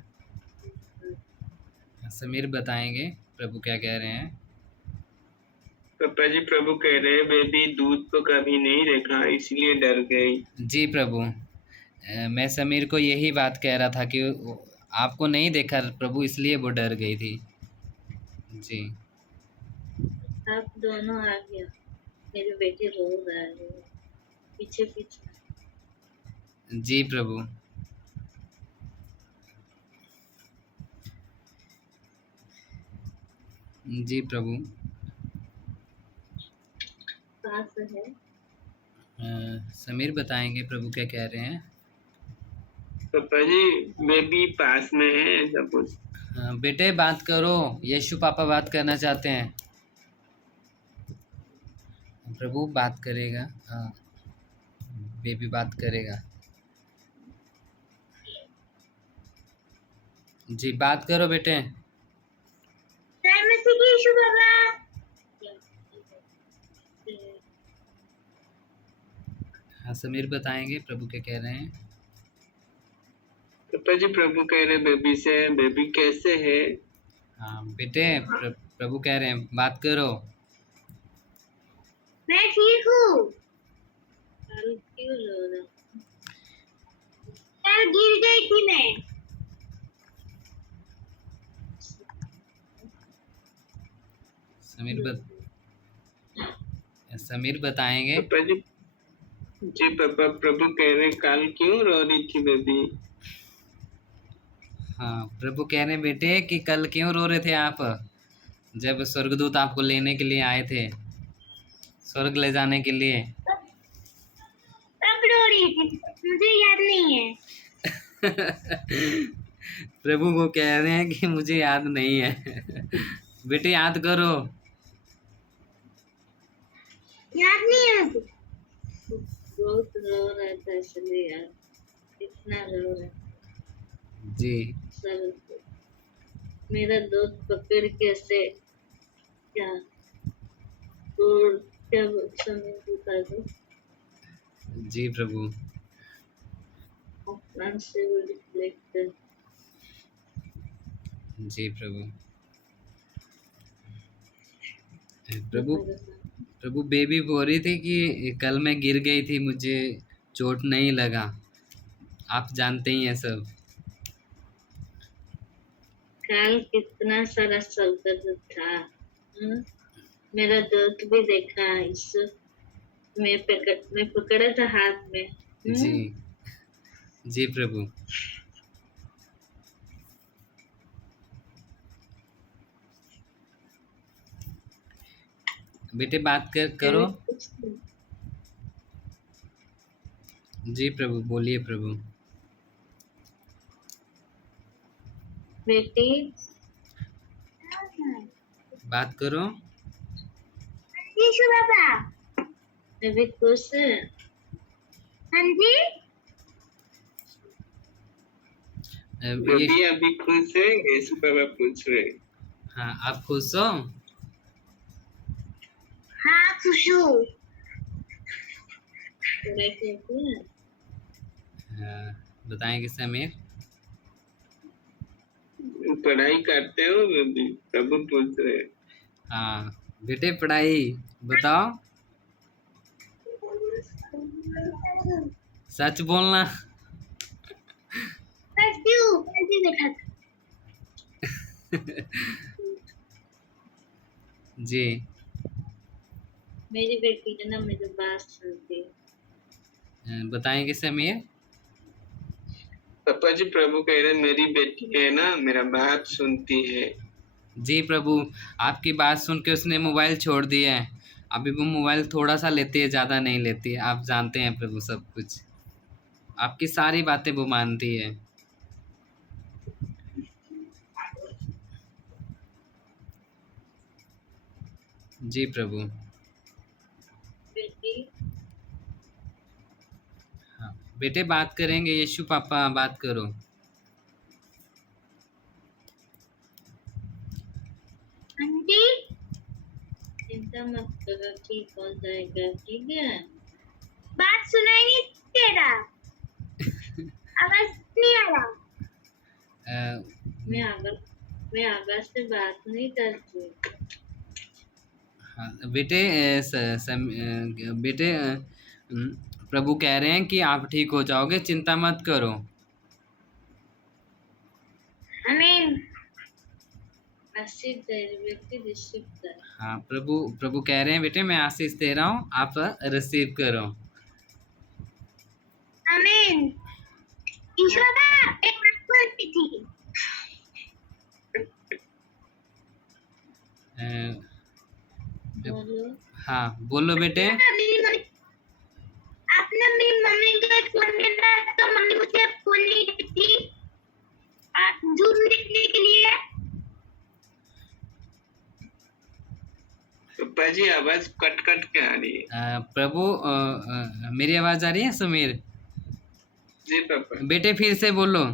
समीर बताएंगे प्रभु क्या कह रहे हैं। पापा जी, प्रभु कह रहे बेबी दूध को कभी नहीं देखा, इसलिए डर गई। जी प्रभु, मैं समीर को यही बात कह रहा था कि आपको नहीं देखा प्रभु, इसलिए वो डर गई थी। जी आप दोनों आ गया, मेरे बेटे रो रहा है पीछे पीछे। जी प्रभु, जी प्रभु। पास है। समीर बताएंगे प्रभु क्या कह रहे हैं। पापा जी, बेबी पास में है, ऐसा कुछ। बेटे बात करो, यीशु पापा बात करना चाहते हैं। प्रभु बात करेगा, बेबी बात करेगा। जी बात करो बेटे। हाँ समीर बताएंगे प्रभु क्या कह रहे हैं। पापा जी, प्रभु कह रहे बेबी से, बेबी कैसे है। हाँ बेटे, प्रभु कह रहे हैं बात करो। मैं ठीक हूँ। क्यों रो रहा? यार गिर गई थी मैं। समीर बताएंगे। पापा जी पापा, प्रभु कह रहे कल क्यों रो रही थी बेबी? हाँ, प्रभु कह रहे बेटे कि कल क्यों रो रहे थे आप, जब स्वर्गदूत आपको लेने के लिए आए थे, स्वर्ग ले जाने के लिए। कब रो रही थी मुझे याद नहीं है। प्रभु को कह रहे हैं कि मुझे याद नहीं है। बेटे याद करो। याद नहीं है मुझे। बहुत रो रहा था इसलिए यार, कितना रो रहा जी सर। मेरा दोस्त पकड़ के ऐसे क्या और क्या समय बता दो। जी प्रभु। अपना से वो रिफ्लेक्ट। जी प्रभु। प्रभु प्रभु बेबी बोल रही थी कि कल मैं गिर गई थी, मुझे चोट नहीं लगा। आप जानते ही हैं सब। कल कितना सारा शब्द था। मेरा दोस्त भी देखा इस मैं पकड़ा था हाथ में। जी जी प्रभु। बेटे बात करो। जी प्रभु, बोलिए प्रभु। बेटी बात करो। यीशु बाबा अभी खुश है। हाँ जी बेबी अभी खुश है? यीशु बाबा पूछ रहे। हाँ, आप खुश हो? हाँ खुश हूँ। हाँ, बताएंगे समीर। पढ़ाई करते हो बेबी? प्रभु पूछ रहे। हाँ बेटे, पढ़ाई बताओ, सच बोलना। जी मेरी बेटी है ना, मेरी बात सुनती है। बताएंगे समीर। पापा जी प्रभु कह रहे मेरी बेटी है ना, मेरा बात सुनती है। जी प्रभु, आपकी बात सुन के उसने मोबाइल छोड़ दिया है। अभी वो मोबाइल थोड़ा सा लेती है, ज़्यादा नहीं लेती है। आप जानते हैं प्रभु सब कुछ, आपकी सारी बातें वो मानती है। जी प्रभु। बेटी हाँ बेटे, बात करेंगे। यीशु पापा बात करो। आंटी चिंता मत करो, ठीक हो जाएगा। ठीक है, बात सुनाई नहीं दे रहा, आवाज नहीं आ रहा। मैं आवाज से बात नहीं करती। हाँ बेटे, बेटे प्रभु कह रहे हैं कि आप ठीक हो जाओगे, चिंता मत करो। आमीन। आशीष दे व्यक्ति रिसीव कर। हाँ प्रभु कह रहे हैं बेटे, मैं आशीष दे रहा हूँ, आप रिसीव करो। आमीन। ईश्वर का एक बात बोलती थी। बोलो। हाँ बोलो बेटे। आपने मेरी मम्मी को फोन किया तो मम्मी मुझे फोन नहीं देती झूठ लिखने के लिए। पापा जी आवाज कट कट के आ रही है। प्रभु, मेरी आवाज आ रही है समीर? जी पापा। बेटे फिर से बोलो।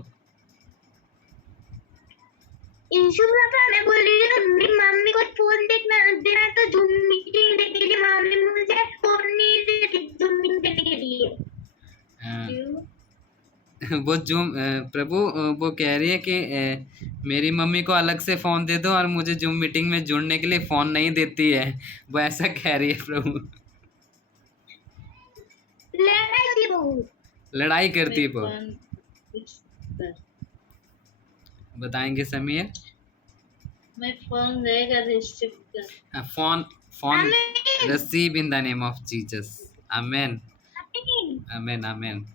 ईशु पापा मैं बोल रही हूँ, मेरी मम्मी को फोन देना तो झूम मीटिंग देखने के लिए मम्मी मुझे फोन नहीं देती झूम मीटिंग देखने के लिए। वो जूम प्रभु वो कह रही है कि मेरी मम्मी को अलग से फ़ोन दे दो और मुझे जूम मीटिंग में जुड़ने के लिए फ़ोन नहीं देती है। वो ऐसा कह रही है प्रभु। लड़ाई करती है वो। फिक्स कर। बताएंगे समीर? मैं फोन देगा रिसीव कर। Phone phone receive in the name of Jesus. Amen amen amen.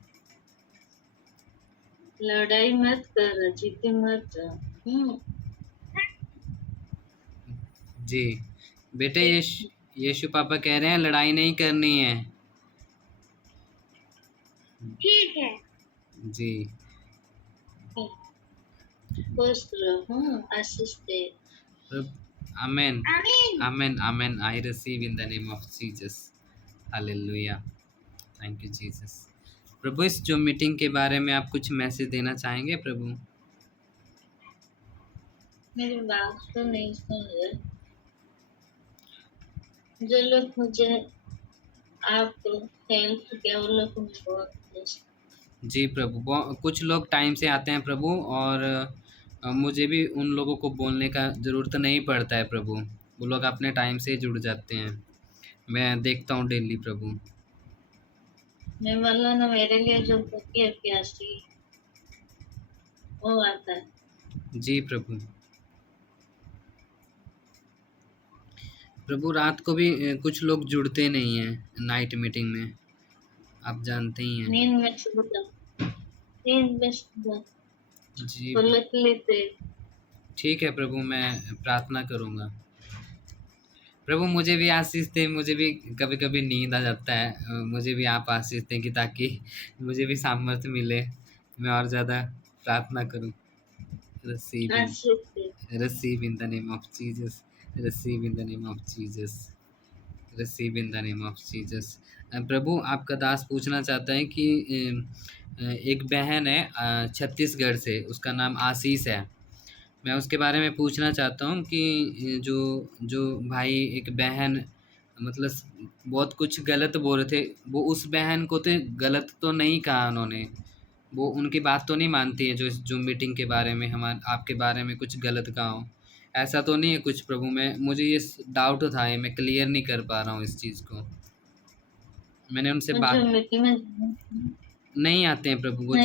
लड़ाई मत कर, जीते मत। जी बेटे, यीशु पापा कह रहे हैं लड़ाई नहीं करनी है। ठीक है जी खुश रहो, आशीष दे। आमेन आमीन। Amen amen. I receive in the name of Jesus. Hallelujah, thank you Jesus. प्रभु, इस जो मीटिंग के बारे में आप कुछ मैसेज देना चाहेंगे प्रभु? मेरी बात तो नहीं सुन रहे। जो लोग मुझे आपको हेल्प किया वो लोग को मैं बहुत खुश। जी प्रभु, कुछ लोग टाइम से आते हैं प्रभु, और मुझे भी उन लोगों को बोलने का ज़रूरत नहीं पड़ता है प्रभु। वो लोग अपने टाइम से ही जुड़ जाते हैं, मैं देखता हूँ डेली प्रभु। मैं बोला ना, मेरे लिए जो भूखी है प्यासी वो आता है। जी प्रभु। प्रभु, रात को भी कुछ लोग जुड़ते नहीं हैं नाइट मीटिंग में, आप जानते ही हैं। नींद में सुबह, नींद में सुबह जी पलट लेते। ठीक है प्रभु, मैं प्रार्थना करूँगा। प्रभु, मुझे भी आशीष दें, मुझे भी कभी कभी नींद आ जाता है, मुझे भी आप आशीष दें कि ताकि मुझे भी सामर्थ्य मिले, मैं और ज़्यादा प्रार्थना करूँ। आशीष दे। receive in the name of Jesus, receive in the name of Jesus, receive in the name of Jesus। प्रभु, आपका दास पूछना चाहता है कि एक बहन है छत्तीसगढ़ से, उसका नाम आशीष है। मैं उसके बारे में पूछना चाहता हूँ कि जो जो भाई एक बहन मतलब बहुत कुछ गलत बोल रहे थे, वो उस बहन को तो गलत तो नहीं कहा उन्होंने, वो उनकी बात तो नहीं मानती है जो मीटिंग के बारे में आपके बारे में कुछ गलत कहा हो, ऐसा तो नहीं है कुछ प्रभु? मुझे ये डाउट था, ये मैं क्लियर नहीं कर पा रहा हूँ इस चीज़ को। मैंने उनसे बात नहीं आते हैं प्रभु, वो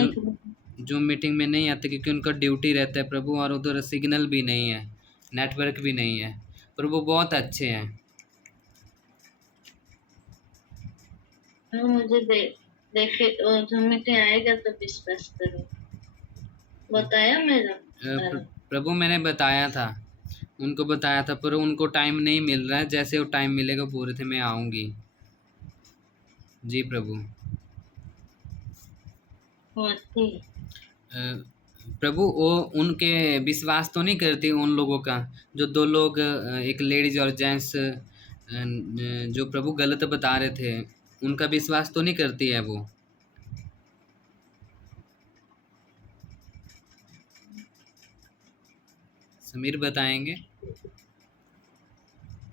जो मीटिंग में नहीं आते क्योंकि उनका ड्यूटी रहता है प्रभु, और उधर सिग्नल भी नहीं है, नेटवर्क भी नहीं है। पर वो बहुत अच्छे हैं। मुझे देखे जो मीटिंग आएगा तो विश्वास करो, बताया मेरा। प्रभु, मैंने बताया था, उनको बताया था, पर उनको टाइम नहीं मिल रहा है। जैसे वो टाइम मिलेगा बोल रहे थे मैं आऊँगी। जी प्रभु। प्रभु, वो उनके विश्वास तो नहीं करती उन लोगों का, जो दो लोग एक लेडीज और जेंट्स जो प्रभु गलत बता रहे थे, उनका विश्वास तो नहीं करती है वो। समीर बताएंगे?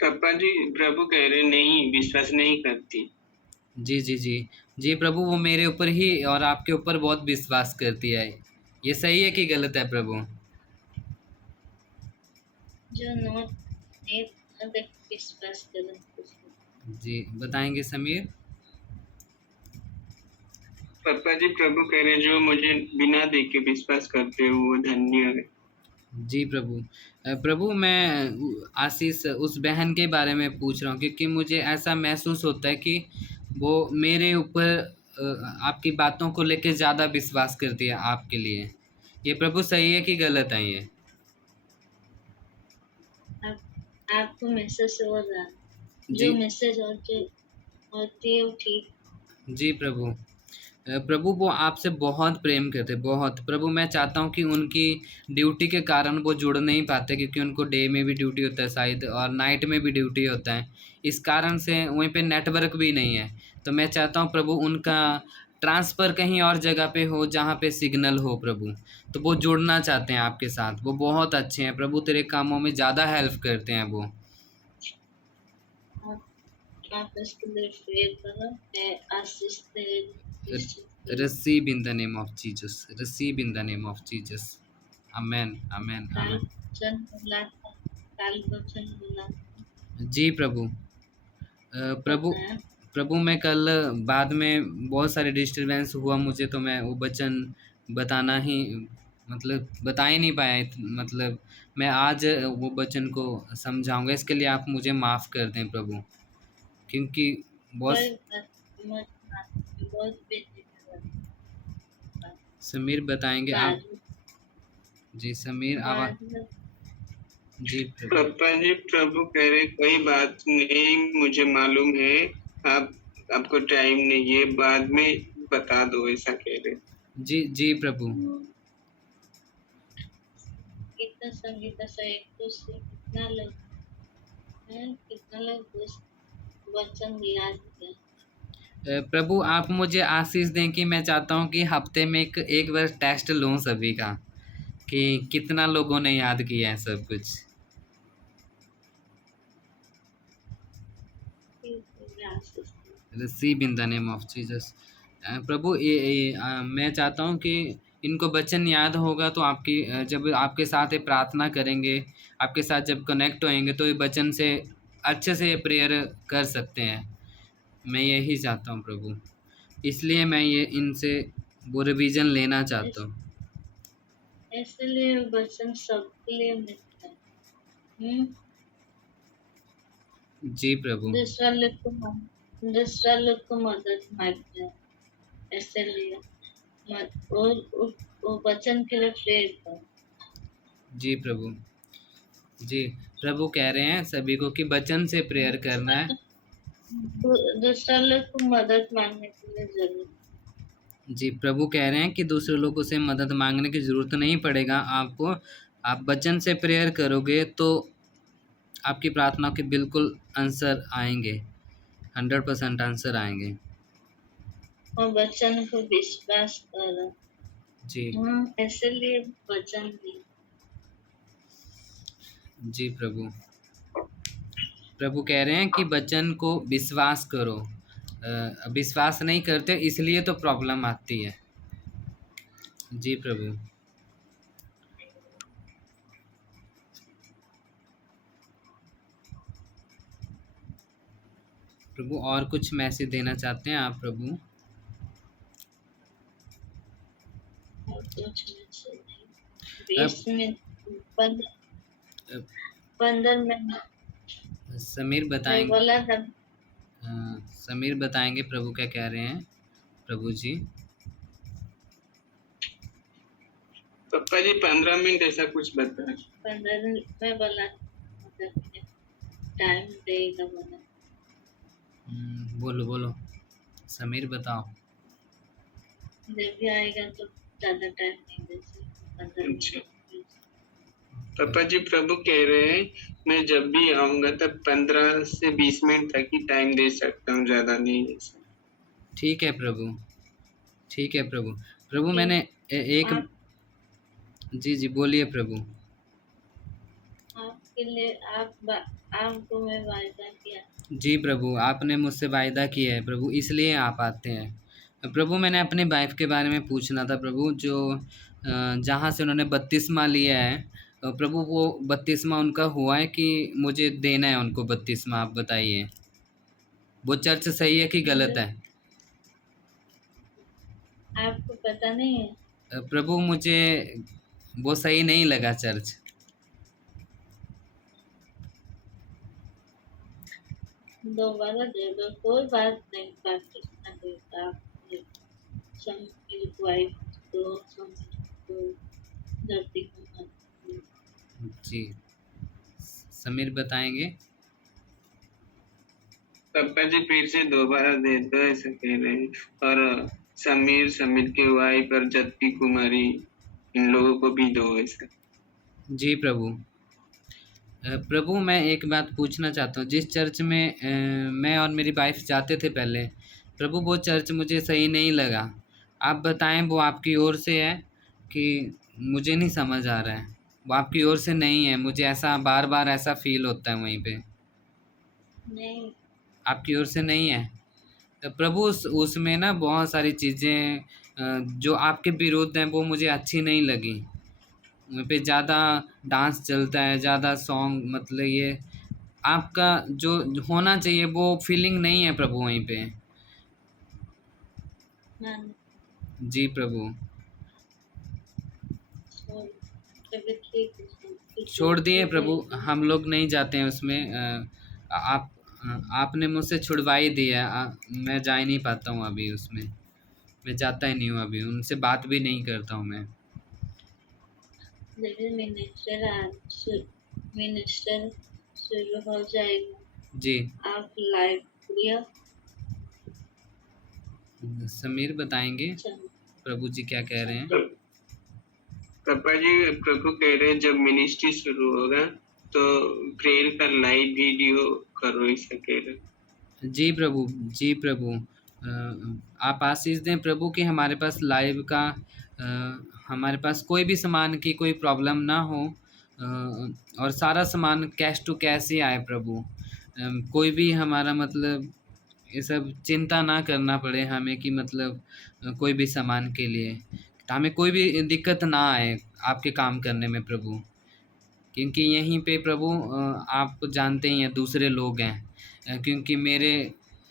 पापा जी, प्रभु कह रहे नहीं, विश्वास नहीं करती। जी जी जी जी प्रभु, वो मेरे ऊपर ही और आपके ऊपर बहुत विश्वास करती है। ये सही है कि गलत है प्रभु? जो विश्वास करो। जी बताएंगे समीर? पापा जी, प्रभु कह रहे जो मुझे बिना देख के विश्वास करते हो वो धन्य है। जी प्रभु। प्रभु, मैं आशीष उस बहन के बारे में पूछ रहा हूँ क्योंकि मुझे ऐसा महसूस होता है कि वो मेरे ऊपर आपकी बातों को लेकर ज़्यादा विश्वास करती है आपके लिए। ये प्रभु सही है कि गलत है ये? आपको मैसेज हो रहा है, जो मैसेज होती है वो ठीक। जी प्रभु। प्रभु, वो आपसे बहुत प्रेम करते, बहुत। प्रभु, मैं चाहता हूँ कि उनकी ड्यूटी के कारण वो जुड़ नहीं पाते क्योंकि उनको डे में भी ड्यूटी होता है शायद, और नाइट में भी ड्यूटी होता है, इस कारण से वहीं पे नेटवर्क भी नहीं है। तो मैं चाहता हूँ प्रभु उनका ट्रांसफ़र कहीं और जगह पे हो जहाँ पे सिग्नल हो प्रभु, तो वो जुड़ना चाहते हैं आपके साथ। वो बहुत अच्छे हैं प्रभु, तेरे कामों में ज़्यादा हेल्प करते हैं वो। आप इसके लिए प्रेयर करो, आशीष दे। Receive in the name of Jesus, receive in the name of Jesus, amen amen amen। जी प्रभु। प्रभु, मैं कल बाद में बहुत सारे डिस्टरबेंस हुआ मुझे, तो मैं वो वचन बताना ही मतलब बता ही नहीं पाया मतलब मैं आज वो वचन को समझाऊंगा, इसके लिए आप मुझे माफ़ कर दें प्रभु, क्योंकि बहुत कोई बात मत बहुत बिजी समीर बताएंगे आप। बाद जी समीर आवाज। बाद में जी प्रभु। पापा जी प्रभु कह रहे कोई बात नहीं, मुझे मालूम है, आप आपको टाइम नहीं है, बाद में बता दो, ऐसा कह रहे। जी जी प्रभु। कितना संगीत से एक दूसरे कितना लोग हैं, कितना लोग उस वचन याद किया। प्रभु आप मुझे आशीष दें कि मैं चाहता हूँ कि हफ्ते में एक बार टेस्ट लूँ सभी का, कि कितना लोगों ने याद किया है सब कुछ। Receive in the name of Jesus. प्रभु मैं चाहता हूँ कि इनको वचन याद होगा तो आपकी जब आपके साथ ये प्रार्थना करेंगे, आपके साथ जब कनेक्ट होएंगे तो ये वचन से अच्छे से प्रेयर कर सकते हैं। मैं यही चाहता हूँ प्रभु, इसलिए मैं ये इनसे वो रिवीजन लेना चाहता हूँ। इसलिए वचन सबके लिए मिलता है। जी प्रभु। दूसरा लोग को मदद मांगते हैं, इसलिए मत और वो वचन के लिए प्रेयर करो। जी प्रभु। जी प्रभु कह रहे हैं सभी को कि वचन से प्रेयर करना है। दूसरा लोग को मदद मांगने के लिए जरूरत। जी प्रभु कह रहे हैं कि दूसरे लोगों से मदद मांगने की ज़रूरत नहीं पड़ेगा आपको, आप वचन से प्रेयर करोगे तो आपकी प्रार्थना के बिल्कुल आंसर आएंगे, 100% आंसर आएंगे। और वचन को विश्वास करो। जी इसलिए वचन भी। जी प्रभु। प्रभु कह रहे हैं कि वचन को विश्वास करो। विश्वास नहीं करते इसलिए तो प्रॉब्लम आती है। जी प्रभु। प्रभु और कुछ मैसेज देना चाहते हैं आप प्रभु? और कुछ नहीं। 20 मिनट 15 मिनट समीर मैं बताएंगे। बोला था। समीर बताएंगे प्रभु क्या कह रहे हैं प्रभु जी। पापा जी 15 मिनट ऐसा कुछ बताए। 15 मिनट में बोला टाइम देगा बोला। बोलो बोलो समीर बताओ। जब भी आएगा तो ज्यादा टाइम नहीं दे सकते। 15 अच्छा मिनट। पापा जी प्रभु कह रहे हैं मैं जब भी आऊंगा तब 15 से 20 मिनट तक ही टाइम दे सकता हूँ, ज्यादा नहीं दे सकता। ठीक है प्रभु, ठीक है प्रभु। प्रभु मैंने एक जी जी बोलिए प्रभु। आपके लिए आपको मैं वायदा किया। जी प्रभु आपने मुझसे वायदा किया है प्रभु, इसलिए आप आते हैं। प्रभु मैंने अपने वाइफ के बारे में पूछना था प्रभु, जो जहाँ से उन्होंने बपतिस्मा लिया है प्रभु, वो बपतिस्मा उनका हुआ है कि मुझे देना है उनको बपतिस्मा, आप बताइए वो चर्च सही है कि गलत है? आपको पता नहीं है? प्रभु मुझे वो सही नहीं लगा चर्च। दोबारा दे दो, कोई बात नहीं। प्रैक्टिस ना देता वाइफ को धरती को जी समीर बताएंगे। पापा जी फिर से दोबारा दे दो, ऐसा कह रहे हैं। और समीर के वाइफ और जत्ती कुमारी, इन लोगों को भी दो, ऐसा। जी प्रभु। प्रभु मैं एक बात पूछना चाहता हूँ, जिस चर्च में मैं और मेरी वाइफ जाते थे पहले प्रभु, वो चर्च मुझे सही नहीं लगा। आप बताएं वो आपकी ओर से है कि मुझे नहीं समझ आ रहा है। वो आपकी ओर से नहीं है, मुझे ऐसा बार बार ऐसा फील होता है वहीं पे। नहीं, आपकी ओर से नहीं है प्रभु। उसमें ना बहुत सारी चीज़ें जो आपके विरुद्ध हैं वो मुझे अच्छी नहीं लगी। वहाँ पे ज़्यादा डांस चलता है, ज़्यादा सॉन्ग, मतलब ये आपका जो होना चाहिए वो फीलिंग नहीं है प्रभु वहीं पे। जी प्रभु। तबीयत ठीक छोड़ दिए प्रभु, हम लोग नहीं जाते हैं उसमें। आप आपने मुझसे छुड़वा ही दिया। मैं जा ही नहीं पाता हूँ अभी उसमें, मैं जाता ही नहीं हूँ अभी, उनसे बात भी नहीं करता हूँ मैं। देखिए मिनिस्टर शुरू हो जाएगा, जी आप लाइव प्रिय समीर बताएंगे प्रभु जी क्या कह रहे हैं। पापा जी, प्रभु कह रहे हैं जब मिनिस्ट्री शुरू होगा तो प्रेयर का लाइव वीडियो करो, ऐसा कह रहे। जी प्रभु, जी प्रभु, आप आशीष दें प्रभु कि हमारे पास लाइव का हमारे पास कोई भी सामान की कोई प्रॉब्लम ना हो, और सारा सामान कैश टू कैश ही आए प्रभु। कोई भी हमारा मतलब ये सब चिंता ना करना पड़े हमें कि मतलब कोई भी सामान के लिए, तो हमें कोई भी दिक्कत ना आए आपके काम करने में प्रभु। क्योंकि यहीं पे प्रभु आप जानते ही हैं दूसरे लोग हैं, क्योंकि मेरे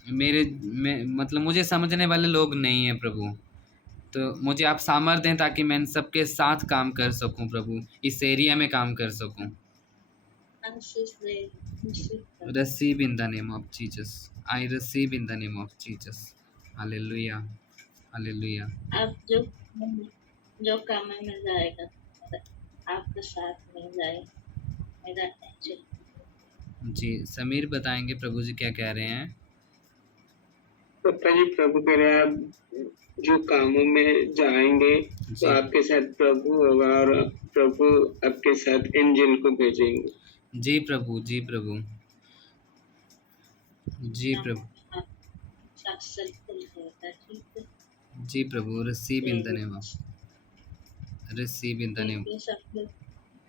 मेरे मतलब मुझे समझने वाले लोग नहीं हैं प्रभु। तो मुझे आप सामर्थ्य दें ताकि मैं इन सबके साथ काम कर सकूं प्रभु, इस एरिया में काम कर सकूं। आशीष दे Receive in the name of Jesus. I receive in the name of Jesus. Hallelujah. Hallelujah. आप जो काम में जाएगा आपके साथ में जाए मेरा टेंशन। जी समीर बताएंगे प्रभु जी क्या कह रहे हैं। पापा जी, प्रभु कह रहे हैं आप जो कामों में जाएंगे तो आपके साथ प्रभु होगा और प्रभु आपके साथ एंजल को भेजेंगे। जी प्रभु, जी प्रभु, जी प्रभु, सक्सेसफुल होगा, ठीक है। जी प्रभु। Receive in the name of, receive in the name.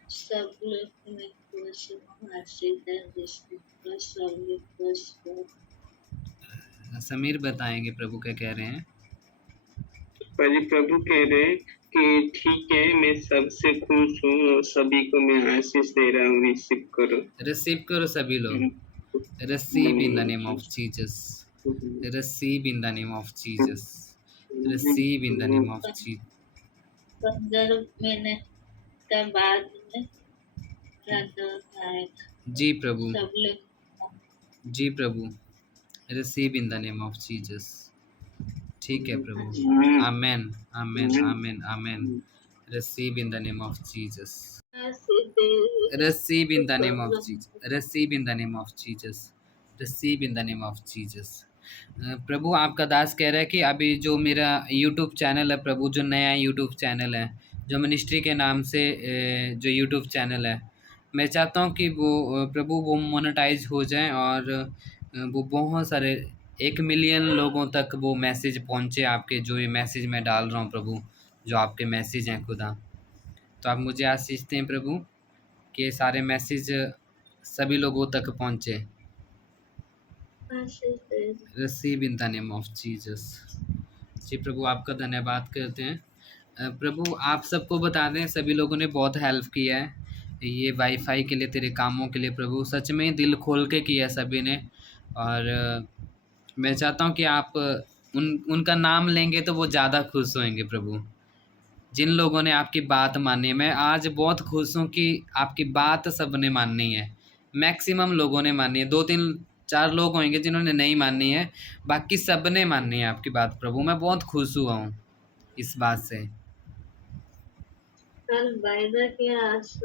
सब लोग में खुश आशीष है, जिसको सब लोग खुश हो। समीर बताएंगे प्रभु क्या कह रहे हैं। पापा जी, प्रभु कह रहे हैं कि ठीक है, मैं सबसे खुश हूँ और सभी को मैं आशीष दे रहा हूँ, रिसीव करो। रिसीव करो सभी लोग। Receive in the name of Jesus, receive in the name of Jesus, receive in the name of Jesus. 15 minute के बाद में आएगा। जी प्रभु, सब लोग जी प्रभु, receive in the name of Jesus. ठीक है प्रभु। Amen, amen, amen, amen. Receive in the name of Jesus, receive in the name of Jesus, receive in the name of Jesus, receive in the name of Jesus. प्रभु आपका दास कह रहा है कि अभी जो मेरा यूट्यूब चैनल है प्रभु, जो नया यूट्यूब चैनल है, जो मिनिस्ट्री के नाम से जो यूट्यूब चैनल है, मैं चाहता हूँ कि वो प्रभु वो मोनेटाइज हो जाए और वो बहुत सारे 1 मिलियन लोगों तक वो मैसेज पहुँचे आपके, जो ये मैसेज मैं डाल रहा हूँ प्रभु, जो आपके मैसेज हैं खुदा। तो आप मुझे आशीष दें प्रभु कि ये सारे मैसेज सभी लोगों तक पहुँचे। Receive in the name of Jesus. जी प्रभु आपका धन्यवाद करते हैं। प्रभु आप सबको बता दें, सभी लोगों ने बहुत हेल्प किया है ये वाईफाई के लिए, तेरे कामों के लिए प्रभु, सच में दिल खोल के किया सभी ने। और मैं चाहता हूँ कि आप उनका नाम लेंगे तो वो ज़्यादा खुश होंगे प्रभु, जिन लोगों ने आपकी बात मानी है। मैं आज बहुत खुश हूँ कि आपकी बात सब ने माननी है, मैक्सिमम लोगों ने मानी है। 2-3-4 लोग होंगे जिन्होंने नहीं मानी है, बाकी सब ने मानी है आपकी बात प्रभु। मैं बहुत खुश हुआ हूँ इस बात से। कल वायदा किया, आज